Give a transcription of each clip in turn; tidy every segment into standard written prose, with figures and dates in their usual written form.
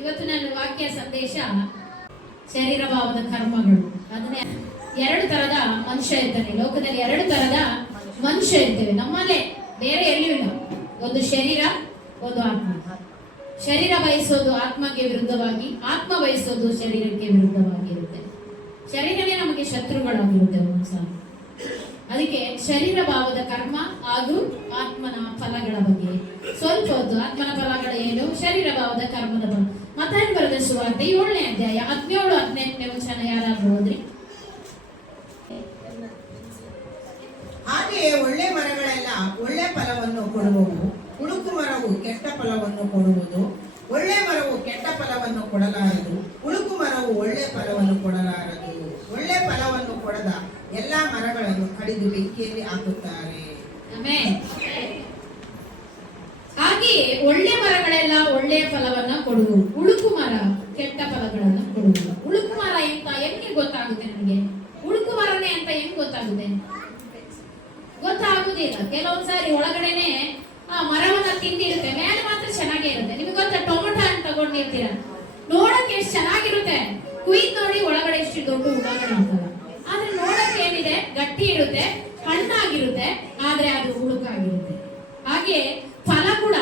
ಇವತ್ತು ನನ್ನ ವಾಕ್ಯ ಸಂದೇಶ ಶರೀರ ಭಾವದ ಕರ್ಮಗಳು. ಅದನ್ನೇ ಎರಡು ತರದ ಮನುಷ್ಯ ಇರ್ತಾನೆ ಲೋಕದಲ್ಲಿ. ಎರಡು ತರದ ಮನುಷ್ಯ ಇರ್ತೇವೆ ನಮ್ಮಲ್ಲೇ, ಬೇರೆ ಎಲ್ಲಿಯೂ ಇಲ್ಲ. ಒಂದು ಶರೀರ, ಒಂದು ಆತ್ಮ. ಶರೀರ ಬಯಸೋದು ಆತ್ಮಗೆ ವಿರುದ್ಧವಾಗಿ, ಆತ್ಮ ಬಯಸೋದು ಶರೀರಕ್ಕೆ ವಿರುದ್ಧವಾಗಿರುತ್ತೆ. ಶರೀರವೇ ನಮಗೆ ಶತ್ರುಗಳಾಗಿರುತ್ತೆ ಒಂದ್ಸಲ. ಅದಕ್ಕೆ ಶರೀರ ಭಾವದ ಕರ್ಮ ಹಾಗೂ ಆತ್ಮನ ಫಲಗಳ ಬಗ್ಗೆ ಸ್ವಲ್ಪ ಹೊತ್ತು. ಆತ್ಮನ ಫಲಗಳು ಏನು, ಶರೀರ ಭಾವದ ಕರ್ಮದ ಬಗ್ಗೆ. ಮತ್ತಾಯನ ಬರೆದ ಸುವಾರ್ತೆ 7ನೇ ಅಧ್ಯಾಯ 17-18ನೇ ವಚನ ಯಾರಾದ್ರೂ ಹೋದ್ರಿ? ಹಾಗೆಯೇ ಒಳ್ಳೆ ಮರಗಳೆಲ್ಲ ಒಳ್ಳೆ ಫಲವನ್ನು ಕೊಡುವವು, ಉಳುಕು ಮರವು ಕೆಟ್ಟ ಫಲವನ್ನು ಕೊಡುವುದು. ಒಳ್ಳೆ ಮರವು ಕೆಟ್ಟ ಫಲವನ್ನು ಕೊಡಲಾರದು, ಉಳುಕು ಮರವು ಒಳ್ಳೆ ಫಲವನ್ನು ಕೊಡಲಾರದು. ಒಳ್ಳೆ ಫಲವನ್ನು ಕೊಡದ ಎಲ್ಲಾ ಮರಗಳನ್ನು ಕಡಿದು ಬೆಂಕಿಯಲ್ಲಿ ಹಾಕುತ್ತಾರೆ. ಹಾಗೆಯೇ ಒಳ್ಳೆ ಮರಗಳೆಲ್ಲ ಒಳ್ಳೆಯ ಫಲವನ್ನ ಕೊಡುವು, ಉಳುಕು ಮರ ಕೆಟ್ಟ ಫಲಗಳನ್ನು ಕೊಡುವುದು. ಉಳುಕು ಮರ ಅಂತ ಹೆಂಗೆ ಗೊತ್ತಾಗುತ್ತೆ ನನಗೆ? ಉಳುಕು ಮರನೇ ಅಂತ ಹೆಂಗ್ ಗೊತ್ತಾಗುತ್ತೆ? ಗೊತ್ತಾಗುದಿಲ್ಲ. ಕೆಲವೊಂದ್ಸಾರಿ ಒಳಗಡೆನೆ ಮರವನ್ನ ತಿಂದಿರುತ್ತೆ, ಮೇಲೆ ಮಾತ್ರ ಚೆನ್ನಾಗೇ ಇರುತ್ತೆ. ನಿಮ್ಗೆ ಗೊತ್ತಾ, ಟೊಮೊಟೊ ಹಣ್ಣು ತಗೊಂಡಿರ್ತೀರ, ನೋಡಕ್ಕೆ ಎಷ್ಟು ಚೆನ್ನಾಗಿರುತ್ತೆ, ಕುಯ್ದು ನೋಡಿ ಒಳಗಡೆ ಎಷ್ಟು ದೊಡ್ಡ ಹುಳಗಳು ಅಂತಲ್ಲ. ಆದ್ರೆ ನೋಡಕ್ಕೆ ಏನಿದೆ, ಗಟ್ಟಿ ಇರುತ್ತೆ, ಹಣ್ಣಾಗಿರುತ್ತೆ, ಆದ್ರೆ ಅದು ಹುಳುಕಾಗಿರುತ್ತೆ. ಹಾಗೆ ಫಲ ಕೂಡ,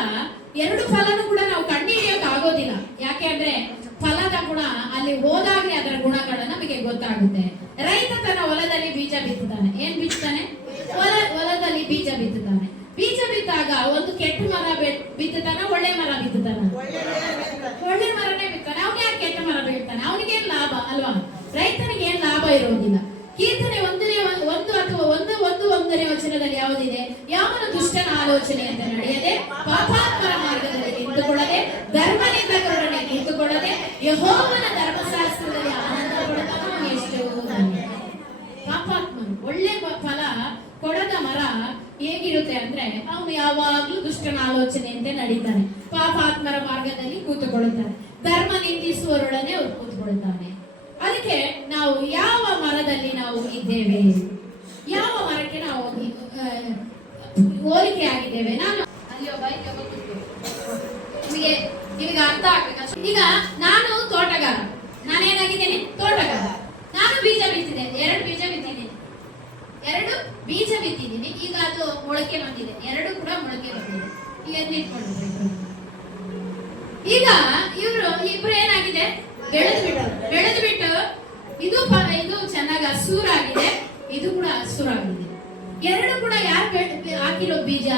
ಎರಡು ಫಲನೂ ಕೂಡ ನಾವು ಕಂಡು ಹಿಡಿಯೋಕೆ ಆಗೋದಿಲ್ಲ. ಯಾಕೆ ಅಂದ್ರೆ ಫಲದ ಗುಣ ಅಲ್ಲಿ ಹೋದಾಗ್ಲೇ ಅದರ ಗುಣಗಳು ನಮಗೆ ಗೊತ್ತಾಗುತ್ತೆ. ರೈತ ತನ್ನ ಹೊಲದಲ್ಲಿ ಬೀಜ ಬಿತ್ತುತ್ತಾನೆ. ಏನ್ ಬಿತ್ತಾನೆ? ಹೊಲದಲ್ಲಿ ಬೀಜ ಬಿತ್ತುತ್ತಾನೆ. ಬೀಜ ಬಿತ್ತಾಗ ಒಂದು ಕೆಟ್ಟ ಮರ ಬಿತ್ತುತ್ತಾನ, ಒಳ್ಳೆ ಮರ ಬಿತ್ತುತ್ತಾನ? ಒಳ್ಳೆ ಮರನೇ ಬಿತ್ತಾನೆ. ಅವನೇ ಯಾಕೆ ಕೆಟ್ಟ ಮರ ಬೀಳ್ತಾನೆ? ಅವನಿಗೇನ್ ಲಾಭ ಅಲ್ವಾ? ರೈತನಿಗೆ ಏನ್ ಲಾಭ ಇರೋದಿಲ್ಲ. ಕೀರ್ತನೆ 1:1 ವಚನದಲ್ಲಿ ಯಾವುದಿದೆ? ಯಾವನು ದುಷ್ಟನ ಆಲೋಚನೆಯಂತೆ ನಡೆಯದೆ, ಪಾಪಾತ್ಮರ ಮಾರ್ಗದಲ್ಲಿ ನಿಂತುಕೊಳ್ಳದೆ, ಧರ್ಮನಿಂದಕರೊಡನೆ ನಿಂತುಕೊಳ್ಳದೆ, ಯೆಹೋವನ ಧರ್ಮಶಾಸ್ತ್ರದಲ್ಲಿ ಆನಂದ ಪಡುತ್ತಾನೋ ಅವನು ಎಷ್ಟು ಧನ್ಯ. ಪಾಪಾತ್ಮನು ಒಳ್ಳೆ ಫಲ ಕೊಡದ ಮರ ಹೇಗಿರುತ್ತೆ ಅಂದ್ರೆ, ಅವನು ಯಾವಾಗ್ಲೂ ದುಷ್ಟನ ಆಲೋಚನೆಯಂತೆ ನಡೀತಾನೆ, ಪಾಪಾತ್ಮರ ಮಾರ್ಗದಲ್ಲಿ ಕೂತುಕೊಳ್ಳುತ್ತಾನೆ, ಧರ್ಮ ನಿಂದಿಸುವವರೊಡನೆ ಅವ್ರು ಕೂತ್ಕೊಳ್ತಾನೆ. ಅದಕ್ಕೆ ನಾವು ಯಾವ ಮರದಲ್ಲಿ ನಾವು ಇದ್ದೇವೆ, ಯಾವ ಮರಕ್ಕೆ ನಾವು ಹೋಲಿಕೆ ಆಗಿದ್ದೇವೆ? ನಾನು ನಿಮಗೆ ಅರ್ಥ ಆಗ್ಬೇಕು. ಈಗ ನಾನು ತೋಟಗಾರ, ನಾನೇನಾಗಿದ್ದೇನೆ? ತೋಟಗಾರ. ನಾನು ಬೀಜ ಬಿತ್ತಿದ್ದೇನೆ, 2 ಬೀಜ ಬಿತ್ತಿದ್ದೀನಿ. 2 ಬೀಜ ಬಿತ್ತಿದ್ದೀನಿ. ಈಗ ಅದು ಮೊಳಕೆ ಬಂದಿದೆ, 2 ಕೂಡ ಮೊಳಕೆ ಬಂದಿದೆ. ಈಗ ನಿಂತ್ಕೊಂಡಿರ್ಬೇಕು. ಈಗ ಇವರು ಇಬ್ರು ಏನಾಗಿದೆ? ಬೆಳೆದು ಬಿಟ್ಟು ಇದು ಚೆನ್ನಾಗಿ ಹಸೂರಾಗಿದೆ, ಇದು ಕೂಡ ಹಸೂರಾಗಿದೆ. 2 ಕೂಡ ಯಾರು ಹಾಕಿರೋ ಬೀಜ?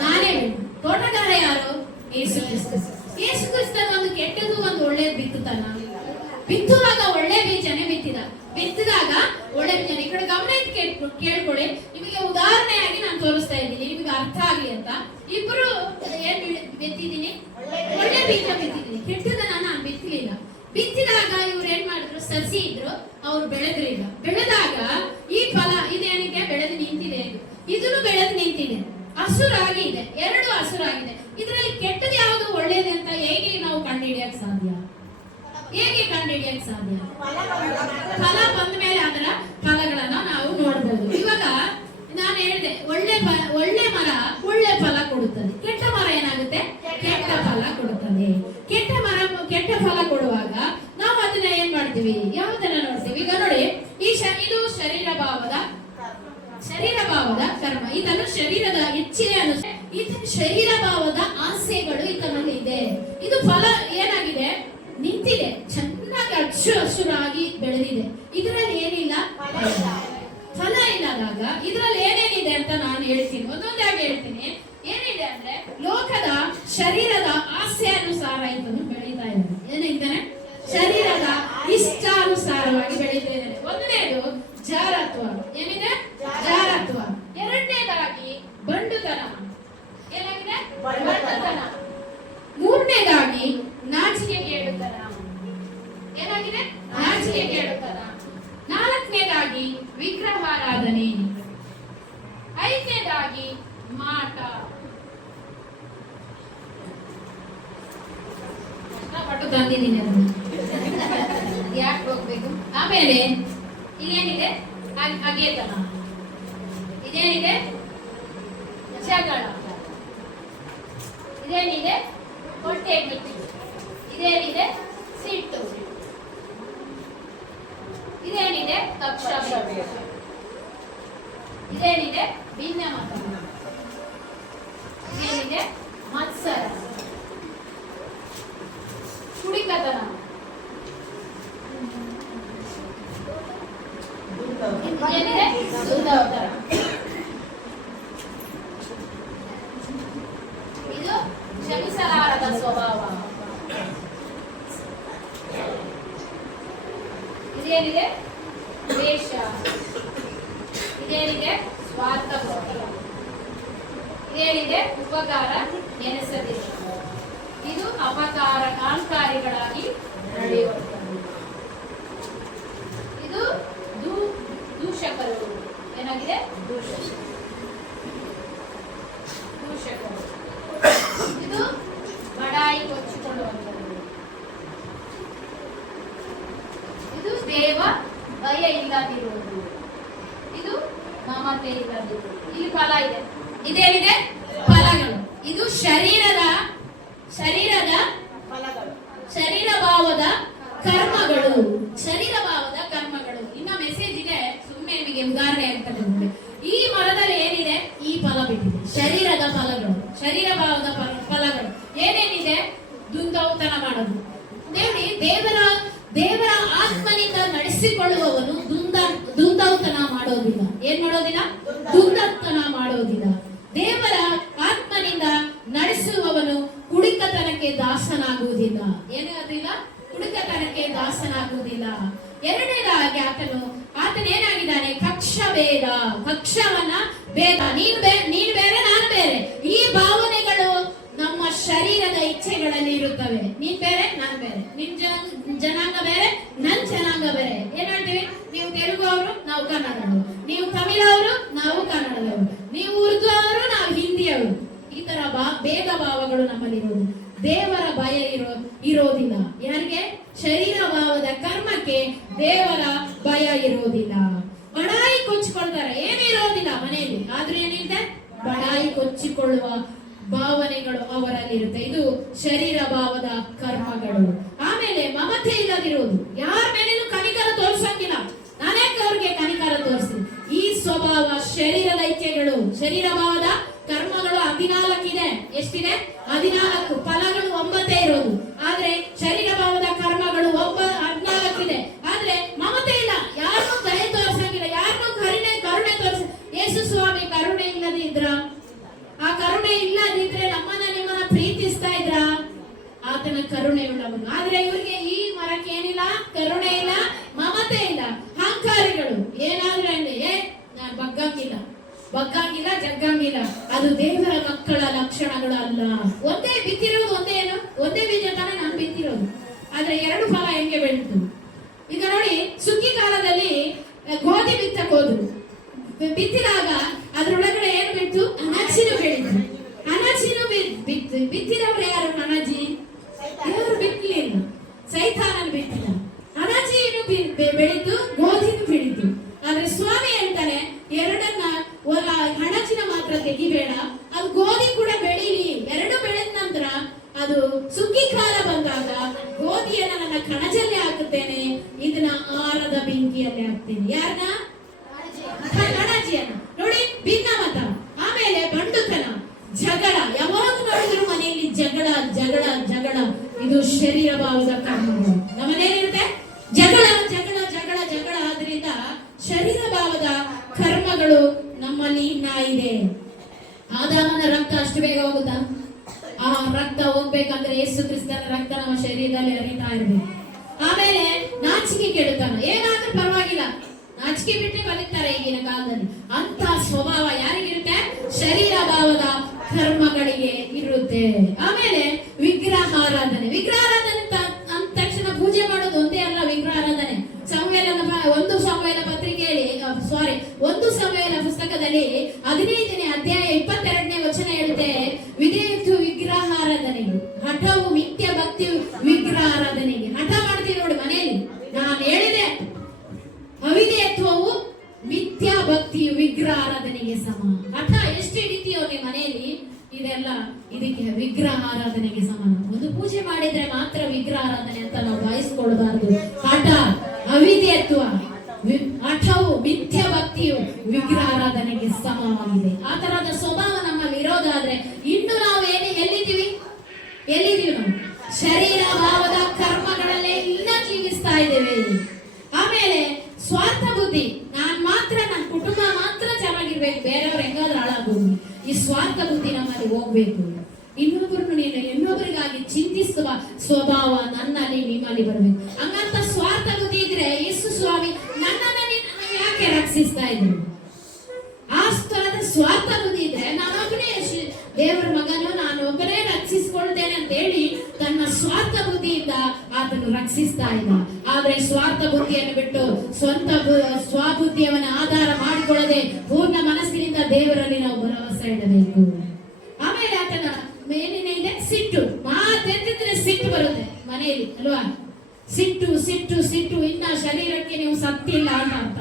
ನಾನೇ. ತೋಟಗಾರ ಯಾರು? ಯೇಸು ಕ್ರಿಸ್ತ. ಯೇಸು ಕ್ರಿಸ್ತ ಒಂದು ಕೆಟ್ಟದ್ದು ಒಂದು ಒಳ್ಳೆಯ ಬಿತ್ತುತ್ತಾನ. ಬಿತ್ತುವಾಗ ಒಳ್ಳೆ ಬೀಜನೇ ಬಿತ್ತಿದಾಗ ಒಳ್ಳೆ ಬೀಜ. ಈ ಕಡೆ ಗಮನ ಇಟ್ಟು ಕೇಳ್ಕೊಳ್ಳಿ. ನಿಮಗೆ ಉದಾಹರಣೆಯಾಗಿ ನಾನು ತೋರಿಸ್ತಾ ಇದ್ದೀನಿ, ನಿಮಗೆ ಅರ್ಥ ಆಗ್ಲಿ ಅಂತ. ಇಬ್ರು ಏನ್ ಬಿತ್ತಿದ್ದೀನಿ? ಒಳ್ಳೆ ಬೀಜ ಬಿತ್ತಿದ್ದೀನಿ. ಕೆಟ್ಟದನ್ನ ನಾನು ಬಿತ್ತಲಿಲ್ಲ. ಬಿತ್ತಿದಾಗ ಇವ್ರು ಏನ್ ಮಾಡಿದ್ರು? ಸಸಿ ಇದ್ರು, ಅವ್ರು ಬೆಳೆದ್ರಿಲ್ಲ. ಬೆಳೆದಾಗ ಈ ಫಲ ಇದೇನಿಗೆ ಬೆಳೆದು ನಿಂತಿದೆ, ಇದನ್ನು ಬೆಳೆದು ನಿಂತಿದೆ, ಹಸುರಾಗಿ ಇದೆ. 2 ಹಸುರಾಗಿದೆ. ಇದರಲ್ಲಿ ಕೆಟ್ಟದ್ದು ಯಾವುದು ಒಳ್ಳೇದು ಅಂತ ಹೇಗೆ ನಾವು ಕಂಡುಹಿಡಿಯಕ್ ಸಾಧ್ಯ? ಹೇಗೆ ಕಂಡುಹಿಡಿಯಕ್ ಸಾಧ್ಯ? ಫಲ ಬಂದ ಮೇಲೆ ಅದರ ಫಲಗಳನ್ನ ನಾವು ನೋಡ್ಬೋದು. ಇವಾಗ ನಾನು ಹೇಳಿದೆ, ಒಳ್ಳೆ ಮರ ಒಳ್ಳೆ ಫಲ ಕೊಡುತ್ತದೆ, ಕೆಟ್ಟ ಮರ ಏನಾಗುತ್ತೆ? ಕೆಟ್ಟ ಫಲ ಕೊಡುತ್ತದೆ. ಕೆಟ್ಟ ಫಲ ಕೊಡುವಾಗ ನಾವು ಅದನ್ನ ಏನ್ ಮಾಡ್ತೀವಿ? ಯಾವುದನ್ನ ನೋಡ್ತೀವಿ? ಈಗ ನೋಡಿ, ಇದು ಶರೀರ ಭಾವದ ಕರ್ಮ. ಇದನ್ನು ಶರೀರದ ಇಚ್ಛೆ ಇದನ್ನು ಶರೀರ ಭಾವದ ಆಸೆಗಳು ಇದರಲ್ಲಿ ಇದೆ. ಇದು ಫಲ ಏನಾಗಿದೆ? ನಿಂತಿದೆ, ಚೆನ್ನಾಗಿ ಹಸುರಾಗಿ ಬೆಳೆದಿದೆ. ಇದರಲ್ಲಿ ಏನಿಲ್ಲ, ಫಲ ಇಲ್ಲದಾಗ ಇದರಲ್ಲಿ ಏನೇನಿದೆ ಅಂತ ನಾನು ಹೇಳ್ತೀನಿ, ಒಂದೊಂದಾಗಿ ಹೇಳ್ತೀನಿ. ಏನಿದೆ ಅಂದ್ರೆ, ಲೋಕದ ಶರೀರದ ಆಸೆ ಅನುಸಾರ ಇದನ್ನು ಬೆಳೀತಾ ಇದ್ದಾನೆ. ಏನಿದ್ದಾನೆ? ಶರೀರದ ಇಷ್ಟಾನುಸಾರವಾಗಿ ಬೆಳೀತಾ ಇದ್ದಾನೆ. ಒಂದನೇದು ಜಾರತ್ವ. ಏನಿದೆ? ಜಾರತ್ವ. 2ನೇದಾಗಿ ಬಂಡುತನ. ಏನಾಗಿದೆ? ಬಂಡುತನ. 3ನೇದಾಗಿ ನಾಚಿಕೆ ಕೇಳುತ್ತನ. ಏನಾಗಿದೆ? ನಾಚಿಕೆ ಕೇಳುತ್ತನ. 4ನೇದಾಗಿ ವಿಗ್ರಹಾರಾಧನೆ. 5ನೇದಾಗಿ ಮಾಟ. ಕಷ್ಟಪಟ್ಟು ತಂದಿದ್ದೀನಿ ಅದನ್ನು, ಯಾಕೆ ಹೋಗ್ಬೇಕು? ಆಮೇಲೆ ಇದೇನಿದೆ? ಅಗೆತನ. ಇದೇನಿದೆ? ಜಗಳ. ಇದೇನಿದೆ? ಹೊಟ್ಟೆ ಕಿಚ್ಚು. ಇದೇನಿದೆ? ದುಂದೌತನ. ಏನಿದೆ? ದುಂದೌತನ. ಇದು ಕ್ಷಮಿಸಲಾರದ ಸ್ವಭಾವ. ಇದೇನಿದೆ? ದ್ವೇಷ. ಇದೇನಿದೆ? ಸ್ವಾರ್ಥ ಬುದ್ಧಿ. ಇದೇನಿದೆ? ಉಪಕಾರ ನೆನೆಸದಿಲ್ಲ. ಇದು ಅಪಕಾರಕಾಂಕಾರಿಗಳಾಗಿ ನಡೆಯುವಂಥದ್ದು. ಇದು ದೂಷಕರು. ಏನಾಗಿದೆ? ದೂಷಕರು. ಇದು ಬಡಾಯಿ ಕೊಚ್ಚಿಕೊಳ್ಳುವಂಥದ್ದು. ಇದು ದೇವ ಭಯ ಇಲ್ಲದಿರುವುದು. ಇದು ಮಮತೆ ಇಲ್ಲದಿರುವುದು. ಇಲ್ಲಿ ಫಲ ಇದೆ. ಇದೇನಿದೆ? ಫಲಗಳು. ಇದು ಶರೀರ ಭಾವದ ಕರ್ಮಗಳು. ಶರೀರ ಭಾವದ ಕರ್ಮಗಳು. ಇನ್ನ ಮೆಸೇಜ್ ಇದೆ, ಸುಮ್ಮನೆ ನಿಮಗೆ ಉದಾಹರಣೆ ಅಂತ ಬಂದಿದೆ. ಈ ಮರದಲ್ಲಿ ಏನಿದೆ? ಈ ಫಲ ಬಿಟ್ಟಿದೆ. ಶರೀರದ ಫಲಗಳು, ಶರೀರ ಭಾವದ ಫಲಗಳು ಏನೇನಿದೆ? ದುಂದೌತನ ಮಾಡೋದು. ದೇವರ ಆತ್ಮನಿಂದ ನಡೆಸಿಕೊಳ್ಳುವವನು ದುಂದೌತನ ಮಾಡೋದಿಲ್ಲ. ಏನ್ ಮಾಡೋದಿಲ್ಲ? ದುಂದೌತನ ಮಾಡೋದಿಲ್ಲ. ದೇವರ ಆತ್ಮನಿಂದ ನಡೆಸುವವನು ಕುಡಿಕತನಕ್ಕೆ ದಾಸನಾಗುವುದಿಲ್ಲ. ಏನಾಗುವುದಿಲ್ಲ? ಕುಡಿಕತನಕ್ಕೆ ದಾಸನಾಗುವುದಿಲ್ಲ. ಎರಡನೇದಾಗಿ ಆತನೇನಾಗಿದ್ದಾನೆ? ಕಕ್ಷವನ್ನ ಭೇದ. ನೀನ್ ಬೇರೆ, ನಾನು ಬೇರೆ. ಈ ಭಾವನೆಗಳು ನಮ್ಮ ಶರೀರದ ಇಚ್ಛೆಗಳಲ್ಲಿ ಇರುತ್ತವೆ. ನೀನ್ ಬೇರೆ, ನಾನು ಬೇರೆ. ನಿನ್ ಜನಾಂಗ ಬೇರೆ, ನನ್ ಜನಾಂಗ ಬೇರೆ. ಏನ್ ಹೇಳ್ತೀವಿ? ನೀವು ತೆಲುಗು ಅವರು, ನಾವು ಕನ್ನಡದವರು. ನೀವು ತಮಿಳವರು, ನಾವು ಕನ್ನಡದವರು. ನೀವು ಉರ್ದು ಅವರು, ನಾವು ಹಿಂದಿಯವರು. ಈ ತರ ಭೇದ ಭಾವಗಳು ನಮ್ಮಲ್ಲಿರೋದು. ದೇವರ ಭಯ ಇರೋದಿಲ್ಲ. ಯಾರಿಗೆ? ಶರೀರ ಭಾವದ ಕರ್ಮಕ್ಕೆ ದೇವರ ಭಯ ಇರೋದಿಲ್ಲ. ಬಡಾಯಿ ಕೊಚ್ಚಿಕೊಳ್ತಾರೆ. ಏನಿರೋದಿಲ್ಲ ಮನೆಯಲ್ಲಿ, ಆದ್ರೂ ಏನಿದೆ? ಬಡಾಯಿ ಕೊಚ್ಚಿಕೊಳ್ಳುವ ಭಾವನೆಗಳು ಅವರಲ್ಲಿರುತ್ತೆ. ಇದು ಶರೀರ ಭಾವದ ಕರ್ಮಗಳು. ಆಮೇಲೆ ಮಮತೆ ಇಲ್ಲದಿರುವುದು. ಯಾರ ಮೇಲೇನು ಕನಿಕರ ತೋರಿಸಂಗಿಲ್ಲ. ನಾನೇಕೆ ಅವ್ರಿಗೆ ಕನಿಕರ ತೋರಿಸಿ? ಈ ಸ್ವಭಾವ ಶರೀರದ ಇಚ್ಛೆಗಳು. ಶರೀರ ಭಾವದ ಕರ್ಮಗಳು 14 ಇದೆ. ಎಷ್ಟಿದೆ? 14. ಫಲಗಳು 9 ಇರೋದು. ಆದ್ರೆ ಶರೀರ ಭಾವದ ಕರ್ಮಗಳು 14 ಇದೆ. ಆದ್ರೆ ಮಮತೆ ಇಲ್ಲ. ಯಾರನ್ನೂ ದಯೆ ತೋರಿಸಂಗಿಲ್ಲ. ಯಾರನ್ನೂ ಕರುಣೆ ತೋರಿಸ. ಯೇಸು ಸ್ವಾಮಿ ಕರುಣೆ ಇಲ್ಲದಿದ್ರ? ಆ ಕರುಣೆ ಇಲ್ಲದಿದ್ರೆ ನಿಮ್ಮನ್ನ ಪ್ರೀತಿಸ್ತಾ ಇದ್ರ? ಆತನ ಕರುಣೆ ಉಳ್ಳವನು. ಆದ್ರೆ ಇವ್ರಿಗೆ ಈ ಮರಕ್ಕೆ ಏನಿಲ್ಲ? ಕರುಣೆ ಇಲ್ಲ, ಮಮತೆ ಇಲ್ಲ. ಅಹಂಕಾರಿಗಳು. ಏನಾದ್ರೆ ನಾನು ಬಗ್ಗಂಗಿಲ್ಲ, ಜಗ್ಗಂಗಿಲ್ಲ. ಅದು ದೇವರ ಮಕ್ಕಳ ಲಕ್ಷಣಗಳು ಅಲ್ಲ. ಒಂದೇ ಬಿತ್ತಿರೋದು, ಒಂದೇ ಬೀಜ ತಾನೇ ನಾನು ಬಿತ್ತಿರೋದು. ಆದ್ರೆ 2 ಫಲ ಹೆಂಗೆ ಬೆಳೀತು? ಈಗ ನೋಡಿ, ಸುಗ್ಗಿ ಕಾಲದಲ್ಲಿ ಗೋಧಿ ಬಿತ್ತಕ್ಕೆ ಹೋದ್ರು. ಬಿತ್ತಿದಾಗ ಅದ್ರೊಳಗಡೆ ಏನು ಬಿತ್ತು? ಅನಾಜಿನೂ ಬೆಳೀತು. ಅನಾಜಿನೂ ಬಿತ್ತಿದವ್ರು ಯಾರು? ಅನಾಜಿ ಯಾರು ಬಿತ್ತಲಿಲ್ಲ. ಸೈತಾನನು ಬಿತ್ತಿದ. ಅನಾಜಿನೂ ಬೆಳೀತು, ಗೋಧಿನೂ ಬೆಳೀತು. ಆದ್ರೆ ಸ್ವಾಮಿ ಹೇಳ್ತಾನೆ, ಎರಡನ್ನ ಹಣಚಿನ ಮಾತ್ರ ತೆಗಿಬೇಡ, ಅದು ಗೋಧಿ ಕೂಡ ಬೆಳೀಲಿ. 2 ಬೆಳೆದ ನಂತರ ಅದು ಸುಗ್ಗಿ ಕಾಲ ಬಂದಾಗ ಗೋಧಿಯನ್ನ ನನ್ನ ಕಣಜಲ್ಲಿ ಹಾಕುತ್ತೇನೆ, ಇದನ್ನ ಆರದ ಬೆಂಕಿಯಲ್ಲಿ ಹಾಕ್ತೇನೆ. ಯಾರನ್ನ? ಕಣಜಿಯನ್ನ. ನೋಡಿ, ಭಿನ್ನಮತ. ಆಮೇಲೆ ಬಂಡುತನ, ಜಗಳ. ಯಾವಾಗ ನೋಡಿದ್ರು ಮನೆಯಲ್ಲಿ ಜಗಳ. ಇದು ಶರೀರ ಭಾವದ ಕರ್ಮಗಳು. ನಮ್ಮನೇಲಿರುತ್ತೆ ಜಗಳ. ಆದ್ರಿಂದ ಶರೀರ ಭಾವದ ಕರ್ಮಗಳು ನಮ್ಮಲ್ಲಿ ಇನ್ನ ಇದೆ. ಆದಾಮನ ರಕ್ತ ಅಷ್ಟು ಬೇಗ ಹೋಗುತ್ತಾ? ಆ ರಕ್ತ ಹೋಗ್ಬೇಕಂದ್ರೆ ಯೇಸು ಕ್ರಿಸ್ತನ ರಕ್ತ ನಮ್ಮ ಶರೀರದಲ್ಲಿ ಹರಿತಾ ಇರಬೇಕು. ಆಮೇಲೆ ನಾಚಿಕೆ ಕೆಡುತ್ತಾನ. ಏನಾದ್ರೂ ಪರವಾಗಿಲ್ಲ, ನಾಚಿಕೆ ಬಿಟ್ಟೆ ಬದುಕ್ತಾರೆ ಈಗಿನ ಕಾಲದಲ್ಲಿ. ಅಂತ ಸ್ವಭಾವ ಯಾರಿಗಿರುತ್ತೆ? ಶರೀರ ಭಾವದ ಕರ್ಮಗಳಿಗೆ ಇರುತ್ತೆ. ಆಮೇಲೆ ವಿಗ್ರಹಾರಾಧನೆ ಅಂದ ತಕ್ಷಣ ಪೂಜೆ ಮಾಡೋದು ಒಂದೇ ಅಲ್ಲ. ವಿಗ್ರಹಾರಾಧನೆ ಒಂದು ಸಮುವೇಲ ಪುಸ್ತಕದಲ್ಲಿ 15ನೇ ಅಧ್ಯಾಯ 22ನೇ ವಚನ ಹೇಳುತ್ತೆ, ವಿಧೇಯತ್ವ ವಿಗ್ರಹಾರಾಧನೆಗೆ, ಹಠವು ಮಿಥ್ಯ ಭಕ್ತಿ ವಿಗ್ರಹಾರಾಧನೆಗೆ. ಹಠ ಮಾಡ್ತೀವಿ ನೋಡಿ ಮನೆಯಲ್ಲಿ. ನಾನು ಹೇಳಿದೆ, ಅವಿಧೇಯತ್ವವು ಮಿಥ್ಯ ಭಕ್ತಿ ವಿಗ್ರಹಾರಾಧನೆಗೆ ಸಮ. ಹಠ ಎಷ್ಟು ಹಿಡಿತೀಯೋ ನಿಮ್ಮ ಮನೆಯಲ್ಲಿ, ಇದೆಲ್ಲ ಇದಕ್ಕೆ ವಿಗ್ರಹಾರಾಧನೆಗೆ ಸಮಾನ. ಒಂದು ಪೂಜೆ ಮಾಡಿದ್ರೆ ಮಾತ್ರ ವಿಗ್ರಹಾರಾಧನೆ ಅಂತ ನಾವು ಭಾವಿಸ್ಕೊಳ್ಬಾರ್ದು. ಹಠ, ಅವಿಧೇಯತ್ವ, ಹಠವು ಮಿಥ್ಯ ಭಕ್ತಿಯು ವಿಗ್ರಹಾರಾಧನೆಗೆ ಸಮವಾಗಿದೆ. ಆ ತರಹದ ಸ್ವಭಾವ ನಮ್ಮಲ್ಲಿ ಇರೋದಾದ್ರೆ ಇನ್ನು ನಾವು ಎಲ್ಲಿದ್ದೀವಿ ನಾವು? ಶರೀರ ಭಾವದ ಕರ್ಮಗಳ ಹೋಗ್ಬೇಕು. ಇನ್ನೊಬ್ಬರಿಗಾಗಿ ಚಿಂತಿಸುವ ಸ್ವಭಾವ ನನ್ನಲ್ಲಿ ನಿಮ್ಮಲ್ಲಿ ಬರಬೇಕು. ಹಂಗಂತ ಸ್ವಾರ್ಥ ಬುದ್ಧಿ ಇದ್ರೆ ಯೇಸು ಸ್ವಾಮಿ ನನ್ನನ್ನ ಯಾಕೆ ರಕ್ಷಿಸ್ತಾ ಇದ್ರು? ಆ ಸ್ಥಳದ ಸ್ವಾರ್ಥ ಬುದ್ಧಿ ಇದ್ರೆ ನಾನೊಬ್ಬನೇ ದೇವರ ಮಗನು, ನಾನು ಒಬ್ಬನೇ ರಕ್ಷಿಸಿಕೊಳ್ತೇನೆ ಅಂತ ಹೇಳಿ ತನ್ನ ಸ್ವಾರ್ಥ ಬುದ್ಧಿಯಿಂದ ಆತನು ರಕ್ಷಿಸ್ತಾ ಇಲ್ಲ. ಆದ್ರೆ ಸ್ವಾರ್ಥ ಬುದ್ಧಿಯನ್ನು ಬಿಟ್ಟು ಸ್ವಂತ ಸ್ವಬುದ್ಧಿಯವನ್ನ ಆಧಾರ ಮಾಡಿಕೊಳ್ಳದೆ ಪೂರ್ಣ ಮನಸ್ಸಿನಿಂದ ದೇವರಲ್ಲಿ ನಾವು ಭರವಸೆ ಇಡಬೇಕು. ಆಮೇಲೆ ಆತನ ಮೇಲಿನ ಇದೆ ಸಿಟ್ಟು. ಮಾತೆತ್ತಿದ್ರೆ ಸಿಟ್ಟು ಬರುತ್ತೆ ಮನೆಯಲ್ಲಿ ಅಲ್ವಾ? ಸಿಟ್ಟು ಸಿಟ್ಟು ಸಿಟ್ಟು, ಇನ್ನ ಶರೀರಕ್ಕೆ ನೀವು ಸತ್ತಿಲ್ಲ ಅಂತ.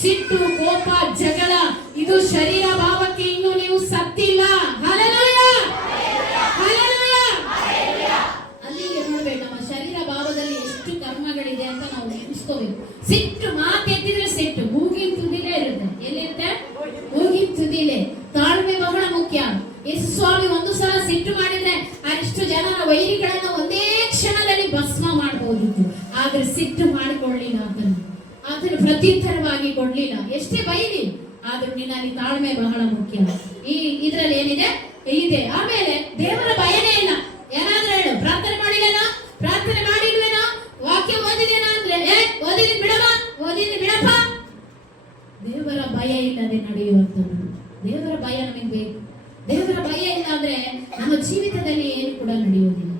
ಸಿಟ್ಟು, ಕೋಪ, ಜಗಳ ಇದು ಶರೀರ ಭಾವಕ್ಕೆ ಇನ್ನು ನೀವು ಸತ್ತಿಲ್ಲ. Hallelujah, hallelujah. ಅಲ್ಲಿಗೆ ನೋಡ್ಬೇಕು, ನಮ್ಮ ಶರೀರ ಭಾವದಲ್ಲಿ ಎಷ್ಟು ಕರ್ಮಗಳಿದೆ ಅಂತ ನಾವು ನೆನೆಸ್ಕೋಬೇಕು. ಸಿಟ್ಟು ಮಾತೆತ್ತಿದ್ರೆ ಸಿಟ್ಟು ಮೂಗಿನ ತುದಿಲೇ ಇರುತ್ತೆ. ಎಲ್ಲಿರುತ್ತೆ? ಮೂಗಿನ ತುದಿಲೇ. ತಾಳ್ಮೆ ಬಹಳ ಮುಖ್ಯ. ಯೇಸು ಸ್ವಾಮಿ ಒಂದು ಸಲ ಸಿಟ್ಟು ಮಾಡಿದ್ರೆ ಅಷ್ಟು ಜನರ ವೈರಿಗಳನ್ನ ಒಂದೇ ಕ್ಷಣದಲ್ಲಿ ಭಸ್ಮ ಮಾಡಬಹುದಿತ್ತು. ಆದ್ರೆ ಸಿಟ್ಟು ಮಾಡಿಕೊಳ್ಳಿಲ್ಲ, ಅದನ್ನು ಪ್ರತ್ಯುತ್ತರವಾಗಿ ಕೊಡ್ಲಿಲ್ಲ. ಎಷ್ಟೇ ಬೈಲಿ ಆದ್ರೂ ನಿನ್ನಲ್ಲಿ ತಾಳ್ಮೆ ಬಹಳ ಮುಖ್ಯ. ಇದ್ರಲ್ಲಿ ಏನಿದೆ ಇದೆ. ಆಮೇಲೆ ದೇವರ ಭಯನೇ ಇಲ್ಲ. ಏನಾದ್ರೂ ಹೇಳು, ಪ್ರಾರ್ಥನೆ ಮಾಡಿಲ್ಲೇನೋ, ಪ್ರಾರ್ಥನೆ ಮಾಡಿಲ್ವೇನೋ, ವಾಕ್ಯ ಓದಿದೇನೋ ಅಂದ್ರೆ ಓದಿದ್ದೀನಿ ಬಿಡಪ್ಪ, ಓದಿದ್ದೀನಿ ಬಿಡಪ್ಪ. ದೇವರ ಭಯ ಇಲ್ಲದೆ ನಡೆಯುವಂತ ದೇವರ ಭಯ ನಮಗೆ ಬೇಕು. ದೇವರ ಭಯ ಇಲ್ಲ ಅಂದ್ರೆ ನಮ್ಮ ಜೀವಿತದಲ್ಲಿ ಏನು ಕೂಡ ನಡೆಯುವುದಿಲ್ಲ.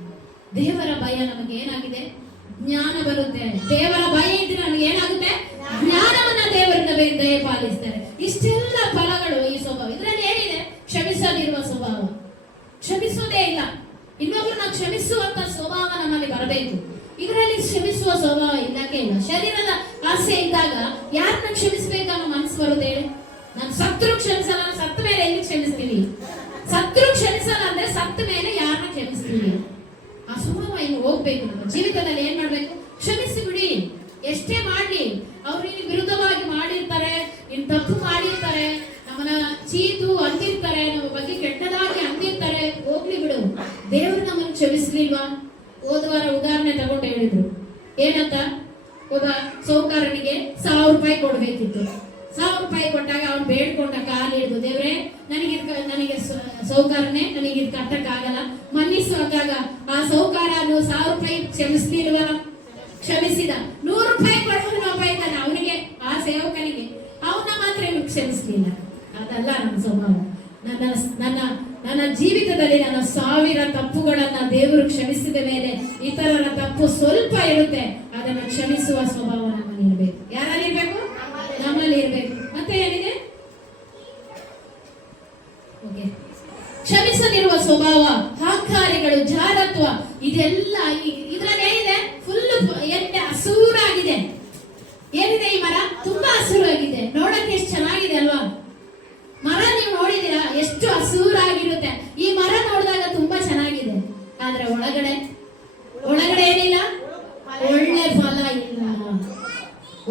ದೇವರ ಭಯ ನಮಗೆ ಏನಾಗಿದೆ? ಜ್ಞಾನ ಬರುತ್ತೆ. ದೇವರ ಭಯ ಇದ್ರೆ ನಮಗೆ ಏನಾಗುತ್ತೆ? ಜ್ಞಾನವನ್ನ ದೇವರಿಂದ ದಯಪಾಲಿಸ್ತಾರೆ. ಇಷ್ಟೆಲ್ಲ ಫಲಗಳು ಈ ಸ್ವಭಾವ. ಇದರಲ್ಲಿ ಏನಿದೆ? ಕ್ಷಮಿಸದಿರುವ ಸ್ವಭಾವ. ಕ್ಷಮಿಸುವುದೇ ಇಲ್ಲ. ಇನ್ನೊಬ್ಬರನ್ನ ಕ್ಷಮಿಸುವಂತ ಸ್ವಭಾವ ನಮ್ಮಲ್ಲಿ ಬರಬೇಕು. ಇದರಲ್ಲಿ ಕ್ಷಮಿಸುವ ಸ್ವಭಾವ ಇಲ್ಲಕ್ಕೆ ಇಲ್ಲ. ಶರೀರದ ಆಸೆ ಇದ್ದಾಗ ಯಾರನ್ನ ಕ್ಷಮಿಸಬೇಕನ್ನೋ ಮನಸ್ಸು ಬರುತ್ತೆ ಹೇಳಿ. ನಾನು ಸತ್ರು ಕ್ಷಮಿಸಲ್ಲ, ಸತ್ತ ಮೇಲೆ ಎಲ್ಲಿ ಕ್ಷಮಿಸ್ತೀವಿ? ಸತ್ರು ಕ್ಷಮಿಸಲ್ಲ ಅಂದ್ರೆ ಸತ್ತ ಮೇಲೆ ಯಾರನ್ನ ಕ್ಷಮಿಸ್ತೀವಿ? ಆ ಸ್ವಭಾವ ಇನ್ನು ಹೋಗ್ಬೇಕು. ನಮ್ಮ ಜೀವಿತದಲ್ಲಿ ಏನ್ ಮಾಡ್ಬೇಕು? ಕ್ಷಮಿಸಿ ಬಿಡಿ. ಎಷ್ಟೇ ಮಾಡ್ಲಿ, ಅವ್ರು ನಿನಗೆ ವಿರುದ್ಧವಾಗಿ ಮಾಡಿರ್ತಾರೆ, ಇನ್ ತಪ್ಪು ಮಾಡಿರ್ತಾರೆ, ನಮ್ಮನ್ನ ಚೀತು ಅಂದಿರ್ತಾರೆ, ನಮ್ಮ ಬಗ್ಗೆ ಕೆಟ್ಟದಾಗಿ ಅಂದಿರ್ತಾರೆ, ಹೋಗ್ಲಿ ಬಿಡು. ದೇವರು ನಮ್ಮನ್ನು ಕ್ಷಮಿಸ್ಲಿಲ್ವಾ? ಹೋದವಾರ ಉದಾಹರಣೆ ತಗೊಂಡು ಹೇಳಿದ್ರು. ಏನಂತ? ಒಬ್ಬ ಸೌಕಾರನಿಗೆ 1000 ರೂಪಾಯಿ ಕೊಡ್ಬೇಕಿತ್ತು. 1000 ರೂಪಾಯಿ ಕೊಟ್ಟಾಗ ಅವ್ನು ಬೇಡ್ಕೊಂಡ ಕಾಲು ಹಿಡಿದು, ದೇವ್ರೆ ನನಗೆ ಸೌಕಾರನೇ ನನಗೆ ಇದು ಕಟ್ಟಕ್ಕಾಗಲ್ಲ, ಮನ್ನಿಸು ಅಂದಾಗ ಆ ಸೌಕಾರ 1000 ರೂಪಾಯಿ ಕ್ಷಮಿಸ್ಲಿಲ್ವ? ಕ್ಷಮಿಸಿದ. 100 ರೂಪಾಯಿ ಕೊಡುವನೊಬ್ಬ ಇದ್ದಾನೆ, ಅವನಿಗೆ, ಆ ಸೇವಕನಿಗೆ, ಅವನ ಮಾತ್ರ ಕ್ಷಮಿಸ್ಲಿಲ್ಲ. ಅದಲ್ಲ ನಮ್ಮ ಸ್ವಭಾವ. ನನ್ನ ಜೀವಿತದಲ್ಲಿ ನನ್ನ 1000 ತಪ್ಪುಗಳನ್ನ ದೇವರು ಕ್ಷಮಿಸಿದ ಮೇಲೆ ಇತರರ ತಪ್ಪು ಸ್ವಲ್ಪ ಇರುತ್ತೆ, ಅದನ್ನ ಕ್ಷಮಿಸುವ ಸ್ವಭಾವ ನಮ್ಮಲ್ಲಿ ಇರಬೇಕು. ಯಾರಲ್ಲಿ ಇರ್ಬೇಕು? ನಮ್ಮಲ್ಲಿ ಇರ್ಬೇಕು. ಮತ್ತೆ ಏನಿದೆ? ಕ್ಷಮಿಸದಿರುವ ಸ್ವಭಾವ, ಅಹಂಕಾರಿಗಳು, ಜಾರತ್ವ, ಇದೆಲ್ಲ ಇದ್ರಲ್ಲಿ ಏನಿದೆ? ಫುಲ್ ಎಣ್ಣೆ ಹಸೂರಾಗಿದೆ. ಏನಿದೆ ಈ ಮರ? ತುಂಬಾ ಹಸೂರಾಗಿದೆ. ನೋಡಕ್ಕೆ ಎಷ್ಟು ಚೆನ್ನಾಗಿದೆ ಅಲ್ವಾ? ಮರ ನೀವು ನೋಡಿದೀರಾ? ಎಷ್ಟು ಹಸೂರಾಗಿರುತ್ತೆ. ಈ ಮರ ನೋಡಿದಾಗ ತುಂಬಾ ಚೆನ್ನಾಗಿದೆ, ಆದ್ರೆ ಒಳಗಡೆ ಏನಿಲ್ಲ? ಒಳ್ಳೆ ಫಲ ಇಲ್ಲ.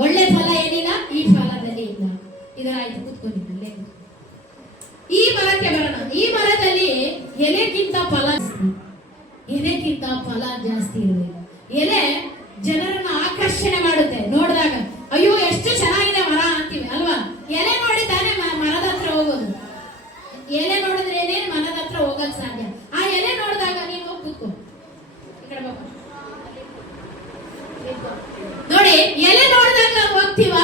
ಒಳ್ಳೆ ಫಲ ಏನಿಲ್ಲ ಈ ಫಲದಲ್ಲಿ ಇಲ್ಲ. ಇದರಾಯ್ತು, ಕೂತ್ಕೊಂಡಿದ್ದಲ್ಲೇ. ಈ ಮರಕ್ಕೆ ಬರೋಣ. ಈ ಮರದಲ್ಲಿ ಎಲೆಗಿಂತ ಫಲ ಜಾಸ್ತಿ ಇರಬೇಕು. ಎಲೆ ಜನರನ್ನ ಆಕರ್ಷಣೆ ಮಾಡುತ್ತೆ. ನೋಡಿದಾಗ ಅಯ್ಯೋ ಎಷ್ಟು ಚೆನ್ನಾಗಿದೆ ಮರ ಅಂತೀವಿ ಅಲ್ವಾ? ಎಲೆ ನೋಡಿ ತಾನೇ ಮರದ ಹತ್ರ ಹೋಗೋದು. ಎಲೆ ನೋಡಿದ್ರೇನೆ ಮರದ ಹತ್ರ ಹೋಗಕ್ ಸಾಧ್ಯ. ಆ ಎಲೆ ನೋಡಿದಾಗ ನೀನು ಹೋಗಿ ಕೂತ್ಕೋ. ಈ ಕಡೆ ಬಾಬಾ ನೋಡಿ, ಎಲೆ ನೋಡಿದಾಗ ಹೋಗ್ತೀವ,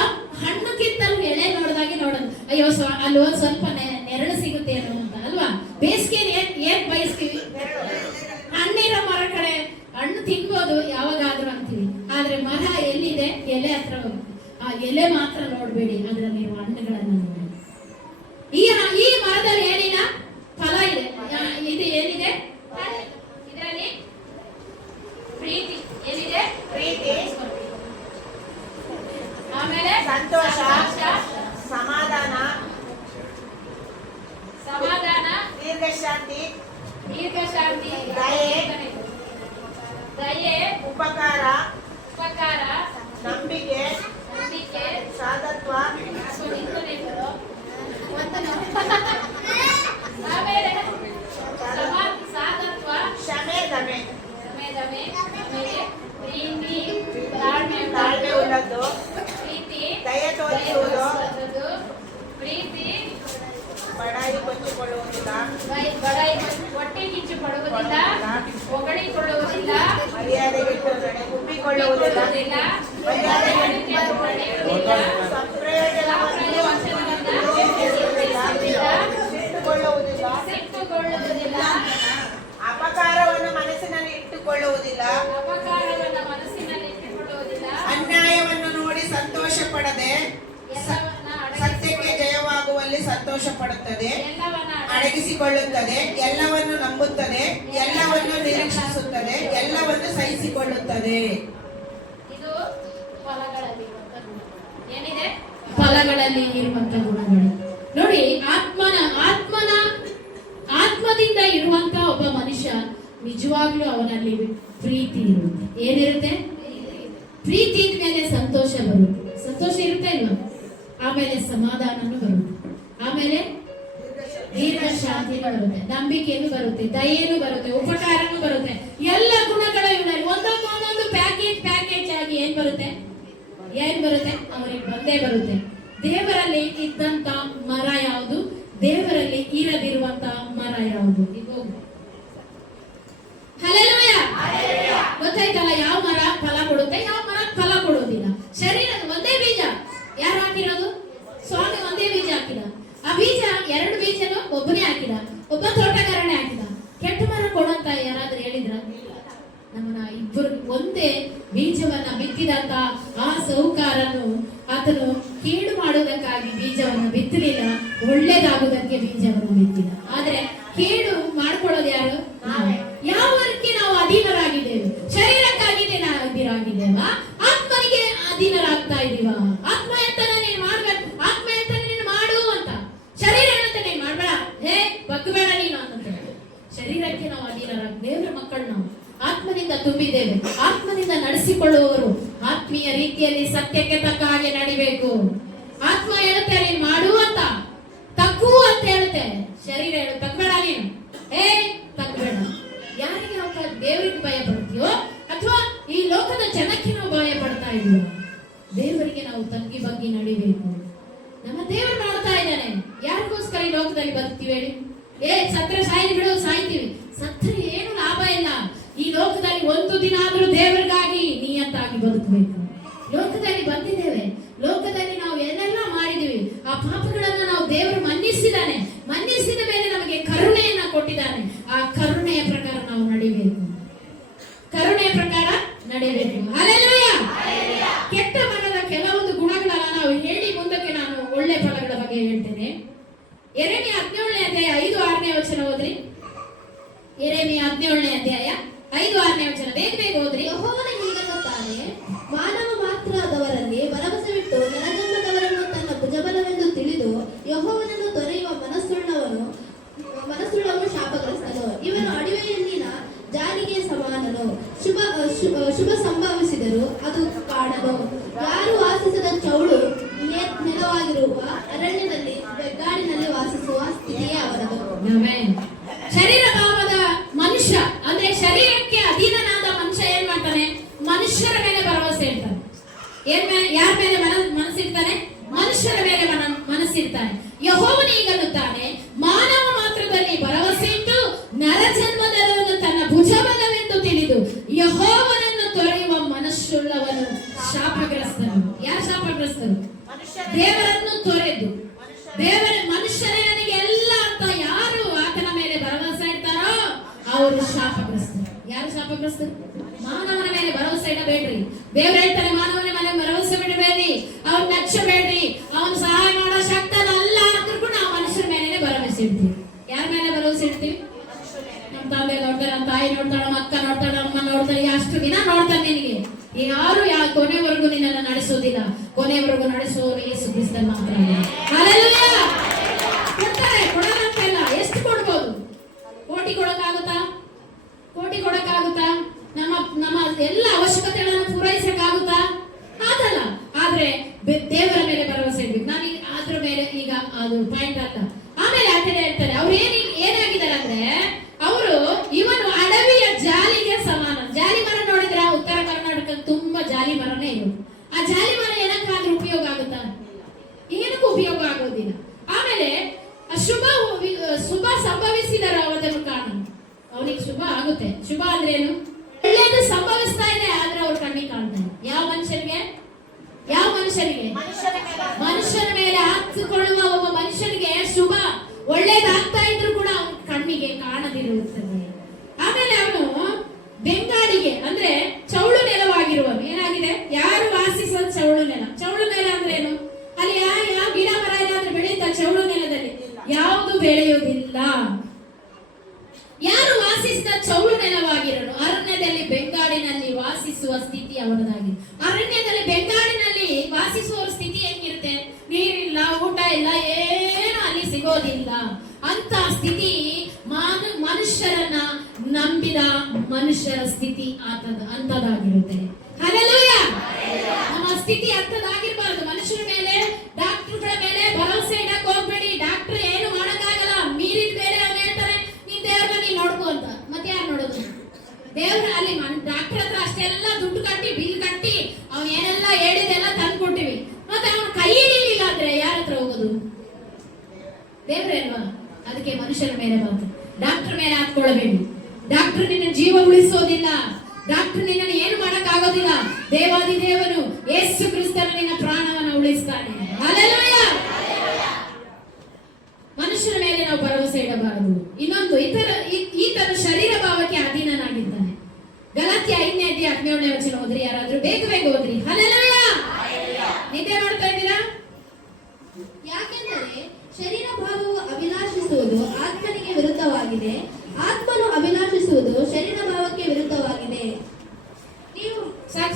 ಹಣ್ಣುಕ್ಕಿಂತಲೂ ಎಲೆ ನೋಡಿದಾಗೆ ನೋಡೋದು. ಅಯ್ಯೋ ಅಲ್ಲಿ ಒಂದ್ ಸ್ವಲ್ಪ ನೆರಳು ಸಿಗುತ್ತೆ ಏನೋ ಅಂತ ಅಲ್ವಾ? ಬೇಸಿಗೆ ಏನ್ ಬಯಸ್ತೀವಿ? ಹಣ್ಣಿರೋ ಮರ ಕಡೆ ಹಣ್ಣು ತಿನ್ಬೋದು ಯಾವಾಗಾದ್ರೂ ಅಂತೀವಿ. ಆದ್ರೆ ಮರ ಎಲ್ಲಿದೆ? ಎಲೆ ಹತ್ರ ಹೋಗಿ ಆ ಎಲೆ ಮಾತ್ರ ನೋಡ್ಬೇಡಿ, ಅದರಲ್ಲಿರುವ ಹಣ್ಣುಗಳನ್ನ ನೋಡಿ. ಈ ಮರದಲ್ಲಿ ಏನಿಲ್ಲ? ಫಲ ಇದೆ. ಇದು ಏನಿದೆ? ಇದರಲ್ಲಿ ಪ್ರೀತಿ. ಏನಿದೆ? ಪ್ರೀತಿ. ಆಮೇಲೆ ಸಂತೋಷ, ಸಮಾಧಾನ, ದೀರ್ಘಶಾಂತಿ, ದಯೆ, ಉಪಕಾರ, ನಂಬಿಕೆ, ಸಾಧತ್ವ, ಕ್ಷಮೆ, ದಮೆ, ತಾಳ್ಮೆ ಉಳ್ಳದ್ದು, ದಯೆ ತೋರಿಸುವುದು, ಬಡಾಯಿ ಕೊಚ್ಚಿಕೊಳ್ಳುವುದಿಲ್ಲ. ಇಟ್ಟುಕೊಳ್ಳುವುದಿಲ್ಲ. ಸಿಟ್ಟುಗೊಳ್ಳುವುದಿಲ್ಲ. ಅಪಕಾರವನ್ನು ಮನಸ್ಸಿನಲ್ಲಿ ಇಟ್ಟುಕೊಳ್ಳುವುದಿಲ್ಲ. ಅನ್ಯಾಯವನ್ನು ನೋಡಿ ಸಂತೋಷ ಪಡದೆ ಸತ್ಯಕ್ಕೆ ಜಯವಾಗುವಲ್ಲಿ ಸಂತೋಷ ಪಡುತ್ತದೆ, ಅಡಗಿಸಿಕೊಳ್ಳುತ್ತದೆ, ಎಲ್ಲವನ್ನು ನಂಬುತ್ತದೆ, ಎಲ್ಲವನ್ನು ನಿರೀಕ್ಷಿಸುತ್ತದೆ, ಎಲ್ಲವನ್ನು ಸಹಿಸಿಕೊಳ್ಳುತ್ತದೆ. ಇದು ಫಲಗಳಲ್ಲಿ ಇರುವಂತಹ ಗುಣಗಳು. ನೋಡಿ, ಆತ್ಮದಿಂದ ಇರುವಂತ ಒಬ್ಬ ಮನುಷ್ಯ ನಿಜವಾಗ್ಲೂ ಅವನಲ್ಲಿ ಪ್ರೀತಿ ಇರುತ್ತೆ. ಏನಿರುತ್ತೆ? ಪ್ರೀತಿ ಮೇಲೆ ಸಂತೋಷ ಬರುತ್ತೆ. ಸಂತೋಷ ಇರುತ್ತೆ ಇಲ್ವಾ? ಆಮೇಲೆ ಸಮಾಧಾನನೂ ಬರುತ್ತೆ, ಆಮೇಲೆ ದೀರ್ಘ ಶಾಂತಿನೂ ಬರುತ್ತೆ, ನಂಬಿಕೆನೂ ಬರುತ್ತೆ, ದಯೆನೂ ಬರುತ್ತೆ, ಉಪಕಾರನೂ ಬರುತ್ತೆ. ಎಲ್ಲ ಗುಣಗಳ ಇವನಲ್ಲಿ ಒಂದೊಂದು ಪ್ಯಾಕೇಜ್ ಆಗಿ ಏನ್ ಬರುತ್ತೆ? ಅವರಿಗೆ ಬಂದೇ ಬರುತ್ತೆ. ದೇವರಲ್ಲಿ ಇದ್ದಂತ ಮರ ಯಾವುದು? ದೇವರಲ್ಲಿ ಇರದಿರುವಂತ ಮರ ಯಾವುದು? ಹಲ್ಲೆಲೂಯಾ. ಗೊತ್ತಾಯ್ತಲ್ಲ ಯಾವ ಮರ ಫಲ ಕೊಡುತ್ತೆ, ಯಾವ ಮರ ಫಲ ಕೊಡೋದಿಲ್ಲ. ಶರೀರದ ಒಂದೇ ಬೀಜ ಯಾರು ಹಾಕಿರೋದು? ಸ್ವಾಮಿ ಒಂದೇ ಬೀಜ ಹಾಕಿದ. ಆ ಬೀಜ ಎರಡು ಬೀಜನು ಒಬ್ಬನೇ ಹಾಕಿದ, ಒಬ್ಬ ತೋಟಗಾರನೇ ಹಾಕಿದ. ಕೆಟ್ಟ ಮರ ಕೊಡುವಂತ ಯಾರಾದ್ರೂ ಹೇಳಿದ್ರ? ನಮ್ಮನ್ನ ಇಬ್ಬರು ಒಂದೇ ಬೀಜವನ್ನ ಬಿತ್ತಿದಂತ ಆ ಸೌಕಾರನು ಆತನು ಕೀಳು ಮಾಡುವುದಕ್ಕಾಗಿ ಬೀಜವನ್ನು ಬಿತ್ತಲಿಲ್ಲ, ಒಳ್ಳೇದಾಗುವುದಕ್ಕೆ ಬೀಜವನ್ನು ಬಿತ್ತಿದ. ಆದ್ರೆ ಕೇಡು ಮಾಡ್ಕೊಳ್ಳೋದು ಯಾರು? ಯಾವಕ್ಕೆ ನಾವು ಅಧೀನರಾಗಿದ್ದೇವೆ? ಶರೀರಕ್ಕಾಗಿದೆ ಅಧೀನರಾಗಿದ್ದೇವಾ? ಆತ್ಮನಿಗೆ ಅಧೀನರಾಗ್ತಾ ಇದೀವ? ಆತ್ಮ ಎಂತಾನೆ ನೀನು ಮಾಡ್ಬೇಕು, ಆತ್ಮ ಎಂತಾನೆ ನೀನು ಮಾಡು ಅಂತ. ಶರೀರ ಏನಂತ ನೀನು ಮಾಡ್ಬೇಡ, ಹೇ ಬಗ್ಬೇಡ ನೀನು ಅಂತ. ಶರೀರಕ್ಕೆ ನಾವು ಅಧೀನರಾಗ, ದೇವರ ಮಕ್ಕಳು ನಾವು ಆತ್ಮನಿಂದ ತುಂಬಿದ್ದೇವೆ. ಆತ್ಮನಿಂದ ನಡೆಸಿಕೊಳ್ಳುವವರು ಆತ್ಮೀಯ ರೀತಿಯಲ್ಲಿ ಸತ್ಯಕ್ಕೆ ತಕ್ಕ ಹಾಗೆ ನಡಿಬೇಕು. ಆತ್ಮ ಹೇಳುತ್ತೆ ನೀನು ಮಾಡು ಅಂತ, ತಕ್ಕು ಅಂತ ಹೇಳುತ್ತೆ. ಶರೀರ ಹೇಳು ತಗ್ಬೇಡ ನೀನು, ಹೇ ತಗ್ಬೇಡ. ಯಾರಿಗೆ ನಾವು ದೇವರಿಗೆ ಭಯ ಪಡ್ತೀವೋ ಅಥವಾ ಈ ಲೋಕದ ಜನಕ್ಕೆ ನಾವು ಭಯ ಪಡ್ತಾ ಇದೀವೋ? ದೇವರಿಗೆ ನಾವು ತಗ್ಗಿ ಬಗ್ಗಿ ನಡಿಬೇಕು. ನಮ್ಮ ದೇವರು ನೋಡ್ತಾ ಇದ್ದಾನೆ. ಯಾರಿಗೋಸ್ಕರ ಈ ಲೋಕದಲ್ಲಿ ಬದುಕ್ತೀವಿ ಹೇಳಿ? ಸತ್ರ ಸಾಯಿ ಬಿಡು, ಸಾಯ್ತೀವಿ. ಸತ್ರ ಏನು ಲಾಭ ಇಲ್ಲ. ಈ ಲೋಕದಲ್ಲಿ ಒಂದು ದಿನ ಆದ್ರೂ ದೇವರಿಗಾಗಿ ನಿಯತ್ತಾಗಿ ಬದುಕಬೇಕು. ಲೋಕದಲ್ಲಿ ಬಂದಿದ್ದೇವೆ, ಲೋಕದಲ್ಲಿ ನಾವು ಏನೆಲ್ಲ ಮಾಡಿದೀವಿ, ಆ ಪಾಪಗಳನ್ನ ನಾವು ದೇವರು ಮನ್ನಿಸಿದಾನೆ. ಮನ್ನಿಸಿದ ಮೇಲೆ ನಮಗೆ ಕರುಣೆಯನ್ನ ಕೊಟ್ಟಿದ್ದಾನೆ. ಆ ಕರುಣೆಯ ಪ್ರಕಾರ ನಾವು ನಡಿಬೇಕು, ಕರುಣೆಯ ಪ್ರಕಾರ ನಡಿಬೇಕು. ಹಲ್ಲೆಲೂಯಾ. ಕೆಟ್ಟ ಮರದ ಕೆಲವೊಂದು ಗುಣಗಳನ್ನ ನಾವು ಹೇಳಿ ಮುಂದಕ್ಕೆ ನಾನು ಒಳ್ಳೆ ಫಲಗಳ ಬಗ್ಗೆ ಹೇಳ್ತೇನೆ. ಯೆರೆಮೀಯ 17ನೇ ಅಧ್ಯಾಯ 5-6ನೇ ವಚನ ಓದ್ರಿ. ಯೆರೆಮೀಯ 17ನೇ ಅಧ್ಯಾಯ 5-6ನೇ ವಚನ ಬೇಗ ಓದ್ರಿ. ಯೆಹೋವನು ಹೀಗನ್ನುತ್ತಾನೆ, ಮಾನವ ಮಾತ್ರದವರಲ್ಲಿ ಭರವಸೆವಿಟ್ಟು ನರಜನ್ಮದವರನ್ನು ತನ್ನ ಭುಜಬಲವೆಂದು ತಿಳಿದು ಯೆಹೋವನನ್ನು ತೊರೆಯುವ ಮನಸ್ಸುಳ್ಳವನು ಶಾಪಗ್ರಸ್ತನು. ಇವನು ಅಡವಿಯಲ್ಲಿನ ಜಾರಿಗೆ ಸಮಾನನು. ಶುಭ ಸಂಭವಿಸಿದರೂ ಅದು ಕಾಣನು. ಯಾರು ವಾಸಿಸದ ಚೌಳು ನೆಲವಾಗಿರುವ ಅರಣ್ಯದಲ್ಲಿ ಬೆಗ್ಗಾಡಿನಲ್ಲಿ ವಾಸಿಸುವ ಸ್ಥಿತಿಯೇ ಅವರದು. ಶರೀರ ಭಾವದ ಮನುಷ್ಯ ಅಂದ್ರೆ ಶರೀರಕ್ಕೆ ಅಧೀನನಾದ ಮನುಷ್ಯ ಏನ್ ಮಾಡ್ತಾನೆ? ಮನುಷ್ಯರ ಮೇಲೆ ಭರವಸೆ ಇರ್ತಾನೆ. ಯಾರ ಮೇಲೆ ಮನಸ್ಸಿರ್ತಾನೆ? ಮನುಷ್ಯರ ಮೇಲೆ ಮನಸ್ಸಿರ್ತಾನೆ. ಯೆಹೋವನು ಹೀಗನ್ನುತ್ತಾನೆ, ಮಾನವ ಮಾತ್ರದಲ್ಲಿ ಭರವಸೆ ಇಟ್ಟು ನರಜನ್ಮದವನು ತನ್ನ ಭುಜಬಲವೆಂದು ತಿಳಿದು ಯೆಹೋವನನ್ನು ತೊರೆಯುವ ಮನಸ್ಸುಳ್ಳವನು ಶಾಪಗ್ರಸ್ತನು. ಯಾರು ಶಾಪಗ್ರಸ್ತರು? ದೇವರನ್ನು ತೊರೆದು ಮನುಷ್ಯರೇ ನನಗೆ ಎಲ್ಲ ಅಂತ ಯಾರು ಆತನ ಮೇಲೆ ಭರವಸೆ ಇಡ್ತಾರೋ ಅವರು ಶಾಪಗ್ರಸ್ತರು. ಯಾರು ಶಾಪಗ್ರಸ್ತರು? ಮಾನವನ ಮೇಲೆ ಭರವಸೆ ಇಡಬೇಡ್ರಿ. ದೇವ್ರು ಹೇಳ್ತಾರೆ, ಮಾನವನ ಮೇಲೆ ಭರವಸೆ ಬಿಡಬೇಡಿ, ಅವ್ನು ಮೆಚ್ಚಬೇಡ್ರಿ, ಅವನು ಸಹಾಯ ಮಾಡೋ ಶಕ್ತನಲ್ಲ ಅಂದ್ರೂ ನಾವು ಮನುಷ್ಯರ ಮೇಲೆ ಭರವಸೆ ಇಡ್ತೀವಿ. ಯಾರ ಮೇಲೆ ಭರವಸೆ ಇಡ್ತೀವಿ? ನಮ್ಮ ತಂದೆ ನೋಡ್ತಾರೆ, ನಮ್ಮ ತಾಯಿ ನೋಡ್ತಾಳೆ, ನಮ್ಮ ಅಕ್ಕ ನೋಡ್ತಾಳೆ, ಅಮ್ಮ ನೋಡ್ತಾರೆ, ಅಷ್ಟು ದಿನ ನೋಡ್ತಾರೆ. ನಿನಗೆ ಯಾರು ಕೊನೆವರೆಗೂ ನಿನ್ನನ್ನು ನಡೆಸೋದಿಲ್ಲ. ಕೊನೆವರೆಗೂ ನಡೆಸುವವರು ಯೇಸು ಕ್ರಿಸ್ತನ ಮಾತ್ರ. ಹಲ್ಲೆಲೂಯಾ. ಕೊಡ್ತಾರೆ, ಕೊಡೋದಂತೆಲ್ಲ. ಎಷ್ಟು ಕೊಡ್ಬೋದು? ಕೋಟಿ ಕೊಡಕ್ಕಾಗುತ್ತಾ? ನಮ್ಮ ಎಲ್ಲ ಅವಶ್ಯಕತೆಗಳನ್ನು ಪೂರೈಸಕ್ಕಾಗುತ್ತಾ? ಆಗಲ್ಲ. ಆದ್ರೆ ದೇವರ ಮೇಲೆ ಭರವಸೆ ಇಡ್ಬೇಕು. ನಾನು ಅದ್ರ ಮೇಲೆ ಈಗ ಅದು ಪಾಯಿಂಟ್ ಅಲ್ಲ. ಆಮೇಲೆ ಆತನೇ ಹೇಳ್ತಾರೆ, ಅವ್ರು ಏನಾಗಿದ್ದಾರೆ ಅಂದ್ರೆ, ಅವರು ಇವನು ಅಡವಿಯ ಜಾಲಿಗೆ ಸಮಾನ. ಜಾಲಿ ಮರ ನೋಡಿದ್ರೆ ಉತ್ತರ ಕರ್ನಾಟಕ ತುಂಬಾ ಜಾಲಿ ಮರನೇ ಇರೋದು. ಆ ಜಾಲಿ ಮರ ಏನಕ್ಕಾದ್ರೂ ಉಪಯೋಗ ಆಗುತ್ತಾ? ಏನಕ್ಕೂ ಉಪಯೋಗ ಆಗೋದಿಲ್ಲ. ಮನುಷ್ಯನಿಗೆ ಮನುಷ್ಯನ ಮೇಲೆ ಹಾಕಿಕೊಳ್ಳುವ ಒಬ್ಬ ಮನುಷ್ಯನಿಗೆ ಶುಭ ಒಳ್ಳೇದಾಗ್ತಾ ಇದ್ರು ಕೂಡ ಅವನ ಕಣ್ಣಿಗೆ ಕಾಣದಿರುತ್ತದೆ. ಆಮೇಲೆ ಅವನು ಬೆಂಗಾಡಿಗೆ ಅಂದ್ರೆ ಚೌಳು ನೆಲವಾಗಿರುವನು. ಏನಾಗಿದೆ? ಯಾರು ವಾಸಿಸುವ ಚೌಳು ನೆಲ. ಚೌಳು ನೆಲ ಅಂದ್ರೆ ಏನು? ಅಲ್ಲಿ ಯಾವ ಗಿಡ ಮರ ಏನಾದ್ರೂ ಬೆಳೆಯುತ್ತಾ? ಚೌಳು ನೆಲದಲ್ಲಿ ಯಾವುದು ಬೆಳೆಯುವುದಿಲ್ಲ. ಯಾರು ವಾಸಿಸಿದ ಚೌಳು ನೆಲವಾಗಿರನು. ಅರಣ್ಯದಲ್ಲಿ ಬೆಂಗಾಡಿನಲ್ಲಿ ವಾಸಿಸುವ ಸ್ಥಿತಿ ಅವರದಾಗಿದೆ. ಅರಣ್ಯದಲ್ಲಿ ಬೆಂಗಾಡಿನಲ್ಲಿ ವಾಸಿಸುವ ಸ್ಥಿತಿ ಹೆಂಗಿರುತ್ತೆ? ನೀರಿಲ್ಲ, ಊಟ ಇಲ್ಲ, ಏನು ಅಲ್ಲಿ ಸಿಗೋದಿಲ್ಲ. ಅಂತ ಸ್ಥಿತಿ ಮನುಷ್ಯರನ್ನ ನಂಬಿದ ಮನುಷ್ಯರ ಸ್ಥಿತಿ ಅಂತದಾಗಿರುತ್ತೆ. ಹಲ್ಲೆಲೂಯಾ. ನಮ್ಮ ಸ್ಥಿತಿ ಅಂತದಾಗಿರ್ಬಾರ್ದು. ಮನುಷ್ಯರ ಮೇಲೆ, ಡಾಕ್ಟರ್ಗಳ ಮೇಲೆ ಭರವಸೆ ಇಡಕ್ ಹೋಗ್ಬೇಡಿ. ಡಾಕ್ಟರ್ ಏನು ಮಾಡಕ್ಕಾಗಲ್ಲ. ಮೀರಿದ ಮೇಲೆ ಅವ್ನು ಹೇಳ್ತಾರೆ ನೀನ್ ದೇವ್ರನ್ನ ನೀನ್ ನೋಡ್ಕೊ ಅಂತ. ಮತ್ತೆ ಯಾರು ನೋಡೋದು? ದೇವ್ರ ಅಲ್ಲಿ ಡಾಕ್ಟರ್ ಹತ್ರ ಅಷ್ಟೆಲ್ಲ ದುಡ್ಡು ಕಟ್ಟಿ ಬಿಲ್ ಕಟ್ಟಿ ಅವ್ನು ಏನೆಲ್ಲ ಹೇಳಿದೆಲ್ಲ ತಂದ್ಕೊಟ್ಟಿವಿ. ಮತ್ತೆ ಅವ್ನು ಕೈ ಹಿಡಿಲಿಲ್ಲ ಅಂದ್ರೆ ಯಾರ ಹತ್ರ ಹೋಗೋದು? ದೇವ್ರೇ ಅಲ್ವಾ? ಅದಕ್ಕೆ ಮನುಷ್ಯರ ಮೇಲೆ ಬಂತು. ಡಾಕ್ಟರ್ ಮೇಲೆ ಹಾಕೊಳ್ಳಬೇಡಿ. ಡಾಕ್ಟರ್ ನಿನ್ನ ಜೀವ ಉಳಿಸೋದಿಲ್ಲ. ಡಾಕ್ಟರ್ ನಿನ್ನನ್ನು ಏನು ಮಾಡಕ್ ಆಗೋದಿಲ್ಲ. ದೇವಾದಿ ದೇವನು ಯೇಸು ಕ್ರಿಸ್ತನು ನಿನ್ನ ಪ್ರಾಣವನ್ನ ಉಳಿಸ್ತಾನೆ. ಹಲ್ಲೆಲೂಯಾ. ಮನುಷ್ಯರ ಮೇಲೆ ನಾವು ಭರವಸೆ ಇಡಬಾರದು. ಇನ್ನೊಂದು ಈತನ ಶರೀರ ಭಾವಕ್ಕೆ ಅಧೀನನಾಗಿದ್ದಾನೆ. ಗಲಾತ್ಯ 5:17 ಓದ್ರಿ. ಯಾರಾದ್ರೂ ಬೇಗ ಬೇಗ ಓದ್ರಿ. ಹಲ್ಲೆಲೂಯಾ. ನಿದ್ದೆ ಮಾಡ್ತಾ ಇದ್ದೀರಾ? ಯಾಕೆಂದರೆ ಶರೀರ ಭಾವವು ಅಭಿಲಾಷಿಸುವುದು ಆತ್ಮನಿಗೆ ವಿರುದ್ಧವಾಗಿದೆ, ಆತ್ಮನು ಅಭಿಲಾಷಿಸುವುದು ಶರೀರ ಭಾವಕ್ಕೆ ವಿರುದ್ಧವಾಗಿದೆ. ನೀವು ಸಾಕು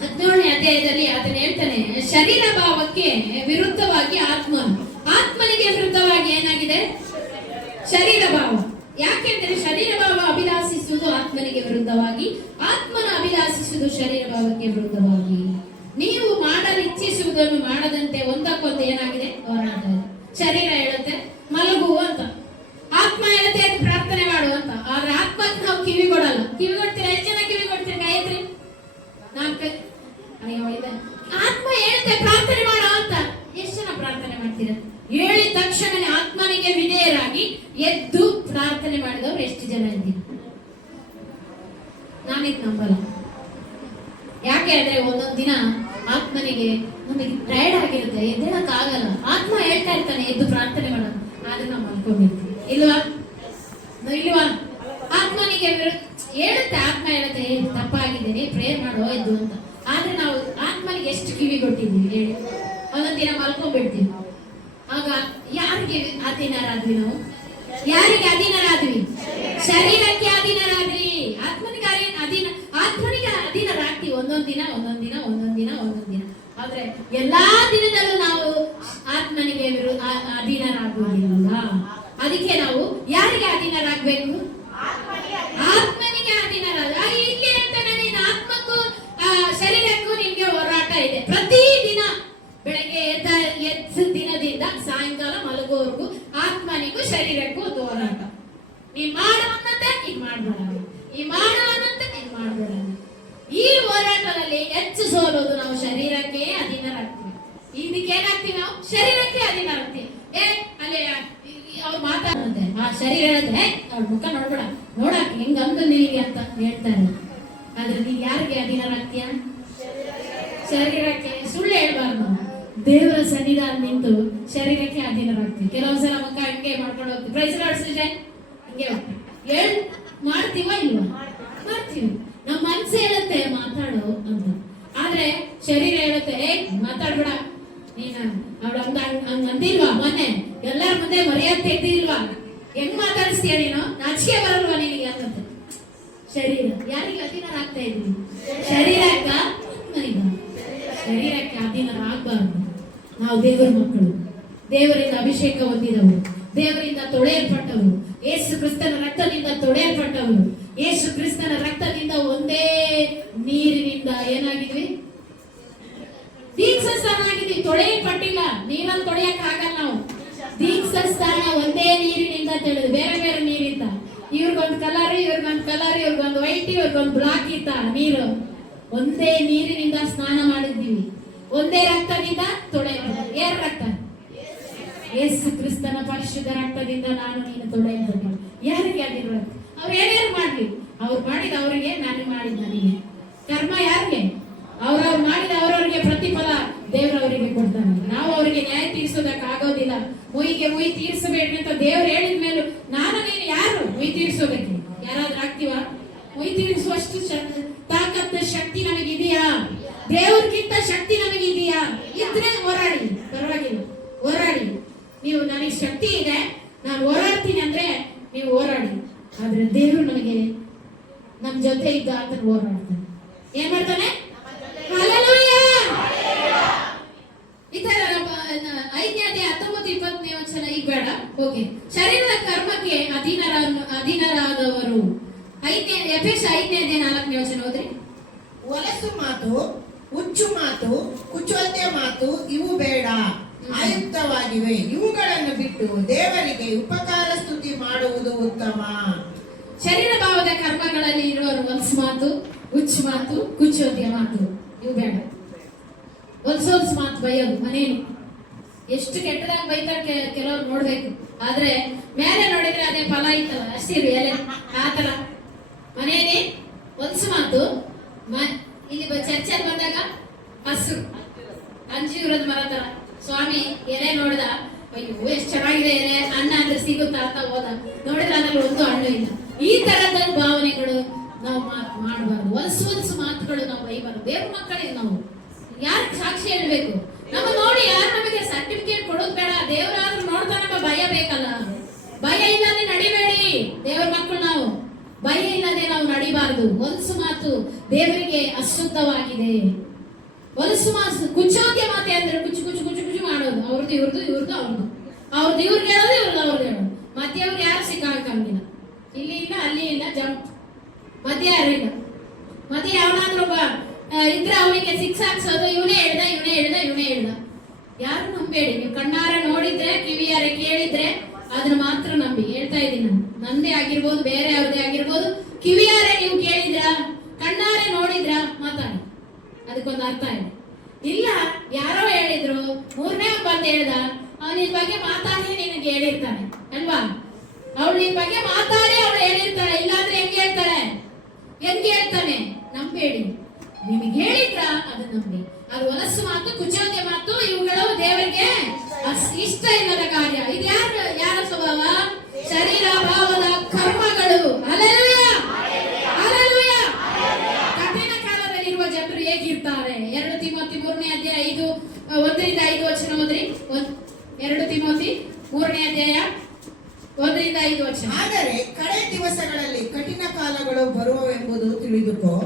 17ನೇ ಅಧ್ಯಾಯದಲ್ಲಿ ಅದನ್ನ ಹೇಳ್ತಾನೆ. ಶರೀರ ಭಾವಕ್ಕೆ ವಿರುದ್ಧವಾಗಿ ಆತ್ಮನಿಗೆ ವಿರುದ್ಧವಾಗಿ ಏನಾಗಿದೆ? ಶರೀರ ಭಾವ. ಯಾಕೆಂದ್ರೆ ಶರೀರ ಭಾವ ಅಭಿಲಾಷಿಸುವುದು ಆತ್ಮನಿಗೆ ವಿರುದ್ಧವಾಗಿ, ಆತ್ಮನ ಅಭಿಲಾಷಿಸುವುದು ಶರೀರ ಭಾವಕ್ಕೆ ವಿರುದ್ಧವಾಗಿ. ನೀವು ಮಾಡಲು ಇಚ್ಛಿಸುವುದನ್ನು ಮಾಡದಂತೆ ಒಂದಕ್ಕೊಂದು ಏನಾಗಿದೆ? ಹೋರಾಟ. ಶರೀರ ಹೇಳುತ್ತೆ ಮಲಗು ಅಂತ, ಆತ್ಮ ಹೇಳುತ್ತೆ ಅದು ಪ್ರಾರ್ಥನೆ ಮಾಡು ಅಂತ. ಆದ್ರೆ ಆತ್ಮಕ್ಕೆ ನಾವು ಕಿವಿ ಕೊಡಲ್ಲ. ಕಿವಿ ಕೊಡ್ತೀರಾ? ಎಷ್ಟು ಜನ ಕಿವಿ ಕೊಡ್ತೀರಾ? ಕೈ ಎತ್ರಿ. ಆತ್ಮ ಹೇಳುತ್ತೆ ಪ್ರಾರ್ಥನೆ ಮಾಡು ಅಂತ. ಎಷ್ಟು ಜನ ಪ್ರಾರ್ಥನೆ ಮಾಡ್ತೀರಾ? ಹೇಳಿದ ತಕ್ಷಣನೇ ಆತ್ಮನಿಗೆ ವಿಧೇಯರಾಗಿ ಎದ್ದು ಪ್ರಾರ್ಥನೆ ಮಾಡಿದವರು ಎಷ್ಟು ಜನ ಇದ್ದೀರಿ? ನಾನಿದ್ ನಂಬಲ್ಲ. ಯಾಕೆ ಅಂದ್ರೆ ಒಂದೊಂದ್ ದಿನ ಆತ್ಮನಿಗೆ ನಮಗೆ ಟೈರ್ಡ್ ಆಗಿರುತ್ತೆ, ಎದ್ದೇಳಕ್ ಆಗಲ್ಲ. ಆತ್ಮ ಹೇಳ್ತಾ ಇರ್ತಾನೆ ಎದ್ದು ಪ್ರಾರ್ಥನೆ ಮಾಡೋದು, ಆದ್ರೆ ನಾವು ಮಲ್ಕೊಂಡಿರ್ತೀವಿ. ಇಲ್ವಾ? ಆತ್ಮನಿಗೆ ಹೇಳುತ್ತೆ, ಆತ್ಮ ಹೇಳುತ್ತೆ ತಪ್ಪಾಗಿದ್ದೀನಿ ಪ್ರೇಯರ್ ಮಾಡೋ ಎದ್ದು ಅಂತ. ಆದ್ರೆ ನಾವು ಆತ್ಮನಿಗೆ ಎಷ್ಟು ಕಿವಿ ಕೊಟ್ಟಿದ್ದೀವಿ ಹೇಳಿ? ಒಂದೊಂದ್ ದಿನ ಮಲ್ಕೊಂಡ್ಬಿಡ್ತೀವಿ. ಆಗ ಯಾರಿಗೆ ಅಧೀನರಾದ್ವಿ ನಾವು? ಯಾರಿಗೆ ಅಧೀನರಾದ್ವಿ? ಶರೀರಕ್ಕೆ ಅಧೀನರಾದ್ರಿ. ಆತ್ಮನಿಗೆ ಅಧೀನರಾಗ್ತೀವಿ. ಒಂದೊಂದ್ ದಿನ. ಆದ್ರೆ ಎಲ್ಲಾ ದಿನದಲ್ಲೂ ನಾವು ಆತ್ಮನಿಗೆ ಅಧೀನರಾಗುವುದಿಲ್ಲ. ಅದಕ್ಕೆ ನಾವು ಯಾರಿಗೆ ಅಧೀನರಾಗಬೇಕು? ಆತ್ಮನಿಗೆ ಅಧೀನರಾಗ. ಇಲ್ಲಿ ಅಂತ ನಾನು ಆತ್ಮಕ್ಕೂ ಶರೀರಕ್ಕೂ ನಿಮ್ಗೆ ಹೋರಾಟ ಇದೆ. ಪ್ರತಿದಿನ ಬೆಳಗ್ಗೆ ಎದ್ದ ದಿನದಿಂದ ಸಾಯಂಕಾಲ ಮಲಗುವವರೆಗೂ ಆತ್ಮನಿಗೂ ಶರೀರಕ್ಕೂ ಒಂದು ಹೋರಾಟ. ನೀನ್ ಮಾಡುವಂತೆ ನೀನ್ ಮಾಡ್ಬೇಡ, ಈ ಮಾಡುವಂತೆ ನೀನ್ ಮಾಡ್ಬೇಡ. ಈ ಹೋರಾಟದಲ್ಲಿ ಹೆಚ್ಚು ಸೋಲೋದು ನಾವು ಶರೀರಕ್ಕೆ ಅಧೀನರಾಗ್ತೀವಿ. ಇದಕ್ಕೇನಾಗ್ತೀವಿ? ನಾವು ಶರೀರಕ್ಕೆ ಅಧೀನರಾಗ್ತೀವಿ. ಅಲ್ಲಿ ಅವ್ರು ಮಾತಾಡುತ್ತೆ, ಆ ಶರೀರ ಹೇಳುತ್ತೆ ಅವ್ರ ಮುಖ ನೋಡ್ಬೇಡ, ನೋಡಕ್ ಹೆಂಗ ಅಂತ ನಿನಗೆ ಅಂತ ಹೇಳ್ತಾರೆ. ಆದ್ರೆ ನೀನ್ ಯಾರಿಗೆ ಅಧೀನರಾಗ್ತೀಯ? ಶರೀರಕ್ಕೆ. ಸುಳ್ಳು ಹೇಳ್ಬಾರ್ದು. ದೇವರ ಸನ್ನಿಧಾನ ನಿಂತು ಶರೀರಕ್ಕೆ ಅಧೀನರಾಗ್ತೀವಿ. ಕೆಲವೊಂದ್ಸಲ ಮುಖ ಹಿಂಗೆ ಮಾಡ್ಕೊಂಡು ಹೋಗ್ತೀವಿ. ಪ್ರೈಸ್ ಲಾರ್ಡ್ ಸಿಸ್ಟರ್ ಹಿಂಗೆ ಹೋಗ್ತೀವಿ. ಮಾಡ್ತೀವ ಇಲ್ವಾ? ಮಾಡ್ತೀವಿ. ನಮ್ಮ ಮನ್ಸು ಹೇಳುತ್ತೆ ಮಾತಾಡು ಅಂತ, ಆದ್ರೆ ಶರೀರ ಹೇಳುತ್ತೆ ಮಾತಾಡ್ಬೇಡ. ನೀನ ಅವಳ ಅಂದಿಲ್ವಾ? ಮೊನ್ನೆ ಎಲ್ಲರ ಮುಂದೆ ಮರ್ಯಾದೆ ತೆಗ್ದಿಲ್ವಾ? ಹೆಂಗ್ ಮಾತಾಡಿಸ್ತೀಯ ನೀನು? ನಾಚಿಕೆ ಬರಲ್ವಾ ನಿನಗೆ ಅಂತ ಶರೀರ. ಯಾರಿಗೆ ಅಧೀನರಾಗ್ತಾ ಇದ್ವಿ? ಶರೀರಕ್ಕ. ಶರೀರಕ್ಕೆ ಅಧೀನರಾಗಬಾರ್ದು. ನಾವು ದೇವರ ಮಕ್ಕಳು, ದೇವರಿಂದ ಅಭಿಷೇಕ ಹೊಂದಿದವರು, ದೇವರಿಂದ ತೊಳೆಯಲ್ಪಟ್ಟವರು, ಯೇಸು ಕ್ರಿಸ್ತನ ರಕ್ತದಿಂದ ತೊಳೆಯಲ್ಪಟ್ಟವರು. ಯೇಸು ಕ್ರಿಸ್ತನ ರಕ್ತದಿಂದ ಒಂದೇ ನೀರಿನಿಂದ ಏನಾಗಿದ್ವಿ? ದೀಕ್ಷಾಸ್ನಾನ ಆಗಿದ್ವಿ. ತೊಳೆಯಲ್ಪಟ್ಟಿಲ್ಲ. ನೀರಲ್ಲಿ ತೊಳೆಯಕ್ ಆಗಲ್ಲ ನಾವು. ದೀಕ್ಷಾಸ್ನಾನ ಒಂದೇ ನೀರಿನಿಂದ ತಿಳಿದು, ಬೇರೆ ಬೇರೆ ನೀರಿದ್ದ. ಇವ್ರಿಗೊಂದು ಕಲರ್, ಇವ್ರಿಗೊಂದು ವೈಟ್, ಇವ್ರಿಗೊಂದು ಬ್ಲಾಕ್ ಇತ್ತ ನೀರು. ಒಂದೇ ನೀರಿನಿಂದ ಸ್ನಾನ ಮಾಡಿದ್ದೀವಿ. ಒಂದೇ ರಕ್ತದಿಂದ ತೊಳೆಯಲ್ಪಟ್ಟ. ಏನ್ ರಕ್ತ? ಯೇಸು ಕ್ರಿಸ್ತನ ಪರಿಶುದ್ಧ ರಕ್ತದಿಂದ ನಾನು ನೀನು ತೊಳೆಯಲ್ಪಟ್ಟಿವಿ. ಯಾರಿಗೆ ಅದಿರ? ಅವ್ರು ಏನೇನು ಮಾಡ್ಲಿ, ಅವ್ರು ಮಾಡಿದ ಅವರಿಗೆ, ನಾನು ಮಾಡಿದ ನನಗೆ. ಕರ್ಮ ಯಾರಿಗೆ? ಅವ್ರವ್ರು ಮಾಡಿದ ಅವ್ರವ್ರಿಗೆ ಪ್ರತಿ ಮುಯಿ ತೀರಿಸಬೇಡ್ರಿ ಅಂತ ದೇವ್ರು ಹೇಳಿದ ಮೇಲೆ ನಾನು ನೀನು ಯಾರು ಮುಯಿ ತೀರಿಸೋದಕ್ಕೆ? ಯಾರಾದ್ರೂ ಆಗ್ತೀವ? ಮುಯಿ ತೀರಿಸುವಷ್ಟು ತಾಕತ್ತು ಶಕ್ತಿ ನಮಗಿದೆಯಾ? ದೇವ್ರಿಗಿಂತ ಶಕ್ತಿ ನಮಗಿದೆಯಾ? ಇದ್ರೆ ಹೋರಾಡಿ, ಪರವಾಗಿಲ್ಲ, ಹೋರಾಡಿ. ನೀವು ನನಗೆ ಶಕ್ತಿ ಇದೆ, ನಾನು ಹೋರಾಡ್ತೀನಿ ಅಂದ್ರೆ ನೀವು ಹೋರಾಡಿ. ಆದ್ರೆ ದೇವರು ನಮಗೆ ನಮ್ ಜೊತೆ ಇದ್ದ ಆತನ ಹೋರಾಡ್ತಾನೆ. ಏನ್ ಮಾಡ್ತಾನೆ? ಹಲ್ಲೆಲೂಯಾ! ಈ ತರ 5ನೇ ಅಧ್ಯಾಯ 19-20ನೇ ವಚನ ಈಗ ಬೇಡ, ಓಕೆ. ಶರೀರದ ಕರ್ಮಕ್ಕೆ ಅಧೀನರಾದವರು. ಎಫೆಸ 5ನೇ ಅಧ್ಯಾಯ 4ನೇ ವಚನ ಹೋದ್ರಿ. ಹೊಲಸು ಮಾತು, ಹುಚ್ಚು ಮಾತು, ಕುಚೋದ್ಯ ಮಾತು ಇವು ಬೇಡ, ಆಯುಕ್ತವಾಗಿವೆ. ಇವುಗಳನ್ನು ಬಿಟ್ಟು ದೇವರಿಗೆ ಉಪಕಾರ ಸ್ತುತಿ ಮಾಡುವುದು ಉತ್ತಮ. ಶರೀರ ಭಾವದ ಕರ್ಮಗಳಲ್ಲಿ ಇರುವರು ಹೊಲಸು ಮಾತು, ಹುಚ್ಚು ಮಾತು, ಕುಚೋದ್ಯ ಮಾತು ಇವು ಬೇಡ. ಹೊಲಸು ಮಾತು ಬೈಯೋದು ಮನೇಲಿ ಎಷ್ಟು ಕೆಟ್ಟದಾಗಿ ಬೈತಾರೆ ಕೆಲವ್ರು ನೋಡ್ಬೇಕು. ಆದ್ರೆ ಮೇಲೆ ನೋಡಿದ್ರೆ ಅದೇ ಫಲ ಇತ್ತಲ್ಲ, ಅಷ್ಟಿರಿ ಎಲೆ ಆತರ. ಮನೆಯಲ್ಲಿ ಹೊಲಸು ಮಾತು, ಇಲ್ಲಿ ಚರ್ಚೆಗೆ ಬಂದಾಗ ಹಸು ಅಂಜೂರದ ಮರ ತರ ಸ್ವಾಮಿ ಎಲೆ ನೋಡ್ದ, ಅಯ್ಯೋ ಎಷ್ಟು ಚೆನ್ನಾಗಿದೆ ಎಲೆ, ಅನ್ನ ಅಂದ್ರೆ ಸಿಗುತ್ತಾ ಅಂತ ಹೋದ, ನೋಡಿದ್ರೆ ಅದ್ರಲ್ಲಿ ಒಂದು ಹಣ್ಣು ಇಲ್ಲ. ಈ ತರದ ಭಾವನೆಗಳು ನಾವು ಮಾಡಬಾರ್ದು. ಹೊಲಸು ಮಾತುಗಳು ನಾವು ಬೈಬಾರ್ದು. ಬೇರೆ ಮಕ್ಕಳಿಗೆ ನಾವು ಯಾರು ಸಾಕ್ಷಿ ಹೇಳ್ಬೇಕು? ನಮ್ಮ ನೋಡಿ ಯಾರು ನಮಗೆ ಸರ್ಟಿಫಿಕೇಟ್ ಕೊಡೋದು ಬೇಡ. ದೇವರಾದ್ರೂ ನೋಡ್ತಾ ನಮ್ಮ ಭಯ ಬೇಕಲ್ಲ. ಭಯ ಇಲ್ಲದೆ ನಡಿಬೇಡಿ. ದೇವರ ಮಕ್ಕಳು ನಾವು ಭಯ ಇಲ್ಲದೆ ನಾವು ನಡಿಬಾರ್ದು. ಹೊಲಸು ಮಾತು ದೇವರಿಗೆ ಅಶುದ್ಧವಾಗಿದೆ. ಹೊಲಸು ಮಾತು, ಕುಚೋದ್ಯ ಮಾತೆ ಅಂದ್ರೆ ಕುಚು ಕುಚು ಕುಚು ಕುಚು ಮಾಡೋದು. ಅವ್ರದ್ದು ಇವ್ರದ್ದು, ಇವ್ರದ್ದು ಅವ್ರದ್ದು, ಅವ್ರದ್ದು ಇವ್ರಿಗೆ ಹೇಳೋದು, ಇವ್ರದ್ದು ಅವ್ರದ್ದು ಹೇಳೋದು. ಮಧ್ಯೆ ಅವ್ರು ಯಾರು ಸಿಕ್ಕಾಕಂಗಿಲ್ಲ. ಇಲ್ಲಿ ಇಲ್ಲ, ಅಲ್ಲಿ ಇಲ್ಲ, ಜಂಪ್ ಮಧ್ಯೆ ಯಾರು ಇಲ್ಲ. ಮಧ್ಯೆ ಯಾವನಾದ್ರೂ ಒಬ್ಬ ಇದ್ರೆ ಅವನಿಗೆ ಸಿಕ್ಸ್ ಹಾಕ್ಸೋದು, ಇವನೇ ಹೇಳ್ದ. ಯಾರು ನಂಬೇಡಿ. ನೀವು ಕಣ್ಣಾರೆ ನೋಡಿದ್ರೆ, ಕಿವಿಯಾರೆ ಕೇಳಿದ್ರೆ ಅದನ್ನ ಮಾತ್ರ ನಂಬಿ. ಹೇಳ್ತಾ ಇದ್ದೀನಿ ನಾನು, ನಂದೇ ಆಗಿರ್ಬೋದು, ಬೇರೆ ಅವ್ರದೇ ಆಗಿರ್ಬೋದು. ಕಿವಿಯಾರೆ ನೀವು ಕೇಳಿದ್ರ, ಕಣ್ಣಾರೆ ನೋಡಿದ್ರ, ಮಾತಾಡಿ. ಅದಕ್ಕೊಂದು ಅರ್ಥ ಇದೆ. ಇಲ್ಲ ಯಾರೋ ಹೇಳಿದ್ರು, 3ನೇ ಬಂದು ಹೇಳ್ದ, ಅವನ ನಿನ್ ಬಗ್ಗೆ ಮಾತಾಡಿ ನಿನಗೆ ಹೇಳಿರ್ತಾನೆ ಅಲ್ವಾ? ಅವಳು ನಿನ್ ಬಗ್ಗೆ ಮಾತಾಡಿ ಅವಳು ಹೇಳಿರ್ತಾಳೆ. ಇಲ್ಲಾಂದ್ರೆ ಹೆಂಗೆ ಹೇಳ್ತಾನೆ? ನಂಬೇಡಿ. ನಿಮಗೆ ಹೇಳಿದ್ರ ಅದು ನಂಬಿ. ಅದು ಹೊಲಸು ಮಾತು, ಕುಚೋದ್ಯ ಮಾತು ಇವುಗಳು ದೇವರಿಗೆ ಇಷ್ಟ ಇಲ್ಲದ ಕಾರ್ಯ. ಇದು ಯಾರ ಸ್ವಭಾವ? ಶರೀರ ಭಾವದ ಕರ್ಮಗಳು. ಹಲ್ಲೆಲೂಯಾ! ಹಲ್ಲೆಲೂಯಾ! ಕಠಿಣ ಕಾಲದಲ್ಲಿರುವ ಜನರು ಹೇಗಿರ್ತಾರೆ? 2 ತಿಮೋತಿ 3ನೇ ಅಧ್ಯಾಯ 1-5 ವಚನ ಓದ್ರಿ. 2 ತಿಮೋತಿ 3ನೇ ಅಧ್ಯಾಯ 1-5 ವಚನ. ಆದರೆ ಕಡೆ ದಿವಸಗಳಲ್ಲಿ ಕಠಿಣ ಕಾಲಗಳು ಬರುವವೆಂಬುದು ತಿಳಿದುಕೋ.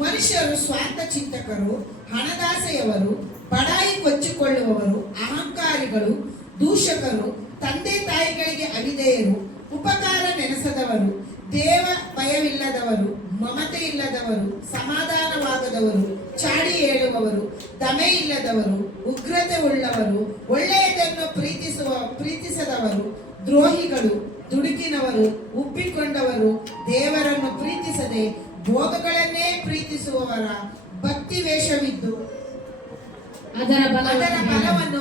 ಮನುಷ್ಯರು ಸ್ವಾರ್ಥ ಚಿಂತಕರು, ಹಣದಾಸೆಯವರು, ಬಡಾಯಿ ಕೊಚ್ಚಿಕೊಳ್ಳುವವರು, ಅಹಂಕಾರಿಗಳು, ದೂಷಕರು, ತಂದೆ ತಾಯಿಗಳಿಗೆ ಅವಿಧೇಯರು, ಉಪಕಾರ ನೆನೆಸದವರು, ದೇವ ಭಯವಿಲ್ಲದವರು, ಮಮತೆ ಇಲ್ಲದವರು, ಸಮಾಧಾನವಾಗದವರು, ಚಾಡಿ ಹೇಳುವವರು, ದಮೆ ಇಲ್ಲದವರು, ಉಗ್ರತೆ ಉಳ್ಳವರು, ಒಳ್ಳೆಯದನ್ನು ಪ್ರೀತಿಸದವರು, ದ್ರೋಹಿಗಳು, ದುಡುಕಿನವರು, ಉಬ್ಬಿಕೊಂಡವರು, ದೇವರನ್ನು ಪ್ರೀತಿಸದೆ ಭೋಗಗಳನ್ನೇ ಪ್ರೀತಿಸುವವರ ಭಕ್ತಿ ವೇಷವಿದ್ದು ಅದರ ಬಲವನ್ನು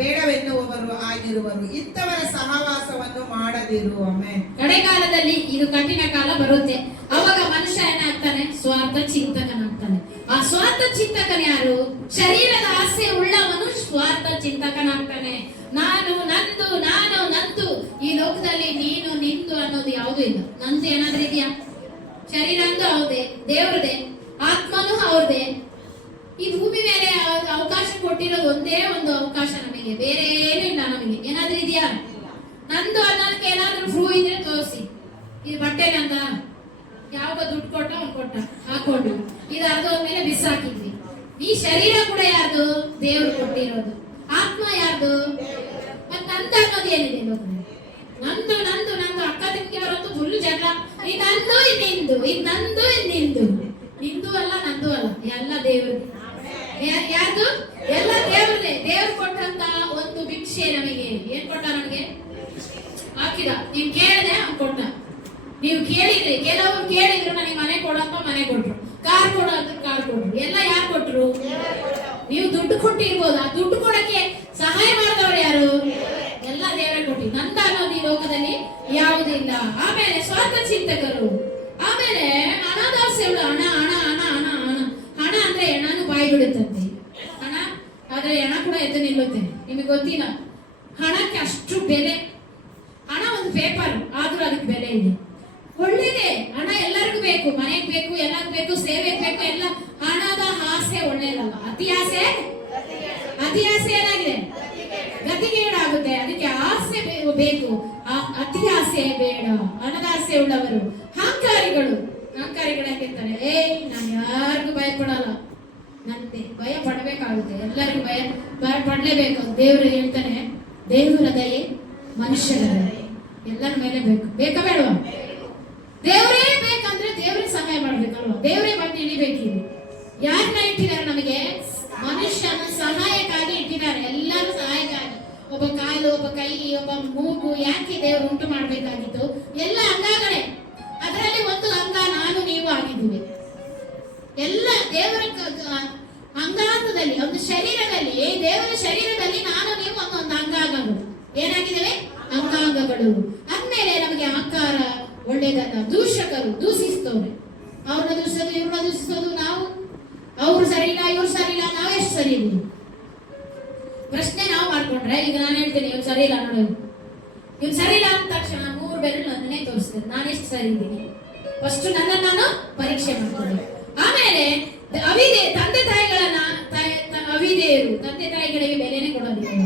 ಬೇಡವೆನ್ನುವವರು ಆಗಿರುವರು. ಇಂಥವರ ಸಹವಾಸವನ್ನು ಮಾಡದಿರು. ಆಮೆನ್. ಕಡೆಗಾಲದಲ್ಲಿ ಇದು ಕಠಿಣ ಕಾಲ ಬರುತ್ತೆ. ಅವಾಗ ಮನುಷ್ಯ ಏನಾಗ್ತಾನೆ? ಸ್ವಾರ್ಥ ಚಿಂತಕನಾಗ್ತಾನೆ. ಆ ಸ್ವಾರ್ಥ ಚಿಂತಕನ ಯಾರು? ಶರೀರದ ಆಸೆ ಉಳ್ಳವನು ಸ್ವಾರ್ಥ ಚಿಂತಕನಾಗ್ತಾನೆ. ನಾನು ನಂದು, ಈ ಲೋಕದಲ್ಲಿ ನೀನು ನಿಂದು ಅನ್ನೋದು ಯಾವುದೂ ಇಲ್ಲ. ನಂದು ಏನಾದ್ರೂ ಇದೆಯಾ? ಶರೀರ ಅಂದು ಅವ್ರದೇ, ದೇವ್ರದೇ, ಆತ್ಮನೂ ಅವ್ರದೇ. ಈ ಭೂಮಿ ಮೇಲೆ ಅವಕಾಶ ಕೊಟ್ಟಿರೋದು ಒಂದೇ ಒಂದು ಅವಕಾಶ ನಮಗೆ, ಬೇರೆ ಏನೂ ಇಲ್ಲ ನಮಗೆ. ಏನಾದ್ರೂ ಇದೆಯಾ? ನಂದು ಅನ್ನೋದಕ್ಕೆ ಏನಾದ್ರೂ ಪ್ರೂವ್ ಇದ್ರೆ ತೋರಿಸಿ. ಇದು ಬಟ್ಟೆ ನಂದ, ಯಾವಾಗ ದುಡ್ಡು ಕೊಟ್ಟ ಅವ್ನು ಕೊಟ್ಟ, ಹಾಕೊಂಡು ಇದು ಅರ್ಧೋದ್ಮೇಲೆ ಬಿಸಾಕಿದ್ವಿ. ಈ ಶರೀರ ಕೂಡ ಯಾರ್ದು? ದೇವ್ರು ಕೊಟ್ಟಿರೋದು. ಆತ್ಮ ಯಾರ್ದು? ಮತ್ ನಂದು ಅನ್ನೋದು ಏನಿದೆ? ನಂದು ನಂದು ನಂದು ಅಕ್ಕ ತಂಗಿಯವರಂತೂ ಫುಲ್ ಜಗಳ. ಇದು ನಂದು, ಇದು ನಿಂದು, ಇದು ನಂದು, ಇದು ನಿಂದು. ನಿಂದು ಅಲ್ಲ, ನಂದು ಅಲ್ಲ, ಎಲ್ಲ ದೇವ್ರದೇ. ಯಾರ್ದು? ಎಲ್ಲ ದೇವ್ರದೇ. ದೇವ್ರು ಕೊಟ್ಟಂತ ಒಂದು ಭಿಕ್ಷೆ ನಮಗೆ. ಏನ್ ಕೊಟ್ಟ ನಮಗೆ? ಹಾಕಿದ. ನೀವ್ ಕೇಳಿದೆ ಅವ್ನು ಕೊಟ್ಟ. ನೀವು ಕೇಳಿದ್ರಿ, ಕೆಲವರು ಕೇಳಿದ್ರು ನನಗೆ ಮನೆ ಕೊಡಂತ ಮನೆ ಕೊಟ್ರು, ಕಾರ್ ಕೊಡಂತ ಕಾರ್ ಕೊಟ್ರು. ಎಲ್ಲ ಯಾರು ಕೊಟ್ರು? ನೀವು ದುಡ್ಡು ಕೊಟ್ಟಿರ್ಬೋದು. ಆ ದುಡ್ಡು ಕೊಡಕ್ಕೆ ಸಹಾಯ ಮಾಡಿದವರು ಯಾರು? ಎಲ್ಲ ದೇವರೇ ಕೊಟ್ಟಿ. ನಂದ ಅನ್ನೋದು ಈ ಲೋಕದಲ್ಲಿ ಯಾವುದಿಲ್ಲ. ಆಮೇಲೆ ಸ್ವಾರ್ಥ ಚಿಂತಕರು, ಆಮೇಲೆ ಅನಾದಾಸ್ಯಗಳು. ಹಣ ಹಣ ಹಣ ಹಣ ಹಣ ಹಣ ಅಂದ್ರೆ ಹೆಣನು ಬಾಯಿ ಬಿಡುತ್ತಂತೆ. ಹಣ ಆದ್ರೆ ಹೆಣ ಕೂಡ ಎದ್ದು ನಿಲ್ಲುತ್ತೆ. ನಿಮಗೆ ಗೊತ್ತಿಲ್ಲ. ಹಣಕ್ಕೆ ಅಷ್ಟು ಬೆಲೆ. ಹಣ ಒಂದು ಪೇಪರ್ ಆದ್ರೂ ಅದಕ್ಕೆ ಬೆಲೆ ಇದೆ. ಒಳ್ಳೇದೇ, ಹಣ ಎಲ್ಲರಿಗೂ ಬೇಕು, ಮನೆಗೆ ಬೇಕು, ಎಲ್ಲರಿಗೂ ಬೇಕು, ಸೇವೆಗೆ ಬೇಕು, ಎಲ್ಲ. ಹಣದ ಆಸೆ ಒಳ್ಳೇದಲ್ಲ. ಅತಿ ಆಸೆ ಏನಾಗಿದೆ? ಗತಿಗೇಡಾಗುತ್ತೆ. ಅದಕ್ಕೆ ಆಸೆ ಬೇಕು, ಅತಿ ಆಸೆ ಬೇಡ. ಹಣದ ಆಸೆ ಉಳ್ಳವರು ಅಹಂಕಾರಿಗಳು ಯಾಕಿರ್ತಾರೆ? ನಾನು ಯಾರಿಗೂ ಭಯ ಪಡಲ್ಲ, ನಂತೆ ಭಯ ಪಡಬೇಕಾಗುತ್ತೆ. ಎಲ್ಲರಿಗೂ ಭಯ ಪಡಲೇಬೇಕು. ದೇವರು ಹೇಳ್ತಾನೆ, ದೇವರ ದಯೆ ಮನುಷ್ಯರ ದಯೆ ಎಲ್ಲರ ಮೇಲೆ ಬೇಕು. ಬೇಕಾ ಬೇಡವಾ? ದೇವರೇ ಬೇಕಂದ್ರೆ ದೇವ್ರಿಗೆ ಸಹಾಯ ಮಾಡ್ಬೇಕಲ್ವಾ? ದೇವರೇ ಬಂದು ಇಳಿಬೇಕಿದೆ. ಯಾರನ್ನ ಇಟ್ಟಿದ್ದಾರೆ ನಮಗೆ? ಮನುಷ್ಯನ ಸಹಾಯಕ್ಕಾಗಿ ಇಟ್ಟಿದ್ದಾರೆ. ಎಲ್ಲರೂ ಸಹಾಯಕ್ಕಾಗಿ. ಒಬ್ಬ ಕಾಲು, ಒಬ್ಬ ಕೈ, ಒಬ್ಬ ಮೂಗು ಯಾಕೆ ದೇವರು ಉಂಟು ಮಾಡ್ಬೇಕಾಗಿತ್ತು? ಎಲ್ಲ ಅಂಗಗಳೇ. ಅದರಲ್ಲಿ ಒಂದು ಅಂಗ ನಾನು ನೀವು ಆಗಿದ್ದೀವಿ. ಎಲ್ಲ ದೇವರ ಅಂಗಾಂಗದಲ್ಲಿ, ಒಂದು ಶರೀರದಲ್ಲಿ, ದೇವರ ಶರೀರದಲ್ಲಿ ನಾನು ನೀವು ಒಂದೊಂದು ಅಂಗಾಂಗಗಳು ಏನಾಗಿದ್ದೇವೆ? ಅಂಗಾಂಗಗಳು. ಅಂದ್ಮೇಲೆ ನಮಗೆ ಆಕಾರ ಒಳ್ಳೇದಲ್ಲ. ದೂಷಕರು ದೂಷಿಸ್ತವ್ರೆ. ಅವ್ರನ್ನ ದೂಷಿಸೋದು, ಇವ್ರನ್ನ ದೂಷಿಸೋದು. ನಾವು ಅವ್ರು ಸರಿ ಇಲ್ಲ, ಇವ್ರು ಸರಿ ಇಲ್ಲ, ನಾವೆಷ್ಟು ಸರಿ ಇದ್ದೀವಿ? ಪ್ರಶ್ನೆ ನಾವು ಮಾಡ್ಕೊಂಡ್ರೆ, ಈಗ ನಾನು ಹೇಳ್ತೇನೆ ಇವ್ರು ಸರಿ ಇಲ್ಲ ನೋಡು, ಇವ್ರು ಸರಿ ಇಲ್ಲ ಅಂದ ತಕ್ಷಣ 3 ಬೆರಳು ನನ್ನೇ ತೋರಿಸ್ತೇನೆ, ನಾನು ಎಷ್ಟು ಸರಿ ಇದ್ದೀನಿ. ಫಸ್ಟ್ ನನ್ನನ್ನು ನಾನು ಪರೀಕ್ಷೆ ಮಾಡ್ತೇನೆ. ಆಮೇಲೆ ತಂದೆ ತಾಯಿಗಳನ್ನ ಅವಿದೇಯರು ತಂದೆ ತಾಯಿಗಳಿಗೆ ಬೆಲೆನೇ ಕೊಡೋದಿಲ್ಲ.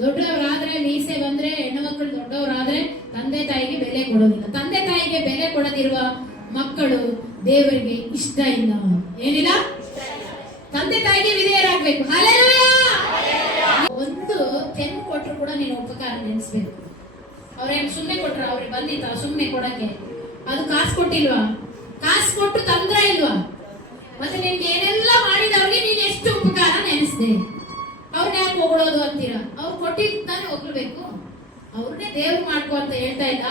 ದೊಡ್ಡವರಾದ್ರೆ, ಮೀಸೆ ಬಂದ್ರೆ, ಹೆಣ್ಣು ಮಕ್ಕಳು ದೊಡ್ಡವರಾದ್ರೆ ತಂದೆ ತಾಯಿಗೆ ಬೆಲೆ ಕೊಡೋದಿಲ್ಲ. ತಂದೆ ತಾಯಿಗೆ ಬೆಲೆ ಕೊಡದಿರುವ ಮಕ್ಕಳು ದೇವರಿಗೆ ಇಷ್ಟ ಇಲ್ಲ. ಏನಿಲ್ಲ? ತಂದೆ ತಾಯಿಗೆ ವಿಧೇಯರಾಗಬೇಕು. ಹಲ್ಲೆಲೂಯಾ! ಒಂದು ಪೆನ್ ಕೊಟ್ಟರು ಕೂಡ ನೀನು ಉಪಕಾರ ನೆನೆಸ್ಬೇಕು. ಅವ್ರೇನು ಸುಮ್ಮನೆ ಕೊಟ್ರ? ಅವ್ರಿಗೆ ಬಂದಿತ್ತ ಸುಮ್ಮನೆ ಕೊಡಕ್ಕೆ? ಅದು ಕಾಸು ಕೊಟ್ಟಿಲ್ವಾ? ಕಾಸು ಕೊಟ್ಟು ತಂದ್ರ ಇಲ್ವಾ? ಮತ್ತೆ ನಿನ್ಗೆ ಏನೆಲ್ಲ ಮಾಡಿದವ್ರಿಗೆ ನೀನು ಎಷ್ಟು ಉಪಕಾರ ನೆನೆಸ್ದೆ? ಅವ್ರನ್ನ ಯಾಕೆ ಹೊಗಳೋದು ಅಂತೀರಾ? ಅವ್ರು ಕೊಟ್ಟಿದ್ದಾನೆ ಹೊಗಳ್ಬೇಕು. ಅವ್ರನ್ನೇ ದೇವ್ರು ಮಾಡ್ಕೊ ಅಂತ ಹೇಳ್ತಾ ಇಲ್ಲ.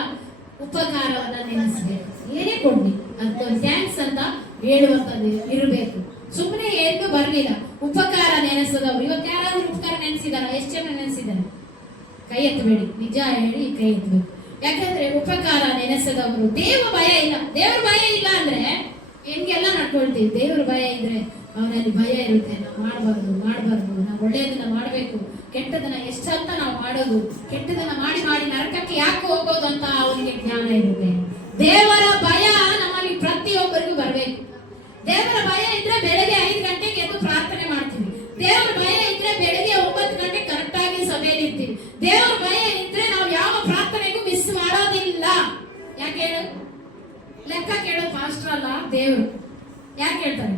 ಉಪಕಾರವನ್ನ ನೆನೆಸ್ಬೇಕು. ಏನೇ ಕೊಡ್ಲಿ ಅದೊಂದು ಥ್ಯಾಂಕ್ಸ್ ಅಂತ ಹೇಳುವಂಥದ್ದು ಇರಬೇಕು. ಸುಮ್ಮನೆ ಏನು ಬರ್ಲಿಲ್ಲ. ಉಪಕಾರ ನೆನೆಸೋದವ್ರು ಇವತ್ತು ಯಾರಾದ್ರೂ ಉಪಕಾರ ನೆನೆಸಿದಾರ? ಎಷ್ಟು ಜನ ನೆನೆಸಿದಾರೆ? ಕೈ ಎತ್ತಬೇಡಿ, ನಿಜ ಹೇಳಿ ಕೈ ಎತ್ತಬೇಕು. ಯಾಕಂದ್ರೆ ಉಪಕಾರ ನೆನೆಸದವರು ದೇವ ಭಯ ಇಲ್ಲ. ದೇವ್ರ ಭಯ ಇಲ್ಲ ಅಂದ್ರೆ ಹೆಂಗೆಲ್ಲ ನಡ್ಕೊಳ್ತೀವಿ. ದೇವ್ರ ಭಯ ಇದ್ರೆ ಅವನಲ್ಲಿ ಭಯ ಇರುತ್ತೆ. ನಾವು ಮಾಡಬಾರ್ದು, ನಾವು ಒಳ್ಳೆಯದನ್ನ ಮಾಡಬೇಕು. ಕೆಟ್ಟದನ್ನ ಎಷ್ಟಂತ ನಾವು ಮಾಡೋದು, ಕೆಟ್ಟದನ್ನ ಮಾಡಿ ನರಕಕ್ಕೆ ಯಾಕೆ ಹೋಗೋದು ಅಂತ ಅವನಿಗೆ ಜ್ಞಾನ ಇರುತ್ತೆ. ದೇವರ ಭಯ ನಮ್ಮಲ್ಲಿ ಪ್ರತಿಯೊಬ್ಬರಿಗೂ ಬರಬೇಕು. ದೇವರ ಭಯ ಇದ್ರೆ ಬೆಳಗ್ಗೆ 5 ಗಂಟೆಗೆ ಎದ್ದು ಪ್ರಾರ್ಥನೆ ಮಾಡ್ತೀವಿ. ದೇವರ ಭಯ ಇದ್ರೆ ಬೆಳಗ್ಗೆ 9 ಗಂಟೆ ಕರೆಕ್ಟ್ ಆಗಿ ಸಭೆಯಲ್ಲಿ ಇರ್ತೀವಿ. ದೇವರ ಭಯ ಇದ್ರೆ ನಾವು ಯಾವ ಪ್ರಾರ್ಥನೆಗೂ ಮಿಸ್ ಮಾಡೋದಿಲ್ಲ. ಯಾಕೆ ಹೇಳು? ಲೆಕ್ಕ ಕೇಳೋ ಪಾಸ್ಟರ್ ಅಲ್ಲ ದೇವರು. ಯಾಕೆ ಕೇಳ್ತಾರೆ?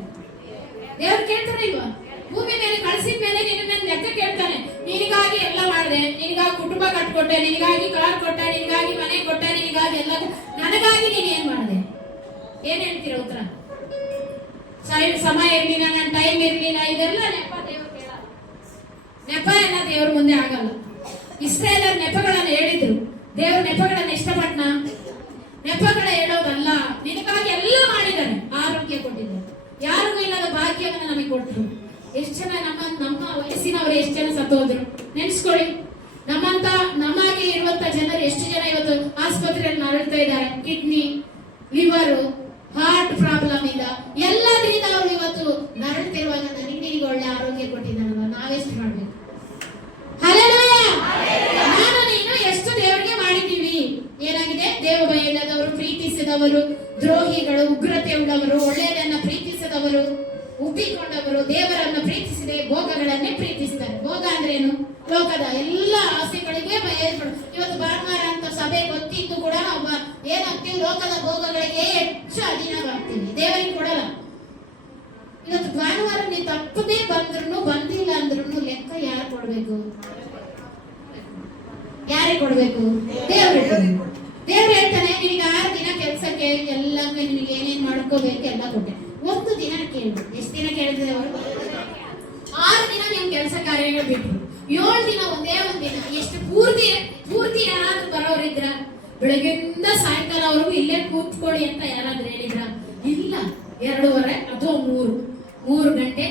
ದೇವ್ರು ಕೇಳ್ತಾರೆ ಇಲ್ವಾ? ಭೂಮಿ ಮೇಲೆ ಕಳಿಸಿದ ಮೇಲೆ ನಿನ್ನ ಲೆಕ್ಕ ಕೇಳ್ತಾನೆ. ನಿನಗಾಗಿ ಎಲ್ಲ ಮಾಡಿದೆ, ನಿನಗಾಗಿ ಕುಟುಂಬ ಕಟ್ಕೊಟ್ಟೆ, ನಿನಗಾಗಿ ಕಾರ್ ಕೊಟ್ಟೆ, ನಿನಗಾಗಿ ಮನೆ ಕೊಟ್ಟೆ, ನಿನಗಾಗಿ ಎಲ್ಲ, ನನಗಾಗಿ ನೀನ್ ಏನ್ ಮಾಡಿದೆ? ಏನ್ ಹೇಳ್ತೀರ ಉತ್ತರ? ಸಮಯ ಇರ್ಲಿಲ್ಲ, ನನ್ನ ಟೈಮ್ ಇರ್ಲಿಲ್ಲ, ಇದೆಲ್ಲ ನೆಪ ದೇವ್ರು ಕೇಳಲ್ಲ. ನೆಪ ಎಲ್ಲ ದೇವ್ರ ಮುಂದೆ ಆಗಲ್ಲ. ಇಸ್ರಾಯೇಲರ ನೆಪಗಳನ್ನು ಹೇಳಿದ್ರು. ದೇವ್ರ ನೆಪಗಳನ್ನು ಇಷ್ಟಪಟ್ನ? ನೆಪಗಳ ಹೇಳೋದಲ್ಲ. ನಿನಗಾಗಿ ಎಲ್ಲ ಮಾಡಿದ್ದಾನೆ. ಆರೋಗ್ಯ ಕೊಟ್ಟಿದ್ದಾರೆ. ಯಾರಿಗೂ ಇಲ್ಲದ ಭಾಗ್ಯವನ್ನು ನಮಗೆ ಕೊಟ್ಟರು. ಎಷ್ಟು ಜನ ನಮ್ಮ ವಯಸ್ಸಿನವರು ಎಷ್ಟು ಜನ ಸತ್ತೋದ್ರು ನೆನ್ಸ್ಕೊಳ್ಳಿ. ನಮಗೆ ಇರುವಂತ ಜನರು ಎಷ್ಟು ಜನ ಇವತ್ತು ಆಸ್ಪತ್ರೆಯಲ್ಲಿ ನರಳ್ತಾ ಇದ್ದಾರೆ. ಕಿಡ್ನಿ, ಲಿವರು, ಹಾರ್ಟ್ ಪ್ರಾಬ್ಲಮ್ ಇಂದ ಎಲ್ಲದರಿಂದ ಅವರು ಇವತ್ತು ನರಳ್ತಿರುವಾಗ ನಿನಗೆ ಒಳ್ಳೆ ಆರೋಗ್ಯ ಕೊಟ್ಟಿದ್ದಾನಲ್ಲ, ನಾವೆಷ್ಟು ಮಾಡ್ಬೇಕು? ಹಲ್ಲೆಲೂಯಾ! ನಾನು ನೀನು ಎಷ್ಟು ದೇವರಿಗೆ ಮಾಡಿದ್ದೀವಿ. ಏನಾಗಿದೆ? ದೇವ ಭಯ ಇಲ್ಲದವರು, ಪ್ರೀತಿಸಿದವರು, ದ್ರೋಹಿಗಳು, ಉಗ್ರತೆ ಉಳ್ಳವರು, ಒಳ್ಳೆಯದನ್ನ ಪ್ರೀತಿಸದವರು, ಉಬ್ಬಿಕೊಂಡವರು, ದೇವರನ್ನ ಪ್ರೀತಿಸಿದೆ ಭೋಗಗಳನ್ನೇ ಪ್ರೀತಿಸ್ತಾರೆ. ಭೋಗ ಅಂದ್ರೆ ಏನು? ಲೋಕದ ಎಲ್ಲ ಆಸೆಗಳಿಗೆ ಭಯ. ಇವತ್ತು ಭಾನುವಾರ ಅಂತ ಸಭೆ ಗೊತ್ತಿದ್ದು ಕೂಡ ನಾವು ಏನಾಗ್ತೀವಿ? ಲೋಕದ ಭೋಗಗಳಿಗೆ ಹೆಚ್ಚು ಅಧೀನವಾಗ್ತೀವಿ. ದೇವರಿಗೆ ಕೊಡಲ್ಲ. ಇವತ್ತು ಭಾನುವಾರ ನೀ ತಪ್ಪದೇ ಬಂದ್ರು ಬಂದಿಲ್ಲ ಅಂದ್ರೂ ಲೆಕ್ಕ ಯಾರು ಕೊಡ್ಬೇಕು? ಯಾರಿಗೆ ಕೊಡ್ಬೇಕು? ದೇವ್ರಿಗೆ. ದೇವ್ರು ಹೇಳ್ತಾನೆ, ನಿನಗೆ 6 ದಿನ ಕೆಲ್ಸಕ್ಕೆ ಎಲ್ಲ ನಿನಗೆ ಏನೇನ್ ಮಾಡ್ಕೋಬೇಕು ಎಲ್ಲ ಕೊಟ್ಟೆ. 1 ದಿನ ಕೇಳು. ಎಷ್ಟು ದಿನ ಕೇಳಿದ್ರೆ ಅವರು? 6 ದಿನ ನಿಮ್ ಕೆಲಸ ಕಾರ್ಯಗಳು ಬಿಟ್ರು. 7 ದಿನ ಒಂದೇ ಒಂದಿನ. ಎಷ್ಟು ಪೂರ್ತಿ ಯಾರಾದ್ರೂ ಬರೋರಿದ್ರ? ಬೆಳಗ್ಗೆಯಿಂದ ಸಾಯಂಕಾಲವರೆಗೂ ಇಲ್ಲೇ ಕೂತ್ಕೊಳ್ಳಿ ಅಂತ ಯಾರಾದ್ರೂ ಹೇಳಿದ್ರ? ಇಲ್ಲ. 2:30 ಅಥವಾ 3 ಗಂಟೆ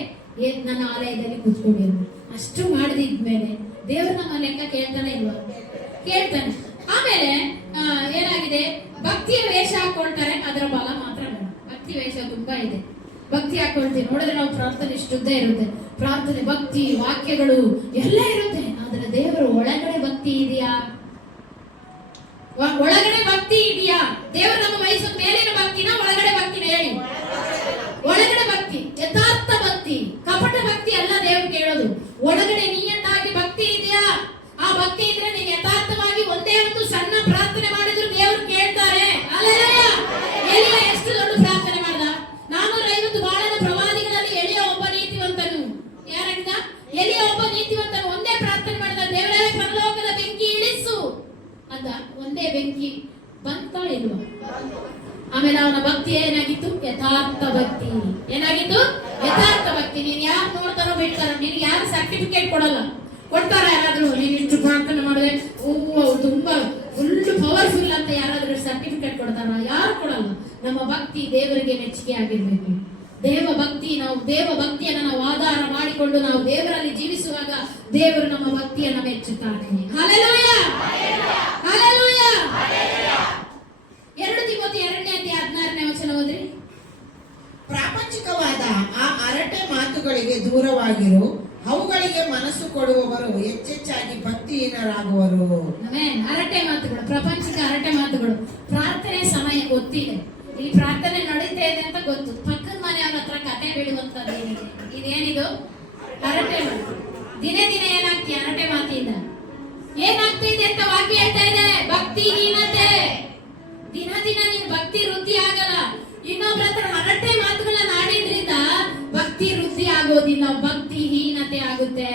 ನನ್ನ ಆಲಯದಲ್ಲಿ ಕೂತ್ಕೊಂಡಿರು. ಅಷ್ಟು ಮಾಡಿದ್ಮೇಲೆ ದೇವ್ರು ನಮ್ಮ ಲೆಕ್ಕ ಕೇಳ್ತಾನೆ ಇಲ್ವಾ? ಕೇಳ್ತಾನೆ. ಆಮೇಲೆ ಏನಾಗಿದೆ? ಭಕ್ತಿಯ ವೇಷ ಹಾಕೊಳ್ತಾರೆ, ಅದರ ಬಲ ಮಾತ್ರ ಬೇಡ. ಭಕ್ತಿ ವೇಷ ತುಂಬಾ ಇದೆ. ಭಕ್ತಿ ಹಾಕೊಳ್ತೀವಿ ನೋಡಿದ್ರೆ ನಾವು ಪ್ರಾರ್ಥನೆ ಇಷ್ಟುದ್ದ ಇರುತ್ತೆ. ಪ್ರಾರ್ಥನೆ, ಭಕ್ತಿ, ವಾಕ್ಯಗಳು ಎಲ್ಲ ಇರುತ್ತೆ. ಆದ್ರೆ ದೇವರು ಒಳಗಡೆ ಭಕ್ತಿ ಇದೆಯಾ? ಒಳಗಡೆ ಭಕ್ತಿ ಇದೆಯಾ? ದೇವರು ನಮ್ಮ ವಯಸ್ಸು ಮೇಲಿನ ಭಕ್ತಿನ ಒಳಗಡೆ ಭಕ್ತಿನ ಹೇಳಿ? ಒಳಗಡೆ ಭಕ್ತಿ, ಯಥಾರ್ಥ ಭಕ್ತಿ, ಕಪಟ ಭಕ್ತಿ ಅಲ್ಲ ದೇವರು ಕೇಳೋದು. ಒಳಗಡೆ ನೀಯತ್ತಾಗಿ ಭಕ್ತಿ ಇದೆಯಾ? ಆ ಭಕ್ತಿ ಇದ್ರೆ ನೀನು ಯಥಾರ್ಥವಾಗಿ ಒಂದೇ ಒಂದು ಸಣ್ಣ ಪ್ರಾರ್ಥನೆ ಮಾಡಿದ್ರು ದೇವರು ಕೇಳ್ತಾರೆ. ಹಲ್ಲೆಲೂಯಾ! ಎಲಿಯ ಎಷ್ಟು ದೊಡ್ಡ ಪ್ರಾರ್ಥನೆ ಮಾಡ್ದ? 450 ಬಾಳನ ಪ್ರವಾದಿಗಳಲ್ಲಿ ಎಲಿಯ ಒಬ್ಬ ನೀತಿವಂತನು. ಯಾರಂತ? ಎಲಿಯ ಒಬ್ಬ ನೀತಿವಂತನು ಒಂದೇ ಪ್ರಾರ್ಥನೆ ಮಾಡಿದ, ದೇವರೇ ಪರಲೋಕದ ಬೆಂಕಿ ಇಳಿಸು ಅಂತ. ಒಂದೇ ಬೆಂಕಿ ಬಂತ ಇಲ್ವಾ? ಆಮೇಲೆ ಅವನ ಭಕ್ತಿ ಏನಾಗಿತ್ತು? ಯಥಾರ್ಥ ಭಕ್ತಿ. ಏನಾಗಿತ್ತು? ಯಥಾರ್ಥ ಭಕ್ತಿ. ನೀನ್ ಯಾರು ನೋಡ್ತಾರೋ ಬಿಡ್ತಾರೋ, ನಿನ್ಗೆ ಯಾರು ಸರ್ಟಿಫಿಕೇಟ್ ಕೊಡಲ್ಲ. ಕೊಡ್ತಾರ ಯಾರಾದ್ರೂ? ನೀನ್ ಇಷ್ಟು ಪ್ರಾರ್ಥನೆ ಮಾಡಿದ್ರೆ ತುಂಬಾ ಫುಲ್ ಪವರ್ಫುಲ್ ಅಂತ ಯಾರಾದ್ರೂ ಸರ್ಟಿಫಿಕೇಟ್ ಕೊಡ್ತಾರ? ಯಾರು ಕೊಡಲ್ಲ. ನಮ್ಮ ಭಕ್ತಿ ದೇವರಿಗೆ ಮೆಚ್ಚುಗೆ ಆಗಿರ್ಬೇಕು. ದೇವ ಭಕ್ತಿ, ನಾವು ದೇವ ಭಕ್ತಿಯನ್ನು ನಾವು ಆಧಾರ ಮಾಡಿಕೊಂಡು ನಾವು ದೇವರಲ್ಲಿ ಜೀವಿಸುವಾಗ ದೇವರು ನಮ್ಮ ಭಕ್ತಿಯನ್ನು ಮೆಚ್ಚುತ್ತಾನೆ. ಹಲ್ಲೆಲೂಯಾ! ಹಲ್ಲೆಲೂಯಾ! 2 ತಿಮೋಥಿ 2ನೇ ಅಧ್ಯಾಯ 16ನೇ ವಚನ ಓದ್ರಿ. ಪ್ರಾಪಂಚಿಕವಾದ ಆ ಹರಟೆ ಮಾತುಗಳಿಗೆ ದೂರವಾಗಿರು, ಅವುಗಳಿಗೆ ಮನಸ್ಸು ಕೊಡುವವರು ಹೆಚ್ಚೆಚ್ಚಾಗಿ ಭಕ್ತಿಹೀನರಾಗುವರು. ಹರಟೆ ಮಾತುಗಳು, ಪ್ರಪಂಚದ ಹರಟೆ ಮಾತುಗಳು. ಪ್ರಾರ್ಥನೆ ಸಮಯ ಗೊತ್ತಿದೆ, ಈ ಪ್ರಾರ್ಥನೆ ನಡೀತಾ ಇದೆ ಅಂತ ಗೊತ್ತು. ಪಕ್ಕದ ಮನೆಯವ್ರ ಹತ್ರ ಕತೆ ಬಿಡುವಂತದ್ದು ಏನಿದೆ? ಇದೇನಿದು? ಹರಟೆ ಮಾತು. ದಿನೇ ದಿನೇ ಏನಾಗ್ತೀಯ ಹರಟೆ ಮಾತಿಂದ? ಏನಾಗ್ತಾ ಇದೆ ಅಂತ ವಾಕ್ಯ ಹೇಳ್ತಾ ಇದೆ? ಭಕ್ತಿಹೀನತೆ. ದಿನ ದಿನ ನೀನು ಭಕ್ತಿ ವೃದ್ಧಿ ಆಗಲ್ಲ. ಇನ್ನೊಬ್ಬರ ಹತ್ರ ಹರಟೆ ಮಾತುಗಳನ್ನ ಆಡಿದ್ರಿಂದ ಭಕ್ತಿ ವೃದ್ಧಿ ಆಗೋದಿಲ್ಲ, ಭಕ್ತಿಹೀನತೆ ಆಗುತ್ತೆ.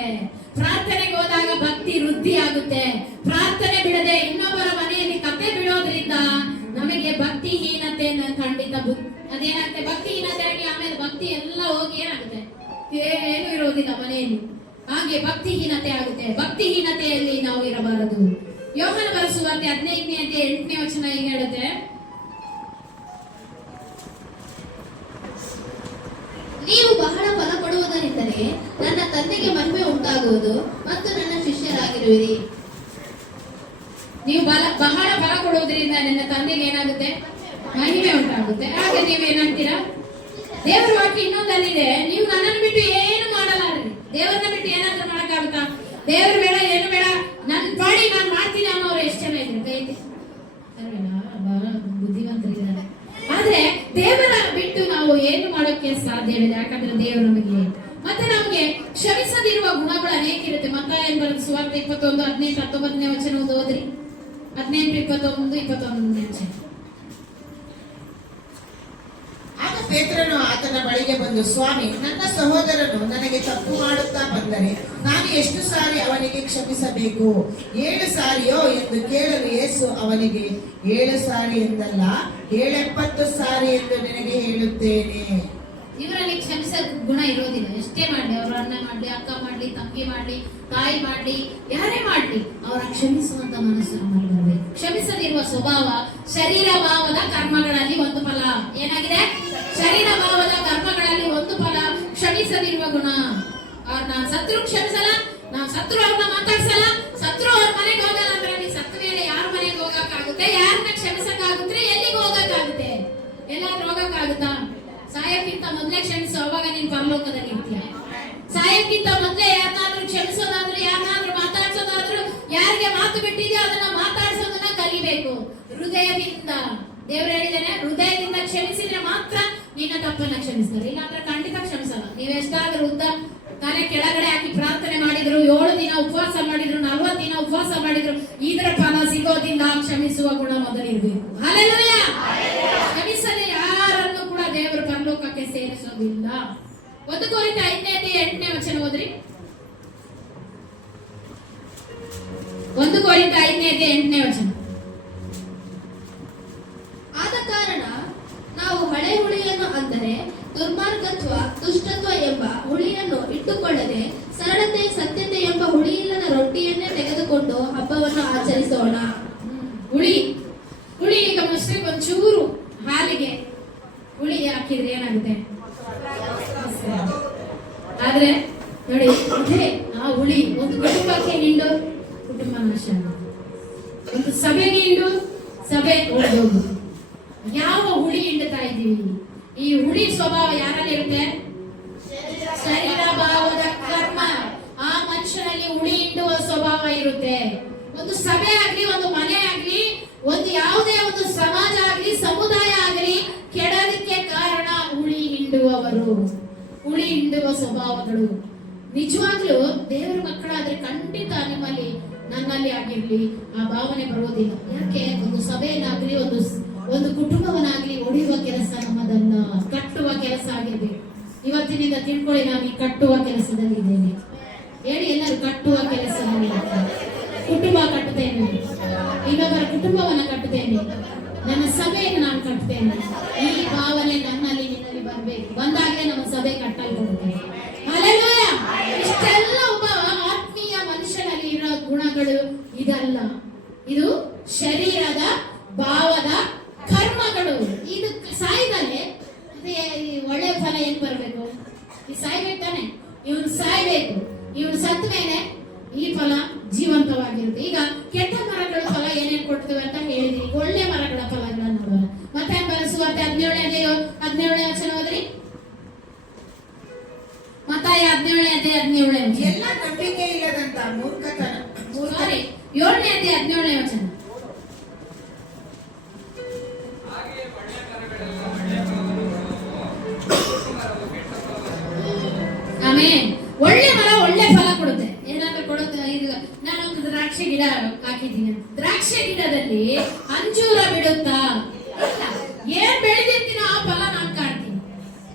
ಪ್ರಾರ್ಥನೆಗೆ ಹೋದಾಗ ಭಕ್ತಿ ವೃದ್ಧಿ ಆಗುತ್ತೆ. ಪ್ರಾರ್ಥನೆ ಬಿಡದೆ ಇನ್ನೊಬ್ಬರ ಮನೆಯಲ್ಲಿ ಕತೆ ಬಿಡೋದ್ರಿಂದ ನಮಗೆ ಭಕ್ತಿಹೀನತೆ ಖಂಡಿತ. ಅದೇನಾಗುತ್ತೆ? ಭಕ್ತಿಹೀನತೆ ಆಗಿ ಆಮೇಲೆ ಭಕ್ತಿ ಎಲ್ಲ ಹೋಗಿ ಏನಾಗುತ್ತೆ? ಏನು ಇರೋದಿಲ್ಲ ಮನೆಯಲ್ಲಿ. ಹಾಗೆ ಭಕ್ತಿಹೀನತೆ ಆಗುತ್ತೆ. ಭಕ್ತಿಹೀನತೆಯಲ್ಲಿ ನಾವು ಇರಬಾರದು. ಯೋಹಾನ ಬರೆಸುವಾರ್ತೆ 15ನೇ ಅಧ್ಯಾಯ 8ನೇ ವಚನ ಹೀಗೆ ಹೇಳುತ್ತೆ, ನೀವು ಬಹಳ ಫಲ ಕೊಡುವುದರಿಂದಲೇ ನನ್ನ ತಂದೆಗೆ ಮಹಿಮೆ ಉಂಟಾಗುವುದು ಮತ್ತು ನನ್ನ ಶಿಷ್ಯರಾಗಿರುವಿರಿ. ನೀವು ಬಹಳ ಫಲ ಕೊಡುವುದರಿಂದ ನನ್ನ ತಂದೆಗೆ ಏನಾಗುತ್ತೆ? ಮಹಿಮೆ ಉಂಟಾಗುತ್ತೆ. ಆಗ ನೀವೇನಂತೀರಾ? ದೇವರ ವಾಕ್ಯ ಇನ್ನೊಂದಲ್ಲಿದೆ, ನೀವು ನನ್ನನ್ನು ಬಿಟ್ಟು ಏನು ಮಾಡಲಾರಿ. ದೇವರನ್ನ ಬಿಟ್ಟು ಏನಾದ್ರೂ ಮಾಡಕ್ಕಾಗುತ್ತಾ? ದೇವರು ಬೇಡ, ಏನು ಬೇಡ, ನನ್ನ ಪಾಡಿ ನಾನು ಮಾಡ್ತೀನಿ ಅನ್ನೋರು ಎಷ್ಟು ಜನ ಇದ್ರು? ಕೈ ಬಹಳ ಬುದ್ಧಿವಂತರಿದ್ದಾರೆ. ಆದ್ರೆ ದೇವರ ಬಿಟ್ಟು ನಾವು ಏನು ಮಾಡೋಕೆ ಸಾಧ್ಯವಿಲ್ಲ. ಯಾಕಂದ್ರೆ ದೇವರು ನಮಗೆ ಮತ್ತೆ ನಮಗೆ ಕ್ಷಮಿಸದಿರುವ ಗುಣಗಳು ಅನೇಕ ಇರುತ್ತೆ. ಮತ್ತಾಯ ಬರೆದ ಸುವಾರ್ತೆ 21 18 19ನೇ ವಚನ ಓದ್ರಿ. 18 21 21ನೇ ವಚನ. ಆಗ ಪೇತ್ರನು ಆತನ ಬಳಿಗೆ ಬಂದು, ಸ್ವಾಮಿ, ನನ್ನ ಸಹೋದರನು ನನಗೆ ತಪ್ಪು ಮಾಡುತ್ತಾ ಬಂದರೆ ನಾನು ಎಷ್ಟು ಸಾರಿ ಅವನಿಗೆ ಕ್ಷಮಿಸಬೇಕು? 7 ಸಾರಿಯೋ ಎಂದು ಕೇಳಲು ಯೇಸು ಅವನಿಗೆ, 7 ಸಾರಿ ಎಂದಲ್ಲ, 770 ಸಾರಿ ಎಂದು ನಿನಗೆ ಹೇಳುತ್ತೇನೆ. ಇವರಲ್ಲಿ ಕ್ಷಮಿಸೋ ಗುಣ ಇರೋದಿಲ್ಲ. ಎಷ್ಟೇ ಮಾಡ್ಲಿ, ಅವ್ರ ಅಣ್ಣ ಮಾಡ್ಲಿ, ಅಕ್ಕ ಮಾಡ್ಲಿ, ತಂಗಿ ಮಾಡ್ಲಿ, ತಾಯಿ ಮಾಡ್ಲಿ, ಯಾರೇ ಮಾಡ್ಲಿ, ಅವರ ಕ್ಷಮಿಸುವಂತ ಮನಸ್ಸು ನಮ್ಮಲ್ಲಿ ಬರಬೇಕು. ಕ್ಷಮಿಸದಿರುವ ಸ್ವಭಾವ ಶರೀರ ಭಾವದ ಕರ್ಮಗಳಲ್ಲಿ ಒಂದು ಫಲ. ಏನಾಗಿದೆ? ಶರೀರ ಭಾವದ ಕರ್ಮಗಳಲ್ಲಿ ಒಂದು ಫಲ ಕ್ಷಮಿಸದಿರುವ ಗುಣ. ನಾನ್ ಸತ್ರು ಕ್ಷಮಿಸಲ್ಲ, ನಾನ್ ಸತ್ರು ಅವ್ರನ್ನ ಮಾತಾಡ್ಸಲ್ಲ, ಸತ್ರು ಅವ್ರ ಮನೆಗೆ ಹೋಗಲ್ಲ ಅಂದ್ರೆ ನೀ ಸತ್ತ ಮೇಲೆ ಯಾರ ಮನೆಗೆ ಹೋಗಕ್ಕಾಗುತ್ತೆ? ಯಾರನ್ನ ಕ್ಷಮಿಸಕ್ಕಾಗುತ್ತೆ? ಎಲ್ಲಿಗೆ ಹೋಗಕ್ಕಾಗುತ್ತೆ? ಎಲ್ಲಾದ್ರೂ ಹೋಗಕ್ಕಾಗುತ್ತಾ? ಸಾಯಕ್ಕಿಂತ ಮೊದಲೇ ಕ್ಷಮಿಸು, ಅವಾಗ ನೀನ್ ಪರಲೋಕದಲ್ಲಿ ಇರ್ತೀಯ. ಸಾಯಕ್ಕಿಂತ ಮೊದಲೇ ಯಾರನ್ನಾದ್ರೂ ಕ್ಷಮಿಸೋದಾದ್ರೂ, ಯಾರನ್ನಾದ್ರೂ ಮಾತಾಡ್ಸೋದಾದ್ರೂ, ಯಾರಿಗೆ ಮಾತು ಬಿಟ್ಟಿದ್ಯೋ ಅದನ್ನ ಮಾತಾಡ್ಸೋದನ್ನ ಕಲಿಬೇಕು ಹೃದಯದಿಂದ. ದೇವರು ಹೇಳಿದಾನೆ, ಹೃದಯದಿಂದ ಕ್ಷಮಿಸಿದ್ರೆ ಮಾತ್ರ ನಿನ್ನ ತಪ್ಪನ್ನ ಕ್ಷಮಿಸ್ತಾರೆ, ಇಲ್ಲಾಂದ್ರೆ ಖಂಡಿತ ಕ್ಷಮಿಸಲ್ಲ. ನೀವೆಷ್ಟಾದ್ರೂ ತಾನೇ ಕೆಳಗಡೆ ಹಾಕಿ ಪ್ರಾರ್ಥನೆ ಮಾಡಿದ್ರು, 7 ದಿನ ಉಪವಾಸ ಮಾಡಿದ್ರು, 40 ದಿನ ಉಪವಾಸ ಮಾಡಿದ್ರು, ಇದರ ಫಲ ಸಿಗೋದಿಲ್ಲ. ಕ್ಷಮಿಸುವ ಗುಣ ಮೊದಲಿರ್ಬೇಕು. ಹಲ್ಲೆಲೂಯಾ! ಕ್ಷಮಿಸದೆ ಯಾರನ್ನು ಕೂಡ ದೇವರು ಪರಲೋಕಕ್ಕೆ ಸೇರಿಸೋದಿಲ್ಲ. 1 ಕೊರಿಂಥ 5ನೇ ಅಧ್ಯಾಯ 8ನೇ ವಚನ ಓದ್ರಿ. 1 ಕೊರಿಂಥ 5ನೇ ಅಧ್ಯಾಯ 8ನೇ ವಚನ. ಆದ ಕಾರಣ ನಾವು ಹಳೆ ಹುಳಿಯನ್ನು, ಅಂದರೆ ದುರ್ಮಾರ್ಗತ್ವ, ದುಷ್ಟತ್ವ ಎಂಬ ಹುಳಿಯನ್ನು ಇಟ್ಟುಕೊಳ್ಳದೆ ಸರಳತೆ, ಸತ್ಯತೆ ಎಂಬ ಹುಳಿಯಿಲ್ಲದ ರೊಟ್ಟಿಯನ್ನೇ ತೆಗೆದುಕೊಂಡು ಹಬ್ಬವನ್ನು ಆಚರಿಸೋಣ. ಹುಳಿ ಈಗ ಮೊಸರಿಗೆ ಒಂಚೂರು ಹಾಲಿಗೆ ಹುಳಿ ಹಾಕಿದ್ರೆ ಏನಾಗುತ್ತೆ? ಆದ್ರೆ ನೋಡಿ, ಅದೇ ಆ ಹುಳಿ ಒಂದು ಕುಟುಂಬಕ್ಕೆ ಹಿಂಡು, ಕುಟುಂಬ ನಾಶ. ಒಂದು ಸಭೆಗೆ ಹಿಂಡು, ಸಭೆ ಹೋಗೋದು. ಯಾವ ಹುಳಿ ಹಿಂಡುತ್ತಾ ಇದ್ದೀವಿ? ಈ ಹುಳಿ ಸ್ವಭಾವ ಯಾರಲ್ಲಿ ಇರುತ್ತೆ? ಶರೀರ ಭಾವದ ಕರ್ಮ. ಆ ಮನುಷ್ಯನಲ್ಲಿ ಹುಳಿ ಹಿಂಡುವ ಸ್ವಭಾವ ಇರುತ್ತೆ. ಒಂದು ಸಭೆ ಆಗ್ಲಿ, ಒಂದು ಮನೆ ಆಗ್ಲಿ, ಒಂದು ಯಾವುದೇ ಒಂದು ಸಮಾಜ ಆಗ್ಲಿ, ಸಮುದಾಯ ಆಗಲಿ ಕೆಡಲಿಕ್ಕೆ ಕಾರಣ ಹುಳಿ ಹಿಂಡುವವರು, ಹುಳಿ ಹಿಂಡುವ ಸ್ವಭಾವಗಳು. ನಿಜವಾಗ್ಲೂ ದೇವರ ಮಕ್ಕಳಾದ್ರೆ ಖಂಡಿತ ನಿಮ್ಮಲ್ಲಿ, ನನ್ನಲ್ಲಿ ಆಗಿರ್ಲಿ ಆ ಭಾವನೆ ಬರೋದಿಲ್ಲ. ಯಾಕೆ? ಒಂದು ಸಭೆಯನ್ನಾಗ್ಲಿ, ಒಂದು ಕುಟುಂಬವನ್ನಾಗ್ಲಿ ಹೊಡೆಯುವ ಕೆಲಸ ನಮ್ಮದಲ್ಲ, ಕಟ್ಟುವ ಕೆಲಸ ಆಗಿರ್ಬೇಕು. ಇವತ್ತಿನಿಂದ ತಿಳ್ಕೊಳ್ಳಿ, ನಾನು ಈ ಕಟ್ಟುವ ಕೆಲಸದಲ್ಲಿ ಇದ್ದೇನೆ. ಹೇಳಿ ಎಲ್ಲರೂ, ಕಟ್ಟುವ ಕೆಲಸದಲ್ಲಿ ಕುಟುಂಬ ಕಟ್ಟುತ್ತೇನೆ, ಇನ್ನೊಬ್ಬರ ಕುಟುಂಬವನ್ನ ಕಟ್ಟುತ್ತೇನೆ, ನನ್ನ ಸಭೆಯನ್ನು ನಾನು ಕಟ್ಟುತ್ತೇನೆ. ಈ ಭಾವನೆ ನನ್ನಲ್ಲಿ ನಿನ್ನಲ್ಲಿ ಬರಬೇಕು. ಬಂದಾಗಲೇ ನಮ್ಮ ಸಭೆ ಕಟ್ಟಲ್ಪಡುತ್ತೆ. ಹಲ್ಲೆಲೂಯಾ! ಇಷ್ಟೆಲ್ಲ ಒಬ್ಬ ಆತ್ಮೀಯ ಮನುಷ್ಯನಲ್ಲಿ ಇರೋ ಗುಣಗಳು ಇದಲ್ಲ. ಇದು ಶರೀರದ ಭಾವದ ಕರ್ಮಗಳು. ಇದು ಸಾಯ್ದಲೆ ಒಳ್ಳೆ ಫಲ ಏನ್ ಬರ್ಬೇಕು? ಈ ಸಾಯ್ಬೇಕು ತಾನೆ, ಇವನು ಸಾಯ್ಬೇಕು. ಇವನು ಸತ್ತ ಮೇಲೆ ಈ ಫಲ ಜೀವಂತವಾಗಿರುತ್ತೆ. ಈಗ ಕೆಟ್ಟ ಮರಗಳ ಫಲ ಏನೇನ್ ಕೊಡ್ತೇವೆ ಅಂತ ಹೇಳಿದೀನಿ. ಒಳ್ಳೆ ಮರಗಳ ಫಲಗಳನ್ನ ನೋಡೋಣ. ಮತ್ತೆ ಸುವಾರ್ತೆ 17ನೇ ವಚನ ಹೋದ್ರಿ. ಮತ್ತಾಯ 17ನೇ ಎಲ್ಲ ನಂಬಿಕೆ ಇಲ್ಲದಂತ ಮೂರ್ಖತನ. ಸಾರಿ, 7ನೇ 17ನೇ ವಚನ. ಆಮೇನ್. ಒಳ್ಳೆ ಮರ ಒಳ್ಳೆ ಫಲ ಕೊಡುತ್ತೆ. ಏನಾದ್ರೂ ಕೊಡುತ್ತೆ. ಈಗ ನಾನೊಂದು ದ್ರಾಕ್ಷಿ ಗಿಡ ಹಾಕಿದ್ದೀನಿ. ದ್ರಾಕ್ಷಿ ಗಿಡದಲ್ಲಿ ಅಂಜೂರ ಬಿಡುತ್ತಾ? ಏನ್ ಬೆಳೆದಿರ್ತೀನೋ ಆ ಫಲ ನಾನು ಕಾಣ್ತೀನಿ.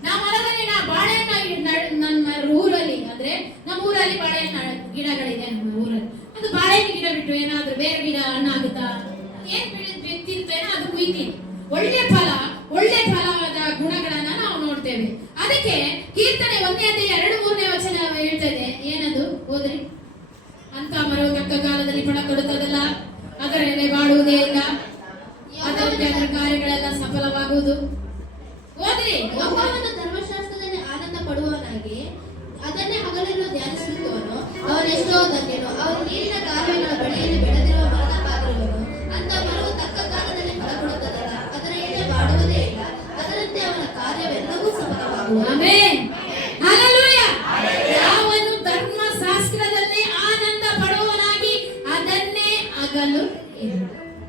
ನಮ್ಮ ಮರದಲ್ಲಿ ನಾ ಬಾಳೆಹಣ್ಣ ನನ್ನ ಊರಲ್ಲಿ, ಅಂದ್ರೆ ನಮ್ಮ ಊರಲ್ಲಿ ಬಾಳೆಹಣ್ಣ ಗಿಡಗಳಿದೆ. ನಮ್ಮ ಊರಲ್ಲಿ ಅದು ಬಾಳೆಹಣ್ಣು ಗಿಡ ಬಿಟ್ಟು ಏನಾದ್ರೂ ಬೇರೆ ಗಿಡ ಹಣ್ಣಾಗುತ್ತಾ? ಏನ್ ಬಿತ್ತಿರ್ತೇನೋ ಅದು ಕುಯ್ತೀನಿ. ಒಳ್ಳೆ ಫಲ, ಒಳ್ಳೆ ಫಲವಾದ ಗುಣಗಳನ್ನ ನಾವು ನೋಡ್ತೇವೆ. ಅದಕ್ಕೆ ಕೀರ್ತನೆ 1:2-3 ವಚನ ಹೇಳ್ತದೆ. ಏನದು ಓದ್ರಿ. ಅಂತ ಮರವು ತಕ್ಕ ಕಾಲದಲ್ಲಿ ಫಲ ಕೊಡುತ್ತದಲ್ಲ, ಅದರ ಎಲೆ ಬಾಡುವುದೇ ಇಲ್ಲ, ಅದರ ಕಾರ್ಯಗಳೆಲ್ಲ ಸಫಲವಾಗುವುದು. ಓದ್ರಿ. ಯೆಹೋವನ ಧರ್ಮಶಾಸ್ತ್ರದಲ್ಲಿ ಆನಂದ ಪಡುವವನಾಗಿ ಅದನ್ನೇ ಹಗಲಿರುಳು ಧ್ಯಾನಿಸುವವನು ಅವನೆಷ್ಟೋ ಧನ್ಯನು. ಅವನು ನೀರಿನ ಕಾಲುವೆಗಳ ಬಳಿಯಲ್ಲಿ ಬೆಳೆದಿರುವ ಮರದ ಹಾಗಿರುವನು. ಅಂತ ಮರವು ತಕ್ಕ ಕಾಲದಲ್ಲಿ ಫಲ ಕೊಡುತ್ತದಲ್ಲ, ಅದರ ಎಲೆ ಬಾಡುವುದೇ ಇಲ್ಲ, ಅದರಂತೆ ಅವನ ಕಾರ್ಯವೆಲ್ಲವೂ ಸಫಲವಾಗುವುದು. ಆಮೆನ್. ಹಲ್ಲೆಲೂಯಾ. ಯಾವನು ಧರ್ಮಶಾಸ್ತ್ರದಲ್ಲಿ ಆನಂದ ಪಡುವವನಾಗಿ ಅದನ್ನೇ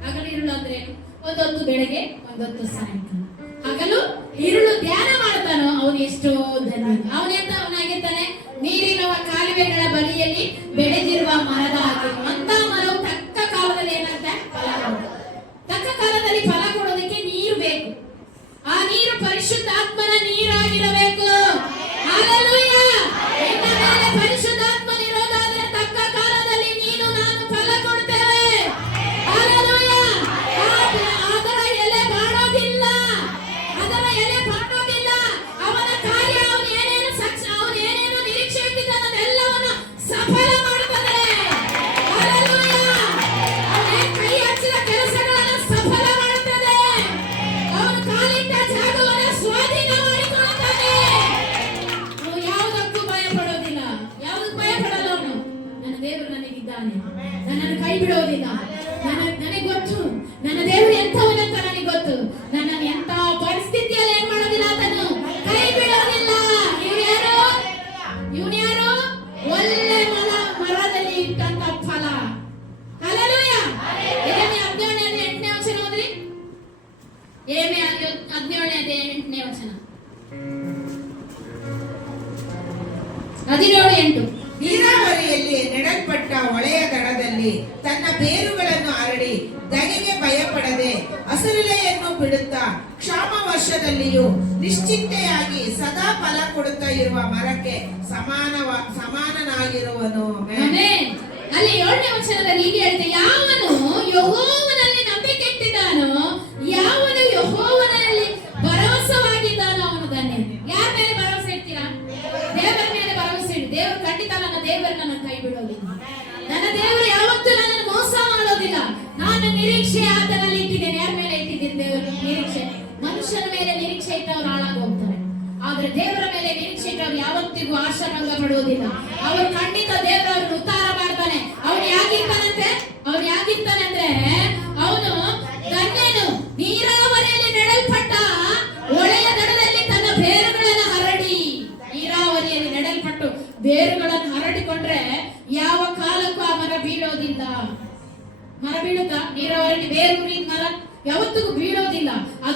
ಹಗಲಿರುಳು ಅಂದ್ರೆ ಏನು? ಒಂದೊತ್ತು ಬೆಳಗ್ಗೆ, ಒಂದೊತ್ತು ಸಾಯಂಕಾಲ, ಹಗಲು ಇರುಳು ಧ್ಯಾನ ಮಾಡ್ತಾನೋ ಅವನು ಎಷ್ಟೋ ಧನ್ಯ. ಅವನಾಗಿರ್ತಾನೆ ನೀರಿನ ಕಾಲುವೆಗಳ ಬಳಿಯಲ್ಲಿ ಬೆಳೆದಿರುವ ಮರದ ಹಾಗೆ. ಅಂತ ಮರವು ತಕ್ಕ ಕಾಲದಲ್ಲಿ ಏನಾಗುತ್ತೆ? ಫಲ ಕೊಡುತ್ತೆ. ತಕ್ಕ ಕಾಲದಲ್ಲಿ ಫಲ ಕೊಡೋದಕ್ಕೆ ನೀರು ಬೇಕು. ಆ ನೀರು ಪರಿಶುದ್ಧಾತ್ಮನ ನೀರಾಗಿರಬೇಕು. ಹಲ್ಲೆಲೂಯಾ. ನಿನ್ನ ಮೇಲೆ ಪರಿಶುದ್ಧಾತ್ಮನಿರೋದಾದ್ರೆ ತಕ್ಕ ಕಾಲದಲ್ಲಿ ನೀನು ನಾನು ಫಲ ಕೊಡ್ತೇವೆ. ಹಲ್ಲೆಲೂಯಾ. ಅದರ ಎಲೆ ಬಾಡೋದಿಲ್ಲ, ಅದರ ಎಲೆ ಬಾಡೋದಿಲ್ಲ. ಅವನ ಕಾರ್ಯ, ಅವನು ಏನೇನು ನಿರೀಕ್ಷೆ ಇಟ್ಟಿದ್ದಾನೆ ಅದೆಲ್ಲವನ್ನ ಸಫಲ ಮಾಡುತ್ತದೆ. ಹಲ್ಲೆಲೂಯಾ. ಅವನು ಕೈ ಹಚ್ಚಿದ ಕೆಲಸಗಳನ್ನ ಸಫಲ ಮಾಡುತ್ತದೆ. ಅವನು ಕಾಲಿಟ್ಟ ಜಾಗವನ್ನು ಸ್ವಾಧೀನ ಮಾಡಿಕೊಳ್ಳುತ್ತಾನೆ. ಅವನು ಯಾವುದಕ್ಕೂ ಭಯ ಪಡೋದಿಲ್ಲ. ಯಾವುದಕ್ಕೂ ಭಯ ಪಡಲ್ಲ ಅವನು. ನನ್ನ ದೇವರು ನನಗಿದ್ದಾನೆ, ನನ್ನನ್ನು ಕೈ ಬಿಡೋದಿಲ್ಲ. ನನಗೆ ಗೊತ್ತು ನನ್ನ ದೇವರು ಎಂಥವನಂತ ನನಗೆ ಗೊತ್ತು. ನನ್ನನ್ನು ಎಂಥ ಪರಿಸ್ಥಿತಿಯಲ್ಲಿ ಏನ್ ಮಾಡೋದಿಲ್ಲ, ಅದನ್ನು ಕೈ ಬಿಡೋದಿಲ್ಲ. ಇವನು ಯಾರು? ಒಳ್ಳೆ ಮರದಲ್ಲಿ ಇಟ್ಟಂತ ಫಲ. ಹಲ್ಲೆಲೂಯಾ. ಏಮೆ 17ನೇ ವಚನ ಹೋದ್ರಿ. ಏಮೆ 17ನೇ ವಚನ 17:8. ನೀರಾವರಿಯಲ್ಲಿ ನೆಡಲ್ಪಟ್ಟ ಹೊಳೆಯ ದಡದಲ್ಲಿ ತನ್ನ ಬೇರುಗಳನ್ನು ಹರಡಿ ಧಗೆಗೆ ಭಯಪಡದೆ ಹಸಿರೆಲೆಯನ್ನು ಬಿಡುತ್ತಾ ಕ್ಷಾಮ ವರ್ಷದಲ್ಲಿಯೂ ನಿಶ್ಚಿಂತೆಯಾಗಿ ಸದಾ ಫಲ ಕೊಡುತ್ತಾ ಇರುವ ಮರಕ್ಕೆ ಸಮಾನನಾಗಿರುವನು. ಆಮೆನ್. ಅಲ್ಲಿ 7ನೇ ವಚನದಲ್ಲಿ ಹೀಗೆ ಹೇಳ್ತೆ, ಯಾವನು ಯೆಹೋವನಲ್ಲಿ ನಂಬಿಕೆ ಇಟ್ಟಿದ್ದಾನೋ, ಯಾವನು ಯೆಹೋವನಲ್ಲಿ ಭರವಸವಾಗಿದ್ದಾನೋ ಅವನು ಧನ್ಯ. ಯಾರ ಮೇಲೆ ಭರವಸೆ ಇಡ್ತೀರಾ? ದೇವರ ಮೇಲೆ ಭರವಸೆ ಇಡಿ. ದೇವರು ಖಂಡಿತ ನನ್ನ ದೇವರು ನನ್ನ ಕೈ ಬಿಡೋದಿಲ್ಲ. ನನ್ನ ದೇವರು ಯಾವತ್ತೂ ನನ್ನನ್ನು ಮೋಸ ಮಾಡೋದಿಲ್ಲ. ನಾನು ನಿರೀಕ್ಷೆ ಆತನಲ್ಲಿ ಇಟ್ಟಿದ್ದೇನೆ. ಯಾರ ಮೇಲೆ ಇಟ್ಟಿದ್ದೀನಿ ದೇವರು ನಿರೀಕ್ಷೆ? ಮನುಷ್ಯನ ಮೇಲೆ ನಿರೀಕ್ಷೆ ಇಟ್ಟವರು ಹಾಳಾಗಿ ಹೋಗ್ತಾರೆ. ಆದ್ರೆ ದೇವರ ಮೇಲೆ ನಿರೀಕ್ಷೆ ಇಟ್ಟವರು ಯಾವತ್ತಿಗೂ ಆಶಾಭಂಗ ಪಡುವುದಿಲ್ಲ. ಅವರು ಖಂಡಿತ ದೇವರವ್ರನ್ನು ಉದ್ಧಾರ ಮಾಡ್ತಾನೆ. ಅವನು ಯಾಗಿರ್ತಾನೆ ಅಂದ್ರೆ ಅವನು ಧನ್ಯನು. ನೀರಾವರಿಯಲ್ಲಿ ನೆಡಲ್ಪಟ್ಟ ಹೊಳೆಯ ದಡದಲ್ಲಿ ತನ್ನ ಬೇರುಗಳನ್ನು ಹರಡಿ, ನೀರಾವರಿಯಲ್ಲಿ ನೆಡಲ್ಪಟ್ಟು ಬೇರುಗಳನ್ನು ಹರಡಿಕೊಂಡ್ರೆ ಯಾವ ಕಾಲಕ್ಕೂ ಆ ಮರ ಬೀಳೋದಿಲ್ಲ.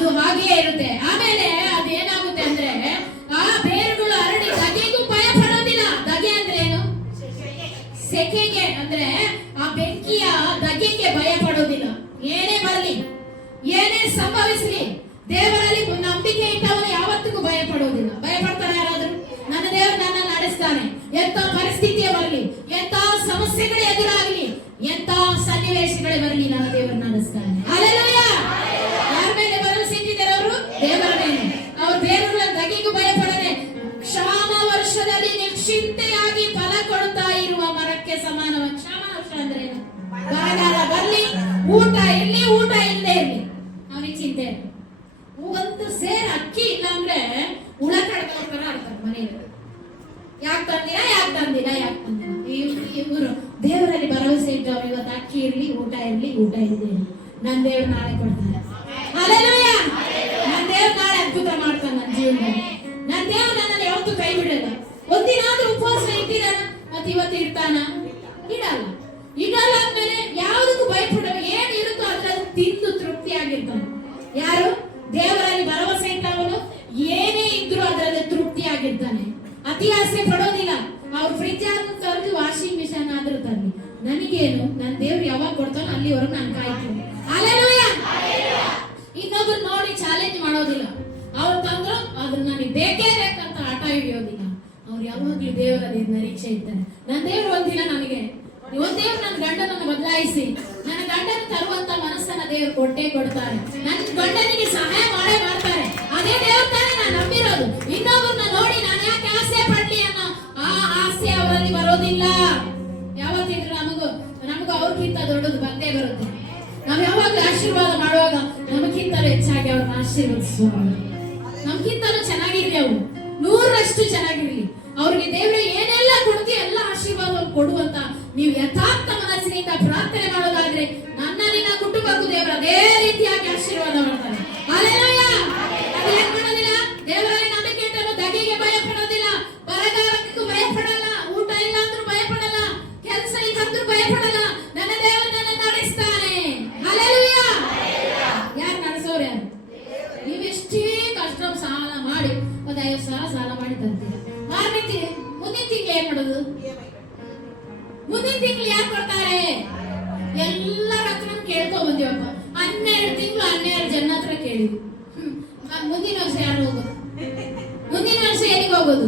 ಅದು ಹಾಗೆಯೇ ಇರುತ್ತೆ. ಆಮೇಲೆ ಅದೇನಾಗುತ್ತೆ ಅಂದ್ರೆ ಆ ಬೇರುಗಳು ಹರಡಿ ಧಗೆಗೂ ಭಯ ಪಡೋದಿಲ್ಲ. ಧಗೆ ಅಂದ್ರೆ ಏನು? ಸೆಕೆಗೆ, ಅಂದ್ರೆ ಆ ಬೆಂಕಿಯ ಧಗೆಗೆ ಭಯ ಪಡೋದಿಲ್ಲ. ಏನೇ ಬರಲಿ, ಏನೇ ಸಂಭವಿಸಲಿ, ದೇವರಲ್ಲಿ ನಂಬಿಕೆ ಇಟ್ಟವನು ಯಾವತ್ತಿಗೂ ಭಯ ಪಡೋದಿಲ್ಲ. ಭಯ ಪಡ್ತಾರೆ ಯಾರಾದ್ರೂ? ನನ್ನ ದೇವರು ನನ್ನ ನಡೆಸ್ತಾನೆ. ಎಂತ ಪರಿಸ್ಥಿತಿಯೇ ಬರಲಿ, ಎಂತ ಸಮಸ್ಯೆಗಳೇ ಎದುರಾಗಲಿ, ಎಂತ ಸನ್ನಿವೇಶಗಳೇ ಬರಲಿ, ನನ್ನ ದೇವರು ನಡೆಸ್ತಾನೆ. ಹಲ್ಲೆಲೂಯಾ! ಯಾರ ಮೇಲೆ ಭರವಸೆ ಇಟ್ಟಿದ್ದಾರೆ ಅವರು? ದೇವರ ಮೇಲೆ. ಅವ್ರ ಬೇರುಗಳ ಧಗೆಗೂ ಭಯ ಪಡದೆ ಕ್ಷಾಮ ವರ್ಷದಲ್ಲಿ ನಿಶ್ಚಿಂತೆಯಾಗಿ ಫಲ ಕೊಡ್ತಾ ಇರುವ ಮರಕ್ಕೆ ಸಮಾನವ. ಕ್ಷಾಮ ವರ್ಷ ಅಂದ್ರೆ ಏನು? ಬರಗಾಲ ಬರ್ಲಿ, ಊಟ ಇರ್ಲಿ, ಊಟ ಇಲ್ಲದೆ ಇರ್ಲಿ, ಅವನಿಗೆ ಚಿಂತೆ ಇಲ್ಲ. ಒಂದು ಸೇರ್ ಅಕ್ಕಿ ಇಲ್ಲ ಅಂದ್ರೆ ಹುಳ ಕಡ್ದವ್ರ ತರ ಆಡ್ತಾರೆ ಮನೆಯಲ್ಲಿ. ಯಾಕೆ ತಂದಿರಾ, ಯಾಕೆ ತಂದಿರಾ, ಯಾಕೆ ತಂದಿರಾ? ಇವರು ದೇವರಲ್ಲಿ ಭರವಸೆ ಇಟ್ಟವ್ರು. ಇವತ್ತು ಅಕ್ಕಿ ಇರ್ಲಿ, ಊಟ ಇರ್ಲಿ, ಊಟ ಇಲ್ಲದೆ ನನ್ನ ದೇವ್ರು ನಾಳೆ ಕೊಡ್ತಾರೆ. ಹಲ್ಲೆಲೂಯಾ! ನನ್ನ ದೇವ್ರು ನಾಳೆ ಅದ್ಭುತ ಮಾಡ್ತಾನೆ ನನ್ನ ಜೀವನದಲ್ಲಿ. ನನ್ನ ದೇವ್ರು ನನ್ನನ್ನು ಯಾವತ್ತೂ ಕೈ ಬಿಡಲ್ಲ. ಒಂದಿನಾದ್ರೂ ಉಪವಾಸ ಇಟ್ಟಿದಾನ, ಮತ್ತೆ ಇವತ್ತು ಇರ್ತಾನ? ಇಡಲ್ಲ. ಇಡಲ್ಲ ಅಂದ್ಮೇಲೆ ಯಾವುದಕ್ಕೂ ಭಯಪಡಲ್ಲ. ಏನ್ ಇರುತ್ತೋ ಅದ್ರಲ್ಲಿ ತಿಂದು ತೃಪ್ತಿಯಾಗಿರ್ತಾನೆ. ಯಾರು? ದೇವರಲ್ಲಿ ಭರವಸೆ ಇಟ್ಟವನು ಏನೇ ಇದ್ರು ಅದರಲ್ಲಿ ತೃಪ್ತಿಯಾಗಿರ್ತಾನೆ. ಅತಿ ಆಸೆ ಪಡೋದಿಲ್ಲ. ಅವ್ರು ಫ್ರಿಜ್ ಆದ್ರೂ ತರಲಿ, ವಾಷಿಂಗ್ ಮಿಷನ್ ಆದ್ರೂ ತರಲಿ, ನನಗೇನು, ನನ್ನ ದೇವ್ರು ಯಾವಾಗ ಕೊಡ್ತಾನೋ ಅಲ್ಲಿವರೆಗೂ ನಾನು ಕಾಯ್ತೀನಿ. ಹಲ್ಲೆಲೂಯಾ! ಇನ್ನೊಬ್ರು ನೋಡಿ ಚಾಲೆಂಜ್ ಮಾಡೋದಿಲ್ಲ. ಅವ್ರು ತಂದ್ರು ಅದನ್ನ ನನಗೆ ಬೇಕೇ ಬೇಕಂತ ಆಟ ಹಿಡಿಯೋದಿಲ್ಲ. ಅವ್ರು ಯಾವಾಗ್ಲೂ ದೇವರಲ್ಲಿ ನಿರೀಕ್ಷೆ ಇರ್ತಾರೆ. ನನ್ನ ದೇವ್ರು ಒಂದಿನ ನನಗೆ, ಒಂದೇವ್ರು ನನ್ನ ಗಂಡನನ್ನು ಬದಲಾಯಿಸಿ ನನ್ನ ಗಂಡನ ತರುವಂತ ಮನಸ್ಸನ್ನ ದೇವರು ಕೊಟ್ಟೇ ಕೊಡ್ತಾರೆ. ನನ್ನ ಗಂಡನಿಗೆ ಸಹಾಯ ಮಾಡೇ ಮಾಡ್ತಾರೆ. ಅದೇ ದೇವ್ರ ತಾನೇ ನಾನು ನಂಬಿರೋದು. ಇನ್ನೊಬ್ಬರನ್ನ ನೋಡಿ ನಾನು ಯಾಕೆ ಆಸೆ ಪಡ್ಲಿ ಅನ್ನೋ ಆ ಆಸೆ ಅವರಲ್ಲಿ ಬರೋದಿಲ್ಲ. ಯಾವತ್ತಿದ್ರು ನಮಗೂ ಅವ್ರಿಗಿಂತ ದೊಡ್ಡದು ಬಂದೇ ಬರುತ್ತೆ. ನಾವು ಯಾವಾಗ್ಲೂ ಆಶೀರ್ವಾದ ಮಾಡುವಾಗ ನಮಗಿಂತಲೂ ಹೆಚ್ಚಾಗಿ ಅವ್ರನ್ನ ಆಶೀರ್ವದಿಸುವ, ನಮ್ಗಿಂತಲೂ ಚೆನ್ನಾಗಿರ್ಲಿ, ಅವ್ರು 100ರಷ್ಟು ಚೆನ್ನಾಗಿರ್ಲಿ. ಅವ್ರಿಗೆ ದೇವ್ರ ಏನೆಲ್ಲ ಕೊಡ್ತೀವಿ ಎಲ್ಲ ಆಶೀರ್ವಾದ ಕೊಡುವಂತ ನೀವು ಯಥಾರ್ಥ ಮನಸ್ಸಿನಿಂದ ಪ್ರಾರ್ಥನೆ ಮಾಡೋದಾದ್ರೆ ನನ್ನ ನಿನ್ನ ಕುಟುಂಬಕ್ಕೂ ದೇವರು ಅದೇ ರೀತಿಯಾಗಿ ಆಶೀರ್ವಾದ ಮಾಡ್ತಾರೆ. ಹಲ್ಲೆಲೂಯಾ! ಅದು ಏನ್ ಮಾಡೋದಿಲ್ಲ? ದೇವರಲ್ಲಿ ನಂಬಿಕೆ ಇಟ್ಟನು ಧಗೆಗೆ ಭಯ ಪಡೋದಿಲ್ಲ, ಬರಗಾಲಕ್ಕೂ ಭಯ ಪಡಲ್ಲ, ಊಟ ಇಲ್ಲ ಅಂದ್ರೂ ಭಯ ಪಡಲ್ಲ, ಕೆಲಸ ಇಲ್ಲ ಅಂದ್ರೂ ಭಯ ಪಡಲ್ಲ. ನನ್ನ ದೇವರು ನನ್ನ ನಡೆಸ್ತಾನೆ. ಹಲ್ಲೆಲೂಯಾ! ಯಾರು ನಡೆಸೋರು? ಯಾರು? ನೀವೆಷ್ಟೇ ಕಷ್ಟ ಸಾಲ ಮಾಡಿ ಒಂದು 50,000 ಸಾಲ ಮಾಡಿ ತಂತೀರ, ಮುಂದಿನ ತಿಂಗಳು ಏನ್ ಮಾಡೋದು? ಮುಂದಿನ ತಿಂಗಳು ಯಾರು ಕೊಡ್ತಾರೆ? ಎಲ್ಲರ ಹತ್ರ ಕೇಳ್ಕೊಂಡ್ ಬಂದಿವಪ್ಪ. 12 ತಿಂಗಳು 12 ಜನ ಹತ್ರ ಕೇಳಿ, ಮುಂದಿನ ವರ್ಷ ಯಾರು ಹೋಗೋದು? ಮುಂದಿನ ವರ್ಷ ಎಲ್ಲಿಗೆ ಹೋಗೋದು?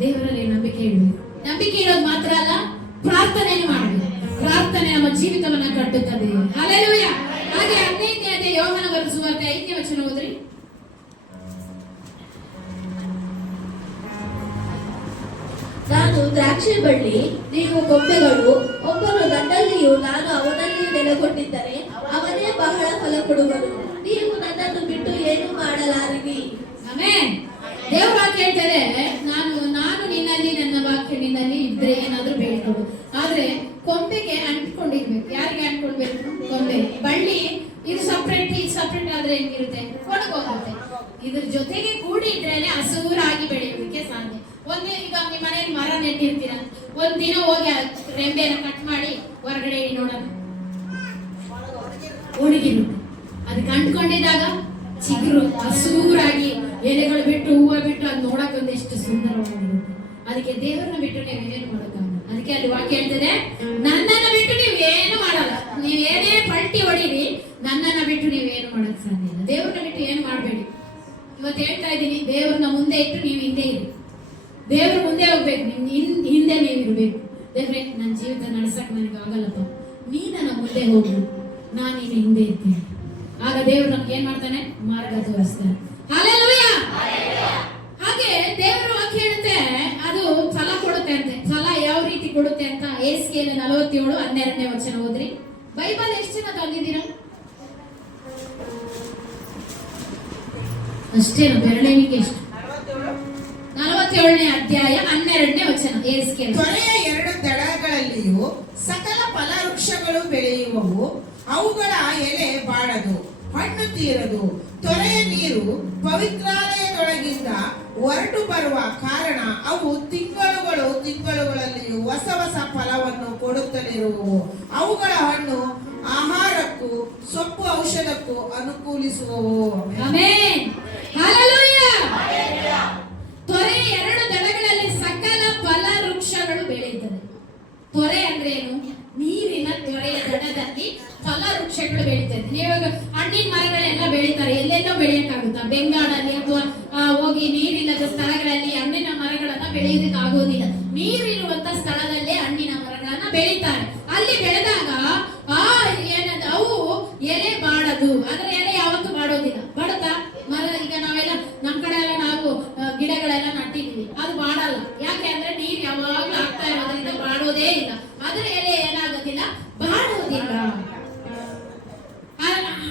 ದೇವರಲ್ಲಿ ನಂಬಿಕೆ ಇಡಬೇಕು. ನಂಬಿಕೆ ಇಡೋದು ಮಾತ್ರ ಅಲ್ಲ, ಪ್ರಾರ್ಥನೆಯನ್ನು ಮಾಡಬೇಕು. ಪ್ರಾರ್ಥನೆ ನಮ್ಮ ಜೀವಿತವನ್ನ ಕಟ್ಟುತ್ತದೆ. ಹಲ್ಲೆಲೂಯಾ! ಹಾಗೆ 15ನೇ ಅಧ್ಯಾಯ ಯೋಹಾನ ಬರೆದ ಸುವಾರ್ತೆ 5ನೇ ವಚನ ಓದ್ರಿ. ನಾನು ದ್ರಾಕ್ಷಿ ಬಳ್ಳಿ, ನೀವು ಕೊಂಬೆಗಳು. ಒಬ್ಬನು ನನ್ನಲ್ಲಿಯೂ ನಾನು ಅವನಲ್ಲಿಯೂ ನೆಲೆಗೊಂಡಿದ್ದರೆ ಅವನೇ ಬಹಳ ಫಲ ಕೊಡುವನು. ನೀವು ನನ್ನನ್ನು ಬಿಟ್ಟು ಏನು ಮಾಡಲಾರಿರಿ. ಆಮೆನ್. ದೇವರ ವಾಕ್ಯ ಹೇಳ್ತಾರೆ, ನಾನು ನಿನ್ನಲ್ಲಿ, ನನ್ನ ವಾಕ್ಯ ನಿನ್ನಲ್ಲಿ ಇದ್ರೆ ಏನಾದ್ರೂ ಬೇಡ್ಕೊಡು. ಆದ್ರೆ ಕೊಂಬೆಗೆ ಅಂಟ್ಕೊಂಡಿರ್ಬೇಕು. ಯಾರಿಗೆ ಅಂಟ್ಕೊಳ್ಬೇಕು? ಕೊಂಬೆ. ಬಳ್ಳಿ ಇದು ಸಪ್ರೇಟ್, ಇದು ಸಪ್ರೇಟ್ ಆದ್ರೆ ಹೆಂಗಿರುತ್ತೆ? ಒಣಗೋಗುತ್ತೆ. ಇದ್ರ ಜೊತೆಗೆ ಕೂಡಿ ಇದ್ರೇನೆ ಹಸೂರಾಗಿ ಬೆಳೆಯೋದಕ್ಕೆ ಸಾಧ್ಯ. ಈಗ ನಿಮ್ಮ ಮನೆಯಲ್ಲಿ ಮರ ನೆಟ್ಟಿರ್ತೀರ, ಒಂದಿನ ಹೋಗಿ ರೆಂಬೆನ ಕಟ್ ಮಾಡಿ ಹೊರಗಡೆ ನೋಡೋಣ, ಒಣಗಿರುತ್ತೆ. ಅದಕ್ಕೆ ಅಂಟ್ಕೊಂಡಿದ್ದಾಗ ಚಿಗುರು ಹಸೂರಾಗಿ ಎಲೆಗಳು ಬಿಟ್ಟು ಹೂವು ಬಿಟ್ಟು ಅದು ನೋಡಕ್ ಒಂದೆಷ್ಟು ಸುಂದರವಾಗಿರುತ್ತೆ. ಅದಕ್ಕೆ ದೇವರನ್ನ ಬಿಟ್ಟು ನೀವೇನು ಮಾಡೋಕ್ಕಾಗಲ್ಲ. ಅದಕ್ಕೆ ಅಲ್ಲಿ ವಾಕ್ಯ ಹೇಳ್ತದೆ, ನನ್ನನ್ನ ಬಿಟ್ಟು ನೀವೇನು ಮಾಡಲ್ಲ. ನೀವೇನೇ ಪಲ್ಟಿ ಹೊಡೀರಿ, ನನ್ನನ್ನ ಬಿಟ್ಟು ನೀವೇನು ಮಾಡಕ್ ಸಾಧ್ಯ ಇಲ್ಲ. ದೇವ್ರನ್ನ ಬಿಟ್ಟು ಏನು ಮಾಡಬೇಡಿ. ಇವತ್ತು ಹೇಳ್ತಾ ಇದ್ದೀನಿ, ದೇವ್ರನ್ನ ಮುಂದೆ ಇಟ್ಟು ನೀವು ಹಿಂದೆ ಇರಿ. ದೇವ್ರ ಮುಂದೆ ಹೋಗ್ಬೇಕು, ನಿಮ್ ಹಿಂದೆ ನೀವು ಇರ್ಬೇಕು. ದೇವ್ರೆ, ನನ್ನ ಜೀವಿತ ನಡ್ಸಕ್ ನನಗೆ ಆಗಲ್ಲಪ್ಪ, ನೀ ನನ್ನ ಮುಂದೆ ಹೋಗು, ನಾನು ನಿನ್ನ ಹಿಂದೆ ಇರ್ತೇನೆ. ಆಗ ದೇವ್ರು ನಮ್ಗೆ ಏನ್ ಮಾಡ್ತಾನೆ? ಮಾರ್ಗ ತೋರಿಸ್ತಾನೆ. ಹಲ್ಲೆಲೂಯಾ! ಹಾಗೆ ದೇವರ ವಾಕ್ಯ ಹೇಳುತ್ತೆ, ಅದು ಫಲ ಕೊಡುತ್ತೆ ಅಂತೆ. ಫಲ ಯಾವ ರೀತಿ ಕೊಡುತ್ತೆ ಅಂತ ಎಸ್ಕೇಲ 47:12 ವಚನ ಓದ್ರಿ. ಬೈಬಲ್ ಎಷ್ಟು ಜನ ತಂದಿದ್ದೀರಾ? ಅಷ್ಟೇನು? ಬೆರಳೆಣಿಕೆ ಎಷ್ಟು? 47ನೇ ಅಧ್ಯಾಯ 12ನೇ ವಚನ. ತೊರೆಯ 2 ದಡಗಳಲ್ಲಿಯೂ ಸಕಲ ಫಲವೃಕ್ಷಗಳು ಬೆಳೆಯುವವು, ಅವುಗಳ ಎಲೆ ಬಾಡದು, ಹಣ್ಣು ತೀರದು. ತೊರೆಯ ನೀರು ಪವಿತ್ರಾಲಯದೊಳಗಿಂದ ಹೊರಟು ಬರುವ ಕಾರಣ ಅವು ತಿಂಗಳುಗಳಲ್ಲಿಯೂ ಹೊಸ ಫಲವನ್ನು ಕೊಡುತ್ತಲಿರುವವು. ಅವುಗಳ ಹಣ್ಣು ಆಹಾರಕ್ಕೂ ಸೊಪ್ಪು ಔಷಧಕ್ಕೂ ಅನುಕೂಲಿಸುವವು. ಆಮೆನ್. ಹಲ್ಲೆಲೂಯ. ತೊರೆ ಎರಡು ದಡಗಳಲ್ಲಿ ಸಕಲ ಫಲ ವೃಕ್ಷಗಳು ಬೆಳೆಯುತ್ತದೆ. ತೊರೆ ಅಂದ್ರೆ ಏನು? ನೀರಿನ ತೊರೆಯ ದಡದಲ್ಲಿ ಫಲ ವೃಕ್ಷಗಳು ಬೆಳೀತದೆ. ಇವಾಗ ಹಣ್ಣಿನ ಮರಗಳೆಲ್ಲ ಬೆಳೀತಾರೆ, ಎಲ್ಲೆಲ್ಲೋ ಬೆಳೆಯಕ್ಕಾಗುತ್ತಾ? ಬೆಂಗಾಡಲ್ಲಿ ಅಥವಾ ಹೋಗಿ ನೀರಿಲ್ಲದ ಸ್ಥಳಗಳಲ್ಲಿ ಹಣ್ಣಿನ ಮರಗಳನ್ನ ಬೆಳೆಯೋದಕ್ಕೆ ಆಗೋದಿಲ್ಲ. ನೀರಿರುವಂತ ಸ್ಥಳದಲ್ಲೇ ಹಣ್ಣಿನ ಮರಗಳನ್ನ ಬೆಳೀತಾರೆ. ಅಲ್ಲಿ ಬೆಳೆದಾಗ ಅವು ಎಲೆ ಬಾಡದು, ಅದರ ಎಲೆ ಯಾವತ್ತೂ ಬಾಡೋದಿಲ್ಲ. ಬಾಡುತ್ತಾ ಮರ? ಈಗ ನಾವೆಲ್ಲ ನಮ್ ಕಡೆ ಎಲ್ಲ ನಾವು ಗಿಡಗಳೆಲ್ಲ ನಟ್ಟಿದೀವಿ, ಅದು ಬಾಡಲ್ಲ. ಯಾಕೆ ಅಂದ್ರೆ ನೀರ್ ಯಾವಾಗ್ಲೂ ಆಗ್ತಾ ಇರೋದ್ರಿಂದ ಬಾಡೋದೇ ಇಲ್ಲ. ಅದರ ಎಲೆ ಏನಾಗೋದಿಲ್ಲ, ಬಾಡೋದಿಲ್ಲ.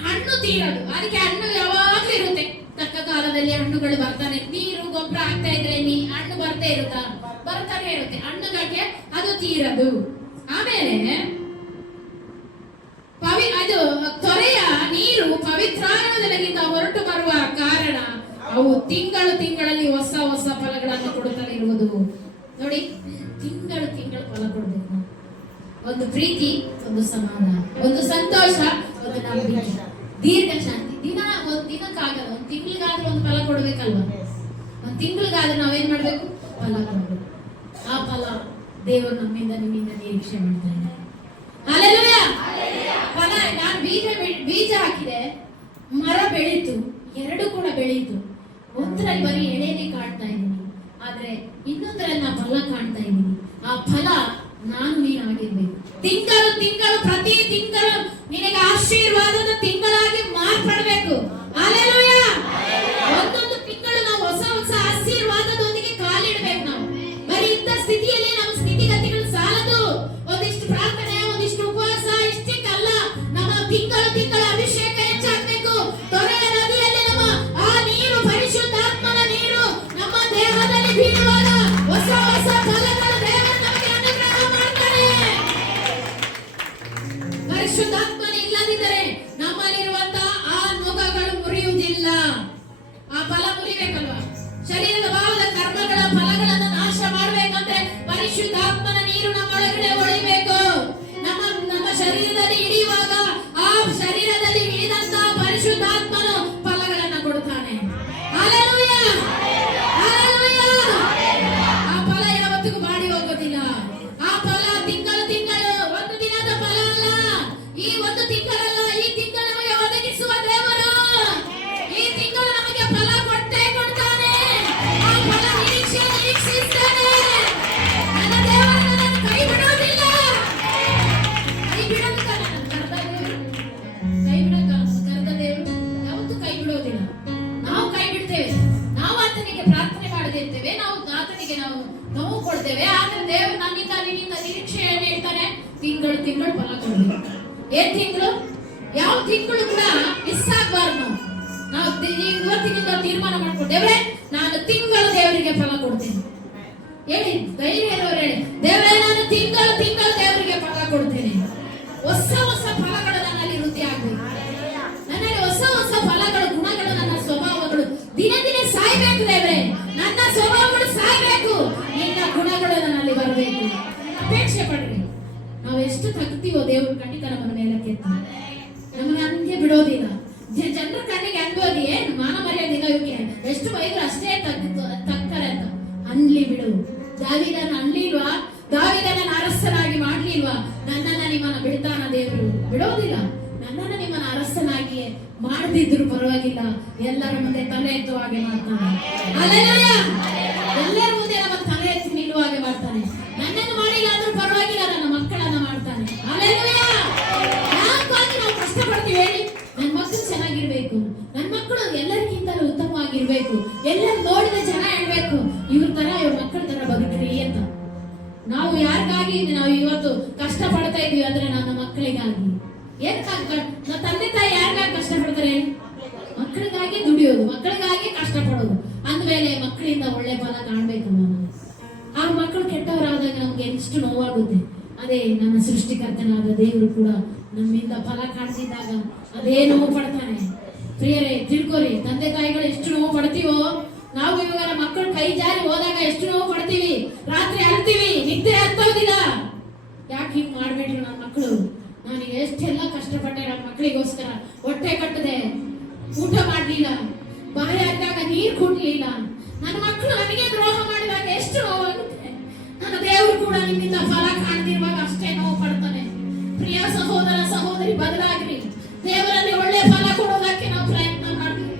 ಹಣ್ಣು ತೀರೋದು, ಅದಕ್ಕೆ ಹಣ್ಣು ಯಾವಾಗ್ಲೂ ಇರುತ್ತೆ. ತಕ್ಕ ಕಾಲದಲ್ಲಿ ಹಣ್ಣುಗಳು ಬರ್ತಾನೆ. ನೀರು ಗೊಬ್ಬರ ಆಗ್ತಾ ಇದ್ರೆ ಹಣ್ಣು ಬರ್ತಾ ಬರ್ತಾನೆ ಇರುತ್ತೆ. ಹಣ್ಣುಗಳಿಗೆ ಅದು ತೀರದು. ಆಮೇಲೆ ಅದು ತೊರೆಯ ನೀರು ಪವಿತ್ರಾಲಯದೊಳಗಿಂದ ಹೊರಟು ಬರುವ ಕಾರಣ ಅವು ತಿಂಗಳಲ್ಲಿ ಹೊಸ ಹೊಸ ಫಲಗಳನ್ನು ಕೊಡುತ್ತಲೇ ಇರುವುದು. ನೋಡಿ, ತಿಂಗಳು ಫಲ ಕೊಡ್ಬೇಕು. ಒಂದು ಪ್ರೀತಿ, ಒಂದು ಸಮಾಧಾನ, ಒಂದು ಸಂತೋಷ, ಒಂದು ನಂಬಿಕೆ, ದೀರ್ಘ ಶಾಂತಿ. ಒಂದ್ ದಿನಕ್ಕಾಗಲ್ಲ, ಒಂದ್ ತಿಂಗಳಿಗಾದ್ರೂ ಒಂದು ಫಲ ಕೊಡ್ಬೇಕಲ್ವಾ? ಒಂದ್ ತಿಂಗಳಿಗಾದ್ರೂ ನಾವೇನ್ ಮಾಡ್ಬೇಕು? ಫಲ ಕೊಡ್ಬೇಕು. ಆ ಫಲ ದೇವರು ನಮ್ಮಿಂದ ನಿಮ್ಮಿಂದ ನಿರೀಕ್ಷೆ ಮಾಡ್ತಾ ಇದ್ದಾರೆ. ಹಲ್ಲೆಲೂಯಾ. ಫಲ, ನಾನು ಬೀಜ ಹಾಕಿದೆ, ಮರ ಬೆಳೀತು, ಎರಡು ಕೂಡ ಬೆಳೀತು. ಒಂದರಲ್ಲಿ ಬರೀ ಎಳೆನೇ ಕಾಣ್ತಾ ಇದ್ದೀನಿ, ಆದ್ರೆ ಇನ್ನೊಂದರಲ್ಲಿ ನಾ ಫಲ ಕಾಣ್ತಾ ಇದ್ದೀನಿ. ಆ ಫಲ ನಾನು ನೀನಾಗಿರ್ಬೇಕು. ತಿಂಗಳು ಪ್ರತಿ ತಿಂಗಳು ನಿನಗೆ ಆಶೀರ್ವಾದದ ತಿಂಗಳಾಗಿ ಮಾರ್ಪಡಬೇಕು. ಹಲ್ಲೆಲೂಯಾ. ಒಂದೊಂದು ತಿಂಗಳು ನಾವು ಹೊಸ ಹೊಸ ಆಶೀರ್ವಾದದೊಂದಿಗೆ ಕಾಲಿಡಬೇಕು. ನಾವು ಬರೀ ಇಂಥ ಸ್ಥಿತಿಯಲ್ಲಿ ನಮ್ಮ ಸ್ಥಿತಿಗತಿಗಳು ಸಾಲದು. ಒಂದಿಷ್ಟು ಪ್ರಾರ್ಥನೆ, ಒಂದಿಷ್ಟು ಉಪವಾಸ ಇಷ್ಟಕ್ಕಲ್ಲ. ನಮ್ಮ ತಿಂಗಳು ಅಭಿಷೇಕ ಹೆಚ್ಚಾಗಬೇಕು. ತೊರೆಯ ನದಿಯಲ್ಲಿ ನಮ್ಮ ಆ ನೀರು, ಪರಿಶುದ್ಧಾತ್ಮನ ನೀರು ನಮ್ಮ ದೇಹದಲ್ಲಿ ಬೀಳುವಾಗ ಹೊಸ ಹೊಸ ಫಲಗಳು ದೇವರು ನಮಗೆ ಅನುಗ್ರಹ ಮಾಡ್ತಾನೆ. ಪರಿಶುದ್ಧಾತ್ಮನ ಇಲ್ಲದಿದ್ದರೆ ನಮ್ಮಲ್ಲಿರುವಂತಹ ಆ ನೊಗಗಳು ಮುರಿಯುವುದಿಲ್ಲ. ಆ ಫಲ ಮುರಿಬೇಕಲ್ವಾ? ಶರೀರದ ಭಾವದ ಕರ್ಮಗಳ ಫಲಗಳನ್ನು ನಾಶ ಮಾಡಬೇಕಂದ್ರೆ ಪರಿಶುದ್ಧಾತ್ಮನ ನೀರು ನಮ್ಮೊಳಗಡೆ ಒಳಿಬೇಕು. ನಮ್ಮ ಶರೀರದಲ್ಲಿ ಇಳಿಯುವಾಗ ಆ ಶರೀರದಲ್ಲಿ ಇಳಿದಂತ ಪರಿಶುದ್ಧಾತ್ಮನು ಫಲಗಳನ್ನು ಕೊಡುತ್ತಾನೆ. ಹಲ್ಲೆಲೂಯಾ. ಹಲ್ಲೆಲೂಯಾ. ಆ ಫಲ ಯಾವತ್ತಿಗೂ ಬಾಡಿ ಹೋಗೋದಿಲ್ಲ. ಆ ಫಲ ತಿಂಗಳು ಒಂದು ದಿನದ ಫಲ ಅಲ್ಲ, ಈ ಒಂದು ತಿಂಗಳಲ್ಲ, ಈ ತಿಂಗಳು ನಮಗೆ ಒದಗಿಸುವ ದೇವರು ಈ ತಿಂಗಳು ನಮಗೆ ಫಲ ಕೊಟ್ಟೇ ಕೊಡ್ತಾನೆ. ಆ ಫಲ ನಿರೀಕ್ಷಿಸ್ತಾನೆ. ನನ್ನ ದೇವರು ನನ್ನನ್ನು ಕೈ ಬಿಡೋದಿಲ್ಲ. ಕೈ ಬಿಡೋದಕ್ಕಲ್ಲ, ಕರೆದ ದೇವರು ಯಾವತ್ತೂ ಕೈ ಬಿಡೋದಿಲ್ಲ. ನಾವು ಕೈ ಬಿಡ್ತೇವೆ, ನಾವು ಆತನಿಗೆ ಪ್ರಾರ್ಥನೆ ಮಾಡದೇ ಇರ್ತೇವೆ, ನಾವು ಆತನಿಗೆ ನಾವು ನೋವು ಕೊಡ್ತೇವೆ. ಆದ್ರೆ ದೇವರು ನನ್ನಿಂದ ನಿನ್ನಿಂದ ನಿರೀಕ್ಷೆಯನ್ನು ಹೇಳ್ತಾನೆ. ತಿಂಗಳು ಫಲ ಕೊಡ್ಬೇಕು. ಏನ್ ತಿಂಗಳು? ಯಾವ ತಿಂಗಳು ಕೂಡ ಮಿಸ್ ಆಗ್ಬಾರ್ದು. ನಾವು ಇವತ್ತಿನಿಂದ ತೀರ್ಮಾನ ಮಾಡ್ಕೊಡ್ತೇವೆ, ನಾನು ತಿಂಗಳು ದೇವರಿಗೆ ಫಲ ಕೊಡ್ತೇನೆ. ಹೇಳಿ, ಧೈರ್ಯ ಇರೋರು ಹೇಳಿ, ದೇವರೇ ನಾನು ತಿಂಗಳು ದೇವರಿಗೆ ಫಲ ಕೊಡ್ತೇನೆ. ಹೊಸ ಹೊಸ ಫಲಗಳು ನನ್ನಲ್ಲಿ ವೃದ್ಧಿ ಆಗ್ಬೇಕು. ನನ್ನಲ್ಲಿ ಹೊಸ ಹೊಸ ಫಲಗಳು, ಗುಣಗಳು, ನನ್ನ ಸ್ವಭಾವಗಳು ದಿನೇ ಸಾಯ್ಬೇಕು. ದೇವರೇ, ನನ್ನ ಸ್ವಭಾವಗಳು ಸಾಯ್ಬೇಕು, ನಿನ್ನ ಗುಣಗಳು ನನ್ನಲ್ಲಿ ಬರಬೇಕು. ಅಪೇಕ್ಷೆ ಪಡ್ರಿ. ನಾವು ಎಷ್ಟು ತಗ್ತೀವೋ ದೇವರು ಖಂಡಿತ ನಮ್ಮನ್ನ ಮೇಲಕ್ಕೆ ಎತ್ತಾನೆ. ನಮ್ಮನ್ನ ಹಂಗೆ ಬಿಡೋದಿಲ್ಲ. ಜನರ ಕಣ್ಣಿಗೆ ಅನ್ಬೋದು, ಏನ್ ಮಾನ ಮರ್ಯಾದಿಲ್ಲ ಇವಕ್ಕೆ, ಎಷ್ಟು ಬೈದ್ರು ಅಷ್ಟೇ ತಗ್ತಾರೆ ಅಂತ. ಅನ್ಲಿ ಬಿಡು. ದಾವೀದನ ಅನ್ಲಿಲ್ವಾ? ದಾವೀದನ ಅರಸನಾಗಿ ಮಾಡ್ಲಿಲ್ವಾ? ನನ್ನನ್ನ ನಿಮ್ಮನ್ನ ಬಿಡ್ತಾನ ದೇವರು? ಬಿಡೋದಿಲ್ಲ. ನನ್ನನ್ನ ನಿಮ್ಮನ್ನ ಅರಸನಾಗಿ ಮಾಡದಿದ್ರು ಪರವಾಗಿಲ್ಲ, ಎಲ್ಲರ ಮುಂದೆ ತಲೆ ಎತ್ತುವ ಹಾಗೆ ಮಾಡ್ತಾನೆ. ಹಲ್ಲೆಲೂಯಾ. ಎಲ್ಲರ ಮುಂದೆ ನಮ್ಮ ತಲೆ ಎತ್ತಿ ನಿಲ್ಲುವ ಹಾಗೆ ಮಾಡ್ತಾನೆ. ನನ್ನನ್ನು ಮಾಡಿಲ್ಲ ಅಂದ್ರೂ ಪರವಾಗಿಲ್ಲ, ನನ್ನ ಮಕ್ಕಳನ್ನ ಮಾಡ್ತಾನೆ. ಹಲ್ಲೆಲೂಯಾ. ಯಾಕಾಗಿ ನಾವು ಕಷ್ಟಪಡ್ತೀವಿ ಹೇಳಿ? ನನ್ನ ಮಕ್ಕಳು ಚೆನ್ನಾಗಿರ್ಬೇಕು, ನನ್ನ ಮಕ್ಕಳು ಎಲ್ಲರಿಗಿಂತಲೂ ಉತ್ತಮವಾಗಿರ್ಬೇಕು, ಎಲ್ಲರೂ ನೋಡಿದ ಜನ ಹೇಳ್ಬೇಕು, ಇವ್ರ ಮಕ್ಕಳ ತರ ಬದುಕ್ರಿ ಅಂತ. ನಾವು ಯಾರಿಗಾಗಿ ನಾವು ಇವತ್ತು ಕಷ್ಟ ಪಡ್ತಾ ಇದೀವಿ ಅಂದ್ರೆ ನನ್ನ ಮಕ್ಕಳಿಗಾಗಿ. ನಮ್ಮ ತಂದೆ ತಾಯಿ ಯಾರಿಗಾಗಿ ಕಷ್ಟ ಪಡ್ತಾರೆ? ಮಕ್ಕಳಿಗಾಗಿ ದುಡಿಯೋದು, ಮಕ್ಕಳಿಗಾಗಿ ಕಷ್ಟ ಪಡೋದು. ಅಂದ್ಮೇಲೆ ಮಕ್ಕಳಿಂದ ಒಳ್ಳೆ ಫಲ ಕಾಣ್ಬೇಕಲ್ಲ. ಆ ಮಕ್ಕಳು ಕೆಟ್ಟವರಾದಾಗ ನಮ್ಗೆ ಎಷ್ಟು ನೋವಾಗುತ್ತೆ. ಅದೇ ನನ್ನ ಸೃಷ್ಟಿಕರ್ತನಾದ ದೇವರು ಕೂಡ ನಮ್ಮಿಂದ ಫಲ ಕಾಣ್ತಿದ್ದಾಗ ಅದೇ ನೋವು ಪಡ್ತಾನೆ. ಪ್ರಿಯರೇ, ತಿಳ್ಕೊರಿ, ತಂದೆ ತಾಯಿಗಳು ಎಷ್ಟು ನೋವು ಪಡ್ತೀವೋ, ನಾವು ಇವಾಗ ಮಕ್ಕಳು ಕೈ ಜಾರಿ ಹೋದಾಗ ಎಷ್ಟು ನೋವು ಪಡ್ತೀವಿ. ರಾತ್ರಿ ಅಳ್ತೀವಿ, ನಿದ್ದೆ ಹತ್ತೋದಿಲ್ಲ. ಯಾಕೆ ಹಿಂಗ್ ಮಾಡ್ಬೇಡ್ರಿ ನನ್ನ ಮಕ್ಕಳು, ನನಗೆ ಎಷ್ಟೆಲ್ಲ ಕಷ್ಟಪಟ್ಟೆ ನನ್ನ ಮಕ್ಕಳಿಗೋಸ್ಕರ. ಹೊಟ್ಟೆ ಕಟ್ಟದೆ, ಊಟ ಮಾಡಲಿಲ್ಲ, ಬಾಯಿ ಹಾಕಿದಾಗ ನೀರು ಕುಡ್ಲಿಲ್ಲ. ನನ್ನ ಮಕ್ಕಳು ನನಗೆ ದ್ರೋಹ ಮಾಡಿದಾಗ ಎಷ್ಟು ನೋವಾಗುತ್ತೆ. ನನ್ನ ದೇವರು ಕೂಡ ನಿಮ್ಮಿಂದ ಫಲ ಕಾಣದಿರುವಾಗ ಅಷ್ಟೇ ನೋವು ಪಡ್ತಾನೆ. ಪ್ರಿಯ ಸಹೋದರ ಸಹೋದರಿ, ಬದಲಾಗ್ರಿ. ದೇವರಲ್ಲಿ ಒಳ್ಳೆ ಫಲ ಕೊಡೋದಕ್ಕೆ ನಾವು ಪ್ರಯತ್ನ ಮಾಡ್ತೀವಿ.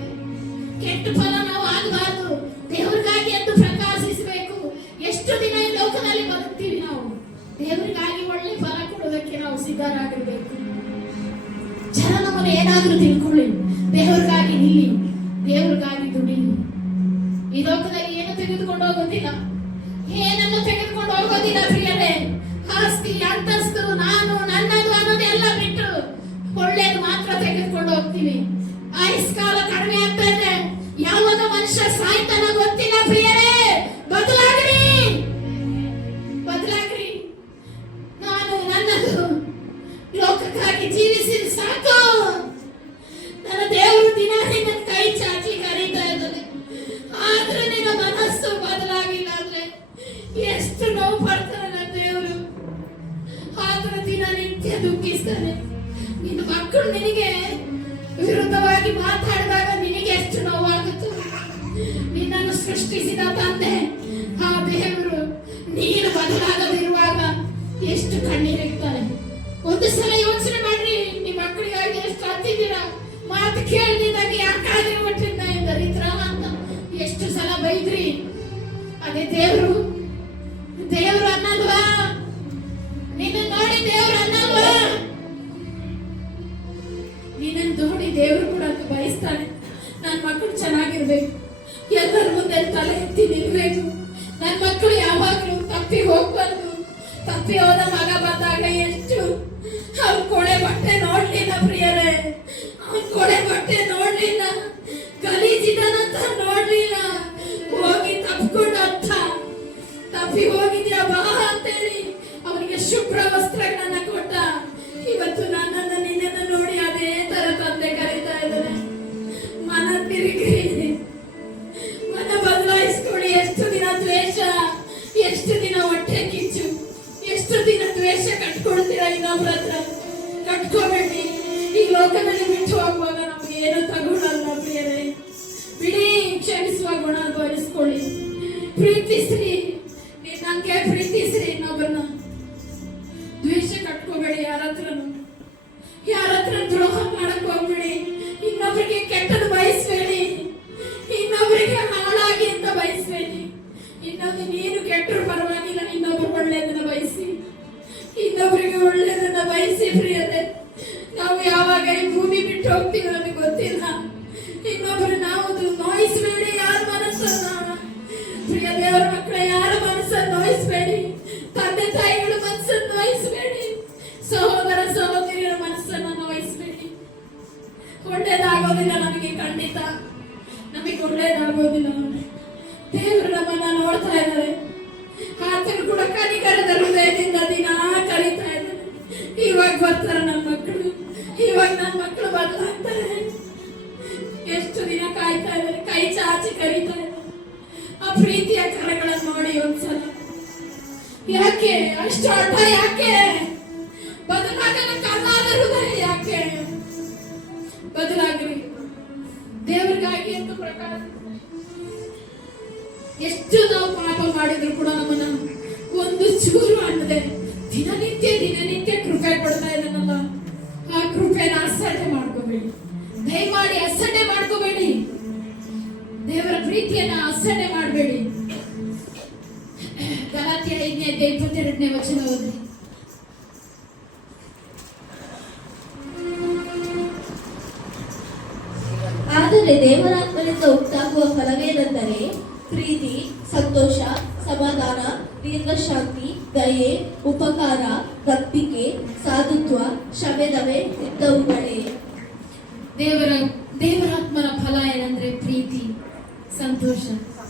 ಕೆಟ್ಟ ಫಲ ನಾವು ಆಗಬಾರ್ದು. ದೇವರಿಗಾಗಿ ಎಂದು ಪ್ರಕಾಶಿಸಬೇಕು. ಎಷ್ಟು ದಿನ ಈ ಲೋಕದಲ್ಲಿ ಬದುಕ್ತೀವಿ ನಾವು? ದೇವರಿಗಾಗಿ ಒಳ್ಳೆ ಫಲ ಕೊಡೋದಕ್ಕೆ ನಾವು ಸಿದ್ಧರಾಗಿರ್ಬೇಕು. ಜನ ನಮ್ಮನ್ನು ಏನಾದ್ರೂ ತಿಳ್ಕೊಳ್ಳಿ, ದೇವರಿಗಾಗಿ ನಿಲ್ಲಿ, ದೇವರಿಗಾಗಿ ದುಡಿಲಿ. ಈ ಲೋಕದಲ್ಲಿ ಏನು ತೆಗೆದುಕೊಂಡು ಹೋಗೋದಿಲ್ಲ, ಏನನ್ನು ತೆಗೆದುಕೊಂಡು ಹೋಗೋದಿಲ್ಲ ಪ್ರಿಯರೇ. ಆಸ್ತಿ, ಅಂತಸ್ತು, ನಾನು, ನನ್ನದು ಅನ್ನೋದೆಲ್ಲ ಬಿಟ್ಟು ಒಳ್ಳೇದು ಮಾತ್ರ ತೆಗೆದುಕೊಂಡು ಹೋಗ್ತೀವಿ. ಆಯುಷ್ಕಾಲ ಕಡಿಮೆ ಆಗ್ತಾ ಇದೆ. ಯಾವಾಗ ಮನುಷ್ಯ ಸಾಯ್ತಾನ ಗೊತ್ತಿಲ್ಲ ಪ್ರಿಯರೇ. ಬದಲಾಗ್ರಿ, ಬದಲಾಗ್ರಿ. ನಾನು ನನ್ನದು ಲೋಕಕ್ಕಾಗಿ ಜೀವಿಸಿ ಸಾಕು. ನನ್ನ ದೇವರು ದಿನ ನಿನ್ನ ಕೈ ಚಾಚಿ ಕರೀತಾ ಇದ್ದಾನೆ. ಆದ್ರೆ ನಿನ್ನ ಮನಸ್ಸು ಬದಲಾಗಿಲ್ಲ ಅಂದ್ರೆ ಎಷ್ಟು ನೋವು ಪಡ್ತಾನೆ ನನ್ನ ದೇವರು. ಆದ್ರೆ ದಿನನಿತ್ಯ ದುಃಖಿಸ್ತಾನೆ. ನಿನ್ನ ಮಕ್ಕಳು ನಿನಗೆ ವಿರುದ್ಧವಾಗಿ ಮಾತಾಡಿದಾಗ ನಿನಗೆ ಎಷ್ಟು ನೋವಾಗುತ್ತೋ. ನಿನ್ನನ್ನು ಸೃಷ್ಟಿಸಿದ ತಂದೆ ಆ ದೇವರು ನೀನು ಬದಲಾಗದಿರುವಾಗ ಎಷ್ಟು ಕಣ್ಣೀರಿರ್ತಾರೆ. ಒಂದು ಸಲ ಯೋಚನೆ ಮಾಡ್ರಿ, ನಿಮ್ಮ ಮಕ್ಕಳಿಗಾಗಿ ಎಷ್ಟು ಹತ್ತಿದ್ದೀರಾ. ಮಾತು ಕೇಳಿದಾಗ ಯಾಕಾದ್ರೂ ಬಿಟ್ಟಿದ್ದ ದರಿದ್ರ ಅಂತ ಎಷ್ಟು ಸಲ ಬೈದ್ರಿ. ಅದೇ ದೇವರು ಅನ್ನಲ್ವಾ? ನಿನ್ನ ನೋಡಿ ದೇವರು ಅನ್ನಲ್ವಾ? ನಿನ್ನನ್ನು ನೋಡಿ ದೇವರು ಕೂಡ ಬಯಸ್ತಾನೆ. ನನ್ನ ಮಕ್ಕಳು ಚೆನ್ನಾಗಿರ್ಬೇಕು, ಎಲ್ಲರ ಮುಂದೆ ತಲೆ ಎತ್ತಿ ನಿಲ್ಬೇಕು. ನನ್ನ ಮಕ್ಕಳು ಯಾವಾಗಲೂ ತಪ್ಪಿ ಹೋಗ್ಬಾರ್ದು. ತಪ್ಪಿ ಹೋದ ಮಗ ಬಂದಾಗ ಎಷ್ಟು ಅವ್ನ ಕೊಡೆ ಬಟ್ಟೆ ನೋಡ್ಲಿಲ್ಲ ಪ್ರಿಯರೇ, ಅವ್ನ ಕೊಡೆ ಬಟ್ಟೆ ನೋಡ್ಲಿಲ್ಲ, ಗಲೀಜಿದನಂತ ನೋಡ್ಲಿಲ್ಲ. ಹೋಗಿ ತಪ್ಪಿಕೊಂಡು ಅರ್ಥ ತಪ್ಪಿ ಹೋಗಿದ್ಯಾ ಬಾ ಅಂತೇಳಿ ಅವನಿಗೆ ಶುಭ್ರ ವಸ್ತ್ರಗಳನ್ನ ಕೊಟ್ಟ. ಇವತ್ತು ನನ್ನನ್ನು ನಿನ್ನನ್ನು ನೋಡಿ ಅದೇ ತರ ತಂದೆ ಕರೀತಾ ಇದ್ದಾನೆ. ಮನ ತಿರುಗಿ, ಮನ ಬದಲಾಯಿಸ್ಕೊಳ್ಳಿ. ಎಷ್ಟು ದಿನ ದ್ವೇಷ, ಎಷ್ಟು ದಿನ ಹೊಟ್ಟೆ ಕಿಚ್ಚು, ಎಷ್ಟು ದಿನ ದ್ವೇಷ ಕಟ್ಕೊಳ್ತೀರಾ ಇನ್ನೊಬ್ರ ಹತ್ರ? ಕಟ್ಕೋಬೇಡಿ. ಈ ಲೋಕದಲ್ಲಿ ಬಿಟ್ಟು ಹೋಗುವಾಗ ನಮ್ಗೆ ಏನು ತಗೊಳ್ಳಲ್ಲ ಪ್ರಿಯರೇ. ಬಿಡಿ, ಕ್ಷಮಿಸುವ ಗುಣ ಬರೆಸ್ಕೊಳ್ಳಿ. ಪ್ರೀತಿಸ್ರಿ, ನಂಗೆ ಪ್ರೀತಿಸ್ರಿ ಇನ್ನೊಬ್ಬರನ್ನ. ದ್ವೇಷ ಕಟ್ಕೋಬೇಡಿ ಯಾರ ಹತ್ರ ದ್ರೋಹ ಮಾಡಕ್ ಹೋಗ್ಬೇಡಿ. ಇನ್ನೊಬ್ಬರಿಗೆ ಕೆಟ್ಟದ್ದು ಬಯಸ್ಬೇಡಿ, ಇನ್ನೊಬ್ಬರಿಗೆ ಹಾಳಾಗಿ ಅಂತ ಬಯಸ್ಬೇಡಿ. ಇನ್ನೊಂದು ನೀನು ಕೆಟ್ಟರು ಪರವಾಗಿಲ್ಲ, ಇನ್ನೊಬ್ರು ಒಳ್ಳೆಯದನ್ನ ಬಯಸಿ, ಇನ್ನೊಬ್ಬರಿಗೆ ಒಳ್ಳೆಯದನ್ನ ಬಯಸಿ ಪ್ರಿಯರೇ. ನಾವು ಯಾವಾಗ ಈ ಭೂಮಿ ಬಿಟ್ಟು ಹೋಗ್ತೀವಿ ನಮಗೆ ಗೊತ್ತಿಲ್ಲ. ಇನ್ನೊಬ್ರು ನಾವು ನೋಯಿಸ್ಬೇಡಿ ಯಾರ ಮನಸ್ಸನ್ನ. ಪ್ರಿಯ ದೇವರ ಮಕ್ಕಳ, ಯಾರ ಮನಸ್ಸನ್ನು ನೋಯಿಸ್ಬೇಡಿ. ತಂದೆ ತಾಯಿಗಳ ಮನಸ್ಸನ್ನು ನೋಯಿಸ್ಬೇಡಿ. ಸಹೋದರ ಸಹೋದರಿಯರ ಮನಸ್ಸನ್ನು ನೋಯಿಸ್ಬೇಡಿ. ಒಳ್ಳೇದಾಗೋದಿಲ್ಲ ನಮಗೆ, ಖಂಡಿತ ನಮಗೆ ಒಳ್ಳೇದಾಗೋದಿಲ್ಲ. ದೇವರು ನಮ್ಮನ್ನ ನೋಡ್ತಾ ಇದ್ದಾರೆ. ಆತನು ಕೂಡ ಕನಿಕರದ ಹೃದಯದಿಂದ ದಿನ ಕರೀತಾ ಇದ್ದಾರೆ. ಇವಾಗ ಬರ್ತಾರೆ ನನ್ನ ಮಕ್ಕಳು, ಇವಾಗ ನನ್ನ ಮಕ್ಕಳು ಬದಲಾಗ್ತಾರೆ. ಎಷ್ಟು ದಿನ ಕಾಯ್ತಾ ಇದ್ದಾರೆ, ಕೈ ಚಾಚಿ ಕರೀತಾ ಇದ್ದಾರೆ. ಆ ಪ್ರೀತಿಯ ಕರಗಳನ್ನು ನೋಡಿ ಒಂದ್ಸಲ. ಯಾಕೆ ಅಷ್ಟು ಅಡ್ಡ? ಯಾಕೆ ಬದಲಾಗದ ಕರ್ನಾದ ಹೃದಯ ಯಾಕೆ? ಬದಲಾಗ್ರಿ ದೇವರಿಗಾಗಿ ಎಂದು ಪ್ರಕಾರ. ಎಷ್ಟು ನಾವು ಪಾಪ ಮಾಡಿದ್ರು ಕೂಡ ನಮ್ಮನ್ನ ಒಂದು ಚೂರು ಅನ್ನದೆ ದಿನನಿತ್ಯ ಕೃಪೆ ಕೊಡ್ತಾ ಇದ್ದಾನಲ್ಲ. ಆ ಕೃಪೆನ ಅಸಡ್ಡೆ ಮಾಡ್ಕೋಬೇಡಿ, ದಯಮಾಡಿ ಅಸಡ್ಡೆ ಮಾಡ್ಕೋಬೇಡಿ. ದೇವರ ಪ್ರೀತಿಯನ್ನ ಅಸಡ್ಡೆ ಮಾಡಬೇಡಿ. ಗಲಾತ್ಯ 5:22 ವಚನ ಓದಿ. ಆದರೆ ದೇವರಾತ್ಮನಿಂದ ಉಂಟಾಗುವ ಫಲವೇನೆಂದರೆ ಪ್ರೀತಿ, ಸಂತೋಷ, ಸಮಾಧಾನ, ದೀರ್ಘಶಾಂತಿ, ದಯೆ, ಉಪಕಾರ, ಭಕ್ತಿಗೆ, ಸಾಧುತ್ವ, ಕ್ಷಮೆದವೆ ಇದ್ದವುಗಳೇ. ದೇವರಾತ್ಮನ ಫಲ ಏನಂದ್ರೆ ಪ್ರೀತಿ, ಸಂತೋಷ.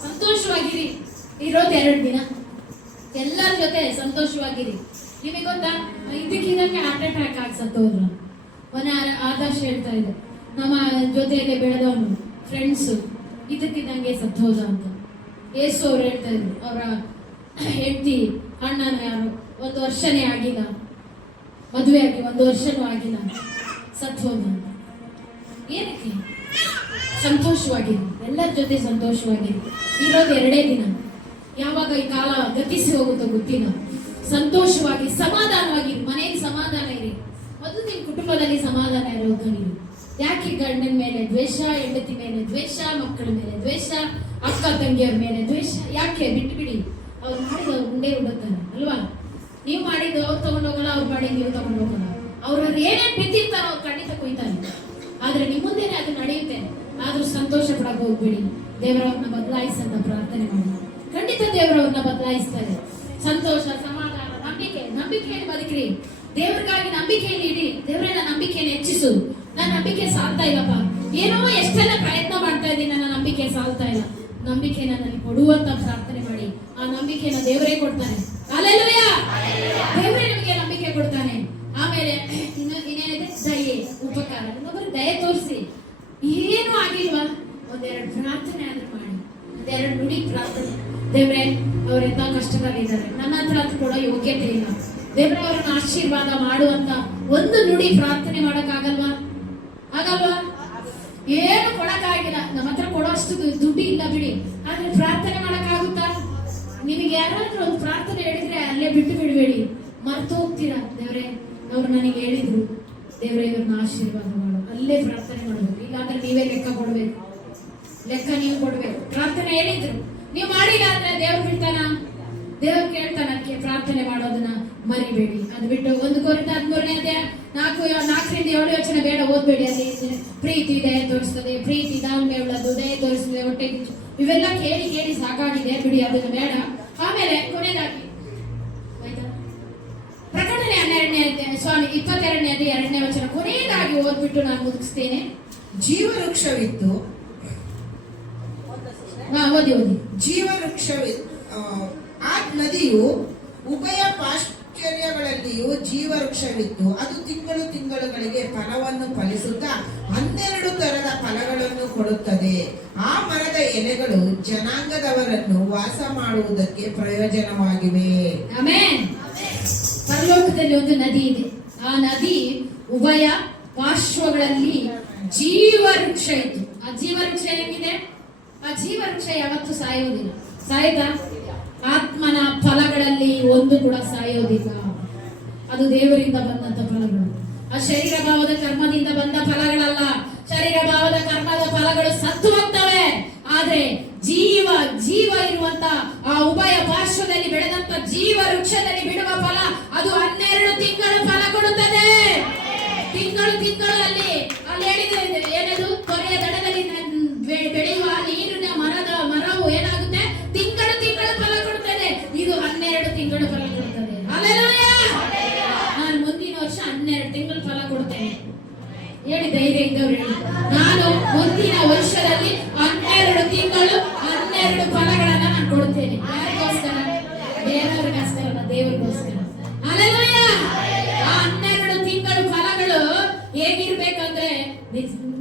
ಸಂತೋಷವಾಗಿರಿ. ಇರೋದು 2 ದಿನ, ಎಲ್ಲರ ಜೊತೆ ಸಂತೋಷವಾಗಿರಿ. ನಿಮಗೆ ಗೊತ್ತಾ, ಇದಕ್ಕಿದಂಗೆ ಹಾರ್ಟ್ ಅಟ್ಯಾಕ್ ಆಗಿ ಸತ್ತೋದ್ರು. ಮೊನ್ನೆ ಆದರ್ಶ ಹೇಳ್ತಾ ಇದ್ದೆ, ನಮ್ಮ ಜೊತೆಗೆ ಬೆಳೆದವನು ಫ್ರೆಂಡ್ಸು ಇದಕ್ಕಿದ್ದಂಗೆ ಸತ್ತೋದ ಅಂತ. ಯೇಸು ಅವ್ರು ಹೇಳ್ತಾ ಇದ್ರು, ಅವರ ಹೆಂಡತಿ ಅಣ್ಣನ ಯಾರು 1 ವರ್ಷನೇ ಆಗಿಲ್ಲ, ಮದುವೆ ಆಗಿ 1 ವರ್ಷನೂ ಆಗಿಲ್ಲ, ಸತ್ತು ಹೋದ. ಏನಕ್ಕೆ? ಸಂತೋಷವಾಗಿರಿ, ಎಲ್ಲರ ಜೊತೆ ಸಂತೋಷವಾಗಿರಿ. ಇರೋದು 2 ದಿನ, ಯಾವಾಗ ಈ ಕಾಲ ಗತಿಸಿ ಹೋಗುತ್ತೋ ಗೊತ್ತಿಲ್ಲ. ಸಂತೋಷವಾಗಿ ಸಮಾಧಾನವಾಗಿ ಮನೆಯಲ್ಲಿ ಸಮಾಧಾನ ಇರಿ. ಮೊದಲು ನಿಮ್ಮ ಕುಟುಂಬದಲ್ಲಿ ಸಮಾಧಾನ ಇರೋದು ನೀವು. ಯಾಕೆ ಗಂಡನ ಮೇಲೆ ದ್ವೇಷ, ಹೆಂಡತಿ ಮೇಲೆ ದ್ವೇಷ, ಮಕ್ಕಳ ಮೇಲೆ ದ್ವೇಷ, ಅಕ್ಕ ತಂಗಿಯವ್ರ ಮೇಲೆ ದ್ವೇಷ? ಯಾಕೆ? ಬಿಟ್ಟು ಬಿಡಿ. ಅವ್ರು ಮಾಡಿದ ಉಂಡೆ ಉಡುತ್ತಾರೆ ಅಲ್ವಾ? ನೀವು ಮಾಡಿದ್ದು ಅವ್ರು ತಗೊಂಡೋಗಲ್ಲ, ಅವ್ರು ಮಾಡಿದ್ದು ನೀವು ತಗೊಂಡೋಗಲ್ಲ. ಅವ್ರು ಏನೇನ್ ಬಿದ್ದಿರ್ತಾರೋ ಅವ್ರು ಖಂಡಿತ ಕೊಯ್ತಾರೆ. ಆದ್ರೆ ನಿಮ್ಮ ಮುಂದೆನೆ ಅದು ನಡೆಯುತ್ತೆ. ಆದ್ರೂ ಸಂತೋಷ ಪಡಕ್ ಹೋಗ್ಬೇಡಿ. ದೇವರವ್ರನ್ನ ಬದಲಾಯಿಸಂತ ಪ್ರಾರ್ಥನೆ ಮಾಡಿ. ಖಂಡಿತ ದೇವರವ್ರನ್ನ ಬದಲಾಯಿಸ್ತಾರೆ. ಸಂತೋಷ, ಸಮಾಧಾನ, ನಂಬಿಕೆಯಲ್ಲಿ ಬದುಕ್ರಿ. ದೇವ್ರಿಗಾಗಿ ನಂಬಿಕೆಯಲ್ಲಿ ಇಡಿ. ದೇವರನ್ನ ನಂಬಿಕೆಯನ್ನು ಹೆಚ್ಚಿಸು. ನನ್ನ ನಂಬಿಕೆ ಸಾಲ್ತಾ ಇಲ್ಲಪ್ಪ, ಏನೋ ಎಷ್ಟೆಲ್ಲ ಪ್ರಯತ್ನ ಮಾಡ್ತಾ ಇದ್ದೀನಿ, ನನ್ನ ನಂಬಿಕೆ ಸಾಲ್ತಾ ಇಲ್ಲ. ನಂಬಿಕೆ ನನ್ನಲ್ಲಿ ಕೊಡುವಂತ ಪ್ರಾರ್ಥನೆ ಮಾಡಿ. ಆ ನಂಬಿಕೆನ ದೇವರೇ ಕೊಡ್ತಾನೆ. ಹಲ್ಲೆಲೂಯಾ! ದೇವರೇ ನಮಗೆ ನಂಬಿಕೆ ಕೊಡ್ತಾನೆ. ಆಮೇಲೆ ಇನ್ನೇನಿದೆ? ದಯೆ, ಉಪಕಾರ. ಇನ್ನೊಬ್ಬರು ದಯೆ ತೋರಿಸಿ. ಏನು ಆಗಿಲ್ವಾ? 1-2 ಪ್ರಾರ್ಥನೆ ಆದ್ರೂ ಮಾಡಿ. 1-2 ನುಡಿ ಪ್ರಾರ್ಥನೆ. ದೇವ್ರೆ, ಅವರೆಂತ ಕಷ್ಟದಲ್ಲಿದ್ದಾರೆ, ನನ್ನ ಹತ್ರ ಅದು ಕೊಡೋ ಯೋಗ್ಯತೆ ಇಲ್ಲ. ದೇವ್ರೆ, ಅವ್ರನ್ನ ಆಶೀರ್ವಾದ ಮಾಡುವಂತ ಒಂದು ನುಡಿ ಪ್ರಾರ್ಥನೆ ಮಾಡಕ್ಕಾಗಲ್ವಾ? ಆಗಲ್ವಾ? ಏನು ಕೊಡಕ್ಕಾಗಿಲ್ಲ, ನಮ್ಮ ಹತ್ರ ಕೊಡೋಷ್ಟು ದುಡ್ಡು ಇಲ್ಲ ಬಿಡಿ. ಆದ್ರೆ ಪ್ರಾರ್ಥನೆ ಮಾಡಕ್ಕಾಗುತ್ತಾ? ನಿಮಗೆ ಯಾರಾದ್ರೂ ಒಂದು ಪ್ರಾರ್ಥನೆ ಹೇಳಿದ್ರೆ ಅಲ್ಲೇ ಬಿಟ್ಟು ಬಿಡಬೇಡಿ, ಮರ್ತು ಹೋಗ್ತೀರಾ. ದೇವ್ರೆ, ಅವ್ರು ನನಗೆ ಹೇಳಿದ್ರು, ದೇವ್ರೆ ಇವ್ರನ್ನ ಆಶೀರ್ವಾದ ಮಾಡು, ಅಲ್ಲೇ ಪ್ರಾರ್ಥನೆ ಮಾಡಬೇಕು. ಇಲ್ಲಾಂದ್ರೆ ನೀವೇ ಲೆಕ್ಕ ಕೊಡ್ಬೇಕು, ಲೆಕ್ಕ ನೀವು ಕೊಡ್ಬೇಕು. ಪ್ರಾರ್ಥನೆ ಹೇಳಿದ್ರು, ನೀವು ಮಾಡಿಲ್ಲ ಅಂದ್ರೆ ದೇವ್ರು ಬಿಡ್ತಾನ? ದೇವ್ರು ಕೇಳ್ತಾನ? ಪ್ರಾರ್ಥನೆ ಮಾಡೋದನ್ನ ಮರಿಬೇಡಿ. ಅದು ಬಿಟ್ಟು 1 ಕೊರಿಂಥ 4:4-7 ವಚನ ಬೇಡ, ಓದ್ಬೇಡಿ. ಅಲ್ಲಿ ಪ್ರೀತಿ ದಯೆ ತೋರಿಸ್ತದೆ, ಪ್ರೀತಿ ತಾಳ್ಮೆ ಉಳ್ಳದು, ದಯೆ ತೋರಿಸ್ತದೆ, ಹೊಟ್ಟೆ ಕಿಚ್ಚು, ಇವೆಲ್ಲ ಕೇಳಿ ಕೇಳಿ ಸಾಕಾಗಿದೆ, ಬಿಡಿ, ಅದನ್ನ ಬೇಡ. ಆಮೇಲೆ ಕೊನೆಯದಾಗಿ ಪ್ರಕಟಣೆ 22ನೇ ವಚನ ಕೊನೆಯದಾಗಿ ಓದ್ಬಿಟ್ಟು ನಾನು ಮುಗಿಸ್ತೇನೆ. ಜೀವವೃಕ್ಷವಿತ್ತು, ಓದಿ. ಜೀವವೃಕ್ಷವಿತ್ತು. ಆ ನದಿಯು ಉಭಯ ಪಾಶ್ಚರ್ಯಗಳಲ್ಲಿಯೂ ಜೀವವೃಕ್ಷವಿತ್ತು. ಅದು ತಿಂಗಳುಗಳಿಗೆ ಫಲವನ್ನು ಫಲಿಸುತ್ತಾ 12 ತರದ ಫಲಗಳನ್ನು ಕೊಡುತ್ತದೆ. ಆ ಮರದ ಎಲೆಗಳು ಜನಾಂಗದವರನ್ನು ವಾಸ ಮಾಡುವುದಕ್ಕೆ ಪ್ರಯೋಜನವಾಗಿವೆ. ಆಮೆನ್. ಪರಲೋಕದಲ್ಲಿ ಒಂದು ನದಿ ಇದೆ. ಆ ನದಿ ಉಭಯ ಪಾರ್ಶ್ವಗಳಲ್ಲಿ ಜೀವವೃಕ್ಷ ಇತ್ತು. ಆ ಜೀವವೃಕ್ಷ ಹೇಗಿದೆ? ಆ ಜೀವವೃಕ್ಷ ಯಾವತ್ತೂ ಸಾಯೋದಿಲ್ಲ. ಸಾಯ್ತಾ? ಆತ್ಮನ ಫಲಗಳಲ್ಲಿ ಒಂದು ಕೂಡ ಸಾಯೋದಿಲ್ಲ. ಅದು ದೇವರಿಂದ ಬಂದಂತ ಫಲಗಳು. ಆ ಶರೀರ ಭಾವದ ಕರ್ಮದಿಂದ ಬಂದ ಫಲಗಳಲ್ಲ. ಶರೀರ ಭಾವದ ಕರ್ಮದ ಫಲಗಳು ಸತ್ತು ಹೋಗ್ತವೆ. ಆದ್ರೆ ಜೀವ ಇರುವಂತ ಆ ಉಭಯ ಪಾರ್ಶ್ವದಲ್ಲಿ ಬೆಳೆದಂತ ಜೀವ ವೃಕ್ಷದಲ್ಲಿ ಬಿಡುವ ಫಲ ಅದು 12 ತಿಂಗಳು ಫಲ ಕೊಡುತ್ತದೆ. ತಿಂಗಳಲ್ಲಿ ಅಲ್ಲಿ ಹೇಳಿದ್ರೆ ಏನದು? ಕೊನೆಯ ದಡದಲ್ಲಿ ಬೆಳೆಯುವ ನೀರಿನ ಮರವು ಏನಾಗುತ್ತೆ? ತಿಂಗಳು ಫಲ ಕೊಡುತ್ತದೆ. ಇದು 12 ತಿಂಗಳು ಫಲ ಕೊಡುತ್ತದೆ. ಹಲ್ಲೆಲೂಯಾ! ನಾನು ಮುಂದಿನ ವರ್ಷ 12 ತಿಂಗಳು ಫಲ ಕೊಡ್ತೇನೆ. ಹೇಳಿ, ಧೈರ್ಯ ಇದ್ದವ್ರು ಹೇಳಿ, ನಾನು ಮುಂದಿನ ವರ್ಷದಲ್ಲಿ 12 ತಿಂಗಳು 12 ಫಲಗಳನ್ನ ನಾನು ಕೊಡ್ತೇನೆ. ಯಾರಿಗೋಸ್ಕರ? ಬೇರೆಯವ್ರಿಗೋಸ್ಕರ, ದೇವರಿಗೋಸ್ಕರ. ಹಲ್ಲೆಲೂಯಾ! ಆ 12 ತಿಂಗಳು ಫಲಗಳು ಹೇಗಿರ್ಬೇಕಂದ್ರೆ,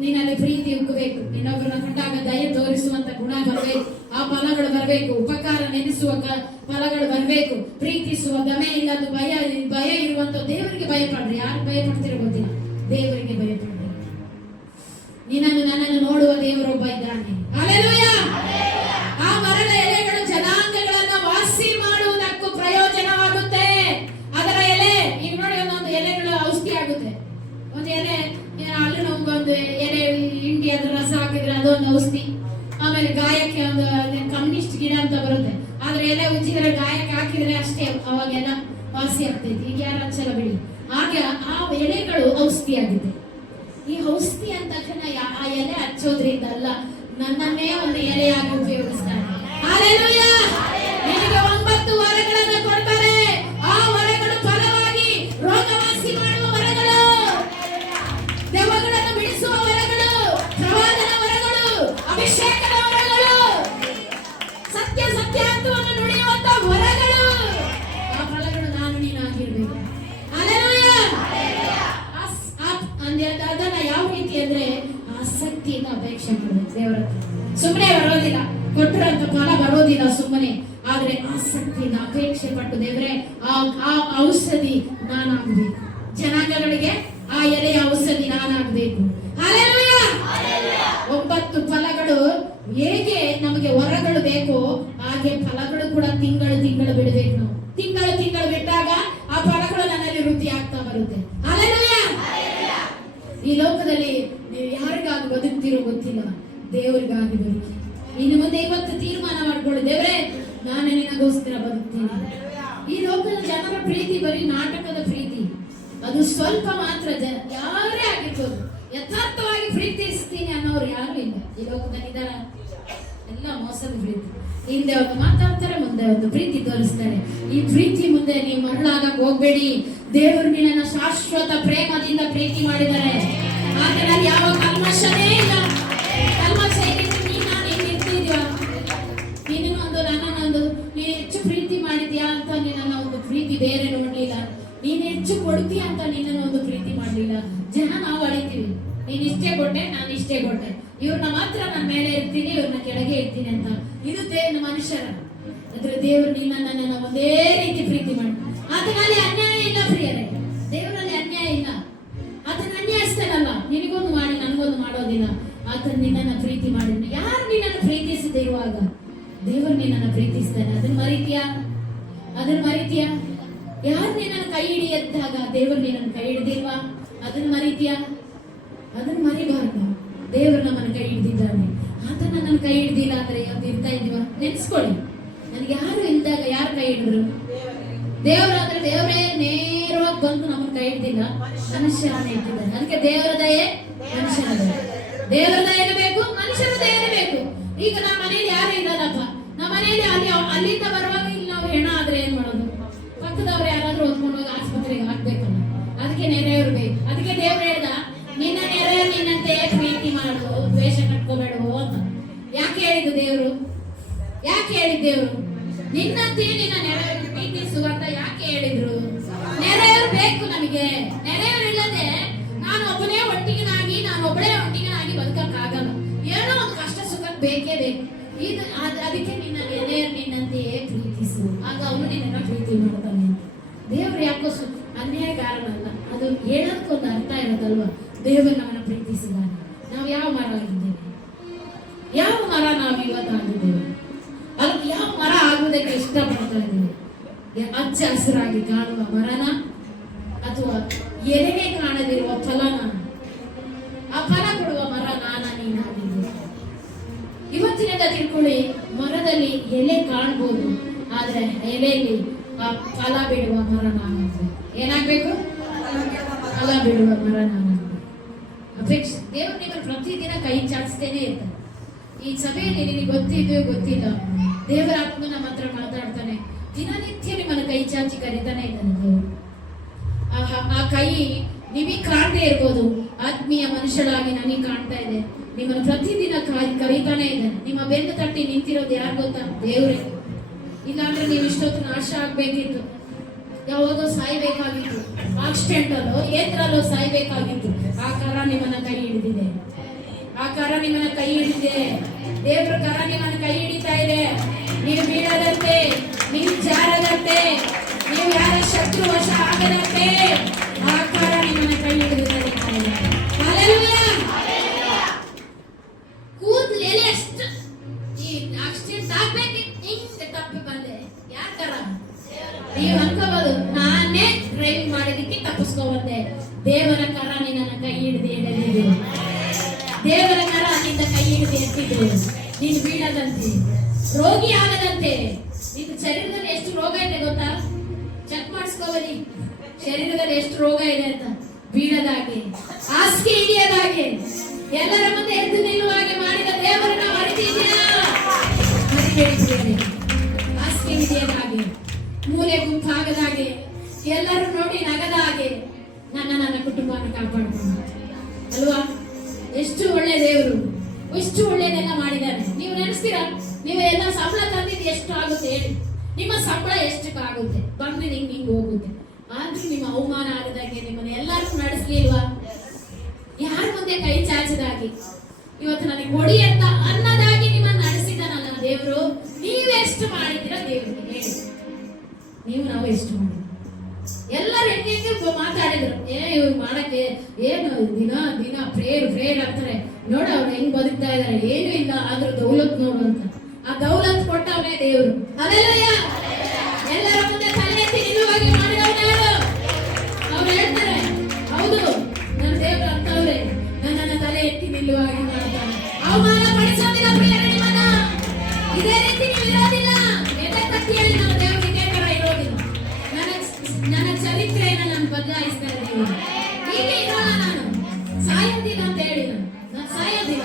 ನಿನ್ನಲ್ಲಿ ಪ್ರೀತಿ ಉಕ್ಕಬೇಕು, ಇನ್ನೊಬ್ಬರನ್ನ ಕಂಡಾಗ ದಯೆ ತೋರಿಸುವಂತ ಗುಣ ಬರಬೇಕು, ಆ ಫಲಗಳು ಬರಬೇಕು, ಉಪಕಾರ ನೆನೆಸುವ ಫಲಗಳು ಬರಬೇಕು, ಪ್ರೀತಿಸುವ ದಮೆ ಇಲ್ಲದ ಭಯ ಇರುವಂತ ದೇವರಿಗೆ ಭಯಪಡ್ರಿ. ಯಾರು ಭಯಪಡ್ತಿರೋ ಗೊತ್ತಿಲ್ಲ, ದೇವರಿಗೆ ಭಯಪಡ್ರಿ. ನನ್ನನ್ನು ನೋಡುವ ದೇವರೊಬ್ಬ ಇದ್ದಾನೆ. ಹಲ್ಲೆಲೂಯಾ! ಆ ಮರದ ಎಲೆಗಳು ಜನಾಂಗಗಳನ್ನ ವಾಸಿ ಮಾಡುವುದಕ್ಕೂ ಪ್ರಯೋಜನವಾಗುತ್ತೆ. ಅದರ ಎಲೆ ಈಗ ನೋಡಿ, ಒಂದೊಂದು ಎಲೆಗಳು ಔಷಧಿ ಆಗುತ್ತೆ. ಒಂದು ಎಲೆ ಅಲ್ಲಿ ನಮ್ಗೊಂದು ಎಲೆ ಹಿಂಡಿ ಅದ್ರ ರಸ ಹಾಕಿದ್ರೆ ಅದೊಂದು ಔಷಧಿ. ಆಮೇಲೆ ಗಾಯಕ್ಕೆ ಒಂದು ಕಮ್ಯುನಿಸ್ಟ್ ಗಿಡ ಅಂತ ಬರುತ್ತೆ, ಆದ್ರೆ ಎಲೆ ಉಜ್ಜಿದ್ರೆ ಗಾಯಕ್ಕೆ ಹಾಕಿದ್ರೆ ಅಷ್ಟೇ, ಅವಾಗೆಲ್ಲ ವಾಸಿ ಆಗ್ತೈತಿ. ಈಗ ಯಾರು ಹಚ್ಚಲ್ಲ ಬಿಡಿ. ಹಾಗೆ ಆ ಎಲೆಗಳು ಔಷಧಿ ಆಗಿದೆ. ಈ ಔಷಧಿ ಅಂತ ತಕ್ಷಣ ಆ ಎಲೆ ಹಚ್ಚೋದ್ರಿಂದ ಅಲ್ಲ, ನನ್ನನ್ನೇ ಒಂದು ಎಲೆಯಾಗಿ ಉಪಯೋಗಿಸ್ತಾರೆ. ಹಲ್ಲೆಲೂಯಾ! ನಿನಗೆ 9 ವರಗಳನ್ನು ಕೊಡ್ತಾರೆ. ಆ ವರಗಳು ಫಲವಾಗಿ ರೋಗವಾಸಿ ಮಾಡುವ ವರಗಳು, ದೆವ್ವಗಳನ್ನು ಬಿಡಿಸುವ ವರಗಳು, ಪ್ರವಾದನ ವರಗಳು, ಅಭಿಷೇಕದ ವರಗಳು, ಸತ್ಯತ್ವವನ್ನು ನುಡಿಯುವಂತ ವರಗಳು. ಆ ಫಲಗಳು ನಾನು ನೀನಾಗಿರ್ಬೇಕು. ಹಲ್ಲೆಲೂಯಾ! ಅದನ್ನ ಯಾವ ರೀತಿ ಅಂದ್ರೆ ಆಸಕ್ತಿಯಿಂದ ಅಪೇಕ್ಷೆ ಮಾಡಬೇಕು ದೇವರ ಹತ್ರ. ಸುಮ್ಮನೆ ಬರೋದಿಲ್ಲ, ಕೊಟ್ಟರಂತ ಫಲ ಬರೋದಿಲ್ಲ ಸುಮ್ಮನೆ. ಆದ್ರೆ ಆಸಕ್ತಿಯಿಂದ ಅಪೇಕ್ಷೆ ಪಟ್ಟು, ದೇವರೇ ಆ ಔಷಧಿ ನಾನಾಗಬೇಕು, ಕೂಡ ತಿಂಗಳು ಬಿಡಬೇಕು ನಾವು. ತಿಂಗಳು ಬಿಟ್ಟಾಗ ಆ ಫಲಗಳು ನನ್ನಲ್ಲಿ ವೃದ್ಧಿ ಆಗ್ತಾ ಬರುತ್ತೆ. ಹಲ್ಲೆಲೂಯಾ. ಈ ಲೋಕದಲ್ಲಿ ನೀವು ಯಾರಿಗಾಗಿ ಬದುಕ್ತಿರೋ ಗೊತ್ತಿಲ್ಲ, ದೇವರಿಗಾಗಿ ಬದುಕಿ. ಇನ್ನು ಮುಂದೆ ಇವತ್ತು ತೀರ್ಮಾನ ಮಾಡ್ಕೊಳ್ಳಿ, ದೇವರೇ ನಾನು ನಿನಗೋಸ್ಕರ ಬದುಕ್ತೀನಿ. ಈ ಲೋಕದ ಜನರ ಪ್ರೀತಿ ಬರೀ ನಾಟಕದ ಪ್ರೀತಿ, ಅದು ಸ್ವಲ್ಪ ಮಾತ್ರ. ಯಾರೇ ಆಗಿರ್ಬೋದು, ಯಥಾರ್ಥವಾಗಿ ಪ್ರೀತಿಸ್ತೀನಿ ಅನ್ನೋರು ಯಾರು ಇಲ್ಲ ಈ ಲೋಕದಲ್ಲಿ ಇದ್ದಾರ. ಎಲ್ಲ ಮೋಸದ ಪ್ರೀತಿ. ಹಿಂದೆ ಒಂದು ಮಾತಾಡ್ತಾರೆ, ಮುಂದೆ ಒಂದು ಪ್ರೀತಿ ತೋರಿಸ್ತಾರೆ. ಈ ಪ್ರೀತಿ ಮುಂದೆ ನೀವು ಮರಳಾಗಕ್ಕೆ ಹೋಗ್ಬೇಡಿ. ದೇವರು ನಿನ್ನನ್ನು ಶಾಶ್ವತ ಪ್ರೇಮದಿಂದ ಪ್ರೀತಿ ಮಾಡಿದ್ದಾರೆ. ಆತನಲ್ಲಿ ಯಾವ ಕಲ್ಮಶನೇ ಇಲ್ಲ. ಕಲ್ಮಶ ಏನಿದ್ರೆ ನಾನು ಹೆಂಗೆ ಇರ್ತಿದ್ಯಾ, ನಿನ್ನೊಂದು ನನ್ನನ್ನೊಂದು ನೀನು ಹೆಚ್ಚು ಪ್ರೀತಿ ಮಾಡಿದ್ಯಾ ಅಂತ ನಿನ್ನ ಒಂದು ಪ್ರೀತಿ ಬೇರೆ ನೋಡ್ಲಿಲ್ಲ. ನೀನು ಹೆಚ್ಚು ಕೊಡ್ತೀಯ ಅಂತ ನಿನ್ನನ್ನು ಒಂದು ಪ್ರೀತಿ ಮಾಡ್ಲಿಲ್ಲ. ಜನ ನಾವು ಅಳಿತೀವಿ, ನೀನ್ ಇಷ್ಟೇ ಕೊಟ್ಟೆ, ನಾನು ಇಷ್ಟೇ ಕೊಟ್ಟೆ, ಇವ್ರನ್ನ ಮಾತ್ರ ನಾನು ಮೇಲೆ ಇರ್ತೀನಿ, ಇವ್ರನ್ನ ಕೆಳಗೆ ಇರ್ತೀನಿ ಅಂತ. ಇದು ಮನುಷ್ಯರ. ಆದ್ರೆ ದೇವರು ನಿನ್ನನ್ನ ಒಂದೇ ರೀತಿ ಪ್ರೀತಿ ಮಾಡಿ. ಆತನಲ್ಲಿ ಅನ್ಯಾಯ ಇಲ್ಲ ಪ್ರಿಯರೇ, ದೇವರಲ್ಲಿ ಅನ್ಯಾಯ ಇಲ್ಲ. ಆತನ ಅನ್ಯಾಯಿಸ್ತಾನಲ್ಲ, ನಿನಗೊಂದು ಮಾಡಿ ನನಗೊಂದು ಮಾಡೋದಿಲ್ಲ. ಆತನ ನಿನ್ನನ್ನು ಪ್ರೀತಿ ಮಾಡಿದ್ನು. ಯಾರು ನಿನ್ನನ್ನು ಪ್ರೀತಿಸದೆ ಇರುವಾಗ ದೇವರು ನಿನ್ನನ್ನು ಪ್ರೀತಿಸ್ತಾನೆ. ಅದನ್ನ ಮರಿತೀಯಾ? ಯಾರು ನಿನ್ನನ್ನು ಕೈ ಹಿಡಿಯದ್ದಾಗ ದೇವರು ನಿನ್ನನ್ನು ಕೈ ಹಿಡಿದಿಲ್ವಾ? ಅದನ್ನ ಮರಿತೀಯಾ? ಅದನ್ನ ಮರಿಬಾರ್ದು. ದೇವರು ನಮ್ಮನ್ನು ಕೈ ಹಿಡಿದಿದ್ದಾನೆ. ಆತ ನನ್ನ ಕೈ ಹಿಡ್ದಿಲ್ಲ ಅಂದ್ರೆ ಯಾವ್ದು ಇರ್ತಾ ಇದೀವ? ನೆನ್ಸ್ಕೊಳ್ಳಿ, ನನಗೆ ಯಾರು ಇಲ್ದಾಗ ಯಾರು ಕೈ ಹಿಡಿದ್ರು? ದೇವರಾದ್ರೆ ದೇವರೇ ನೇರವಾಗಿ ಬಂದು ನಮ್ಮನ್ನು ಕೈ ಹಿಡ್ದಿಲ್ಲ, ಮನುಷ್ಯರನ್ನ ಇಟ್ಟಿದ್ದಾನೆ. ಅದಕ್ಕೆ ದೇವರ ದಯೆ, ಮನುಷ್ಯರ ದಯೆ. ದೇವರ ದಯೆ ಬೇಕು, ಮನುಷ್ಯರ ದಯೆ ಬೇಕು. ಈಗ ನಮ್ಮ ಮನೇಲಿ ಯಾರು ಇಲ್ಲದಪ್ಪ, ನಮ್ಮ ಮನೆಯಲ್ಲಿ ಅಲ್ಲಿಂದ ಬರುವಾಗ ಇಲ್ಲಿ ನಾವು ಹೆಣ ಆದ್ರೆ ಏನ್ ಮಾಡೋದು? ಪಕ್ಕದವ್ರು ಯಾರಾದ್ರೂ ಹೊತ್ಕೊಂಡು ಹೋಗಿ ಆಸ್ಪತ್ರೆಗೆ ಹಾಕ್ಬೇಕಲ್ಲ, ಅದಕ್ಕೆ ನೆರೆಯವರು ಬೇಕು. ಅದಕ್ಕೆ ದೇವ್ರು ಹೇಳ್ದ, ನಿನ್ನ ನೆರೆಯ ನಿನ್ನಂತೆ ಪ್ರೀತಿ ಮಾಡು, ದ್ವೇಷ ಕಟ್ಕೋಬೇಡು ಅಂತ. ಯಾಕೆ ಹೇಳಿದ್ದು ದೇವರು? ನಿನ್ನಂತೆ ನಿನ್ನ ನೆರೆಯವರು ಪ್ರೀತಿಸುವಂತ ಯಾಕೆ ಹೇಳಿದ್ರು? ನೆರೆಯವರು ಬೇಕು ನಮಗೆ. ನೆರೆಯವರು ಇಲ್ಲದೆ ನಾನು ಒಬ್ಬಳೇ ಒಂಟಿಗನಾಗಿ ಬದುಕಕ್ಕಾಗಲ್ಲ. ಏನೋ ಒಂದು ಕಷ್ಟ ಸುಖ ಬೇಕೇ ಬೇಕು. ಅದಕ್ಕೆ ನಿನ್ನ ನೆರೆಯರು ನಿನ್ನಂತೆಯೇ ಪ್ರೀತಿಸು, ಆಗ ಅವನು ನಿನ್ನ ಪ್ರೀತಿ ಮಾಡ್ತಾನೆ. ದೇವ್ರು ಯಾಕೋ ಅನ್ಯಾಯಗಾರನಲ್ಲ, ಅದು ಹೇಳೋದಕ್ಕೊಂದು ಅರ್ಥ ಇರೋದಲ್ವಾ? ದೇವರು ನಮ್ಮನ್ನ ಪ್ರೀತಿಸಿದಾನೆ. ನಾವು ಯಾವ ಮರ ಆಗಿದ್ದೇವೆ? ಯಾವ ಮರ ನಾವು ಇವತ್ತಾಗಿದ್ದೇವೆ? ಅದಕ್ಕೆ ಯಾವ ಮರ ಆಗುವುದಕ್ಕೆ ಇಷ್ಟಪಡ್ತಾ ಇದ್ದೇವೆ? ಹಚ್ಚ ಹಸಿರಾಗಿ ಕಾಣುವ ಮರನ, ಅಥವಾ ಎಲೆಗೆ ಕಾಣದಿರುವ ಫಲನ? ಆ ಫಲ ಕೊಡುವ ಮರ ನೀನಾಗಿದ್ದೇವೆ. ಇವತ್ತಿನಿಂದ ತಿಳ್ಕೊಳ್ಳಿ, ಮರದಲ್ಲಿ ಎಲೆ ಕಾಣ್ಬೋದು, ಆದ್ರೆ ಎಲೆಯಲ್ಲಿ ಆ ಫಲ ಬಿಡುವ ಮರ ನಾನಾಗ್ಬೇಕು. ಏನಾಗ್ಬೇಕು? ಫಲ ಬಿಡುವ ಮರ ನಾನಾಗ್ಬೇಕು. ಅಪೇಕ್ಷೆ ದೇವರು ನಿಮ್ಮನ್ನು ಪ್ರತಿದಿನ ಕೈ ಚಾಚಿಸ್ತೇನೆ ಇರ್ತಾನೆ. ಈ ಸಭೆಯಲ್ಲಿ ನಿನಗೆ ಗೊತ್ತಿಲ್ಲ, ದೇವರ ಆತ್ಮ ನಮ್ಮ ಹತ್ರ ಮಾತಾಡ್ತಾನೆ. ದಿನನಿತ್ಯ ನಿಮ್ಮನ್ನು ಕೈ ಚಾಚಿ ಕರೀತಾನೆ ಇದ್ದಾನೆ ದೇವರು. ಆ ಕೈ ನಿಮಗೆ ಕಾಣದೇ ಇರ್ಬೋದು, ಆತ್ಮೀಯ ಮನುಷ್ಯರಾಗಿ ನನಗೆ ಕಾಣ್ತಾ ಇದೆ. ನಿಮ್ಮನ್ನು ಪ್ರತಿದಿನ ಕರೀತಾನೆ ಇದ್ದಾನೆ. ನಿಮ್ಮ ಬೆನ್ನು ತಟ್ಟಿ ನಿಂತಿರೋದು ಯಾರು ಗೊತ್ತಾ? ದೇವರೇ. ಇಲ್ಲಾಂದ್ರೆ ನೀವು ಇಷ್ಟೊತ್ತು ನಾಶ ಆಗ್ಬೇಕಿತ್ತು, ಯಾವಾಗೋ ಸಾಯ್ಬೇಕಾಗಿತ್ತು, ಆಕ್ಸಿಡೆಂಟ್ ಅಲ್ಲೋ ಏತ್ರಲ್ಲೋ ಸಾಯ್ಬೇಕಾಗಿತ್ತು. ಆ ಕರ ನಿಮ್ಮನ್ನ ಕೈ ಹಿಡಿದಿದೆ. ದೇವ್ರ ಕರ ನಿಮ್ಮನ್ನ ಕೈ ಹಿಡಿತಾ ಇದೆ. ನೀವು ಬೀಳದಂತೆ, ನೀವು ಜಾರದಂತೆ, ನೀವು ಯಾರ ಶತ್ರು ವಶ ಆಗದಂತೆ ಆ ಕರ ನಿಮ್ಮನ್ನ ಕೈ ಹಿಡಿದು ನಡೀತಾ ಇದೆ. ಕೂದಲು ಎಲೆ ಅಷ್ಟು ಈ ಆಕ್ಸಿಡೆಂಟ್ ಆಗ್ಬೇಕಿತ್ತು, ಹಿಂಗೆ ತಪ್ಪಿ ಬಂದೆ. ಯಾಕರ ನೀವು ಅನ್ಕೋಬಹುದು, ನಾನೇ ಡ್ರೈವಿಂಗ್ ಮಾಡೋದಕ್ಕೆ ತಪ್ಪಿಸ್ಕೊಂಡ್ಬಂದೆ. ದೇವರ ಕರ ನಿನ್ನ ಕೈ ಹಿಡಿದು ಎಳೆದಿದ್ದು. ದೇವರ ಕರ ನಿನ್ನ ಕೈ ಹಿಡಿದು ಎತ್ತಿದ್ರು. ನೀನು ಬೀಳದಂತೆ, ರೋಗಿ ಆಗದಂತೆ. ನಿನ್ನ ಶರೀರದಲ್ಲಿ ಎಷ್ಟು ರೋಗ ಇದೆ ಗೊತ್ತಾ? ಚೆಕ್ ಮಾಡಿಸ್ಕೋಬನ್ನಿ, ಶರೀರದಲ್ಲಿ ಎಷ್ಟು ರೋಗ ಇದೆ ಅಂತ. ಬೀಳದಾಗೆ, ಹಾಸಿಗೆ ಹಿಡಿಯದಾಗೆ, ಎಲ್ಲರ ಮುಂದೆ ಎದ್ದು ನಿಲ್ಲುವಾಗೆ ಮಾಡಿದ ದೇವರನ್ನ ಮರೆತಿದ್ಯಾ? ಮರಿಬೇಡಿ. ಹಾಸಿಗೆ ಹಿಡಿಯದಾಗೆ, ಮೂಲೆ ಗುಂಪಾಗದಾಗೆ, ಎಲ್ಲರೂ ನೋಡಿ ನಗದ ಹಾಗೆ ನನ್ನ ಕುಟುಂಬನ ಕಾಪಾಡ್ಕೊಂಡು ಅಲ್ವಾ? ಎಷ್ಟು ಒಳ್ಳೆ ದೇವರು, ಎಷ್ಟು ಒಳ್ಳೆಯದೆಲ್ಲ ಮಾಡಿದ್ದಾನೆ. ನೀವು ನೆನೆಸ್ತೀರಾ? ನೀವು ಎಲ್ಲ ಸಂಬಳ ತಂದಿದ್ದು ಎಷ್ಟು ಆಗುತ್ತೆ ಹೇಳಿ? ನಿಮ್ಮ ಸಂಬಳ ಎಷ್ಟಕ್ಕಾಗುತ್ತೆ? ಬಂದ್ರೆ ಹಿಂಗೆ ಹೋಗುತ್ತೆ. ಆದ್ರೂ ನಿಮ್ಮ ಅವಮಾನ ಆಗದಾಗೆ ನಿಮ್ಮನ್ನ ಎಲ್ಲರಿಗೂ ನಡೆಸ್ಲಿಲ್ವಾ? ಯಾರ ಮುಂದೆ ಕೈ ಚಾಚದಾಗಿ ಇವತ್ತು ನನಗೆ ಕೊಡಿ ಅಂತ ಅನ್ನದಾಗಿ ನಿಮ್ಮನ್ನ ನಡೆಸಿದಾನಲ್ಲ ದೇವರು. ನೀವೆಷ್ಟು ಮಾಡಿದ್ದೀರಾ ದೇವ್ರಿಗೆ ಹೇಳಿ? ನಾವು ಎಷ್ಟು ಮಾಡಿದ್ವಿ? ಎಲ್ಲರೂ ಹೆಂಗೆ ಮಾತಾಡಿದ್ರು. ಇವ್ರು ಮಾಡಕ್ಕೆ ಏನು ದಿನ ಪ್ರೇಯರ್ ಆಗ್ತಾರೆ. ನೋಡ ಅವ್ರು ಹೆಂಗ್ ಬದುಕ್ತಾ ಇದಾರೆ, ಏನು ಇಲ್ಲ ಆದ್ರೂ ದೌಲತ್ ನೋಡು ಅಂತ. ಆ ದೌಲತ್ ಕೊಟ್ಟವನೇ ದೇವರು. ಅಲ್ಲೆಲ್ಲಯ್ಯ ಎಲ್ಲರ ಮುಂದೆ ತಲೆ ಎತ್ತಿ ನಿಲ್ಲುವಾಗಿ ಮಾಡಿದವನೇ ಯಾರು? ಅವ್ರು ಹೇಳ್ತಾರೆ, ಹೌದು ನನ್ನ ದೇವರು ಅಂತವ್ರೆ, ನನ್ನನ್ನ ತಲೆ ಎತ್ತಿ ನಿಲ್ಲುವಾಗಿ ಮಾಡ್ತಾರೆ. ಅವಮಾನ ಪಡಿಸೋದಿಲ್ಲ ಪ್ರಿಯರೇ ನಿಮ್ಮನ್ನ. ಇದೇ ರೀತಿ ನೀವು ಇರೋದಿಲ್ಲ. ಎದೆ ತಟ್ಟಿ ಹೇಳಿ ನಮ್ಮ ದೇವರು ಇದೇ ತರ ಇರೋದಿಲ್ಲ. ನನ್ನ ಚರಿತ್ರೆಯನ್ನು ನಾನು ಬದಲಾಯಿಸ್ತಾರೆ ದೇವರು. ಹೀಗೆ ಇರೋಲ್ಲ, ನಾನು ಸಾಯೋದಿಲ್ಲ ಅಂತ ಹೇಳಿ ನಾನು ಸಾಯೋದಿಲ್ಲ.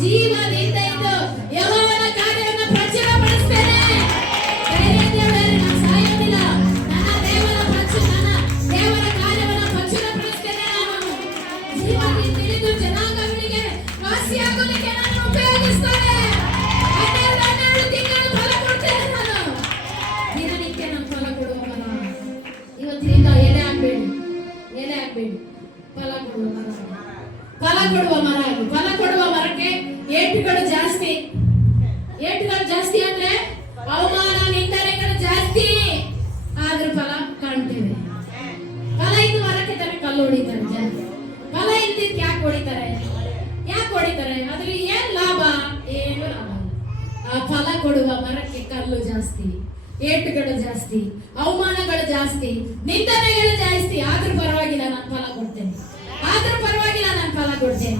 ಜೀವದಿಂದ ಇದ್ದು ಯೆಹೋವನ ಕಾರ್ಯವನ್ನು ಪ್ರಚುರಪಡಿಸ್ತೇನೆ. ನಾನು ಸಾಯೋದಿಲ್ಲ. ನನ್ನ ದೇವರ ಕಾರ್ಯವನ್ನು ಪ್ರಚುರಪಡಿಸ್ತೇನೆ. ನಾನು ಜೀವದಿಂದ ಇದ್ದು ಜನಾಂಗಗಳಿಗೆ ವಾಸಿಯಾಗಲಿಕ್ಕೆ ನಾನು ಉಪಯೋಗಿಸ್ತೇನೆ. 12 ತಿಂಗಳು ಫಲ ಕೊಡ್ತೇನೆ ನಾನು. ದಿನನಿತ್ಯ ನಾನು ಫಲ ಕೊಡುವ ಮರ. ಇವತ್ತಿನಿಂದ ಎಲೆ ಆಗ್ಬೇಡಿ, ಫಲ ಕೊಡುವ ಮರ. ಫಲ ಕೊಡುವ ಮರ ಅದು. ಫಲ ಕೊಡುವ ಮರಕ್ಕೆ ಏಟುಗಳು ಜಾಸ್ತಿ. ಏಟುಗಳು ಜಾಸ್ತಿ ಅಂದ್ರೆ ಅವಮಾನ ನಿಂದನೆಗಳು ಜಾಸ್ತಿ. ಆದ್ರೂ ಫಲ ಕಾಣ್ತೇವೆ. ಫಲ ಇದ್ದು ಮರಕ್ಕೆ ತಾನೆ ಕಲ್ಲು ಹೊಡಿತಾರೆ ಜನ. ಫಲ ಇದ್ದಿದ್ದಕ್ಕೆ ಯಾಕೆ ಹೊಡಿತಾರೆ? ಅದ್ರಲ್ಲಿ ಏನ್ ಲಾಭ? ಏನು ಲಾಭ ಇಲ್ಲ. ಆ ಫಲ ಕೊಡುವ ಮರಕ್ಕೆ ಕಲ್ಲು ಜಾಸ್ತಿ, ಏಟುಗಳು ಜಾಸ್ತಿ, ಅವಮಾನಗಳು ಜಾಸ್ತಿ, ನಿಂದನೆಗಳು ಜಾಸ್ತಿ. ಆದ್ರೂ ಪರವಾಗಿಲ್ಲ, ನಾನು ಫಲ ಕೊಡ್ತೇನೆ.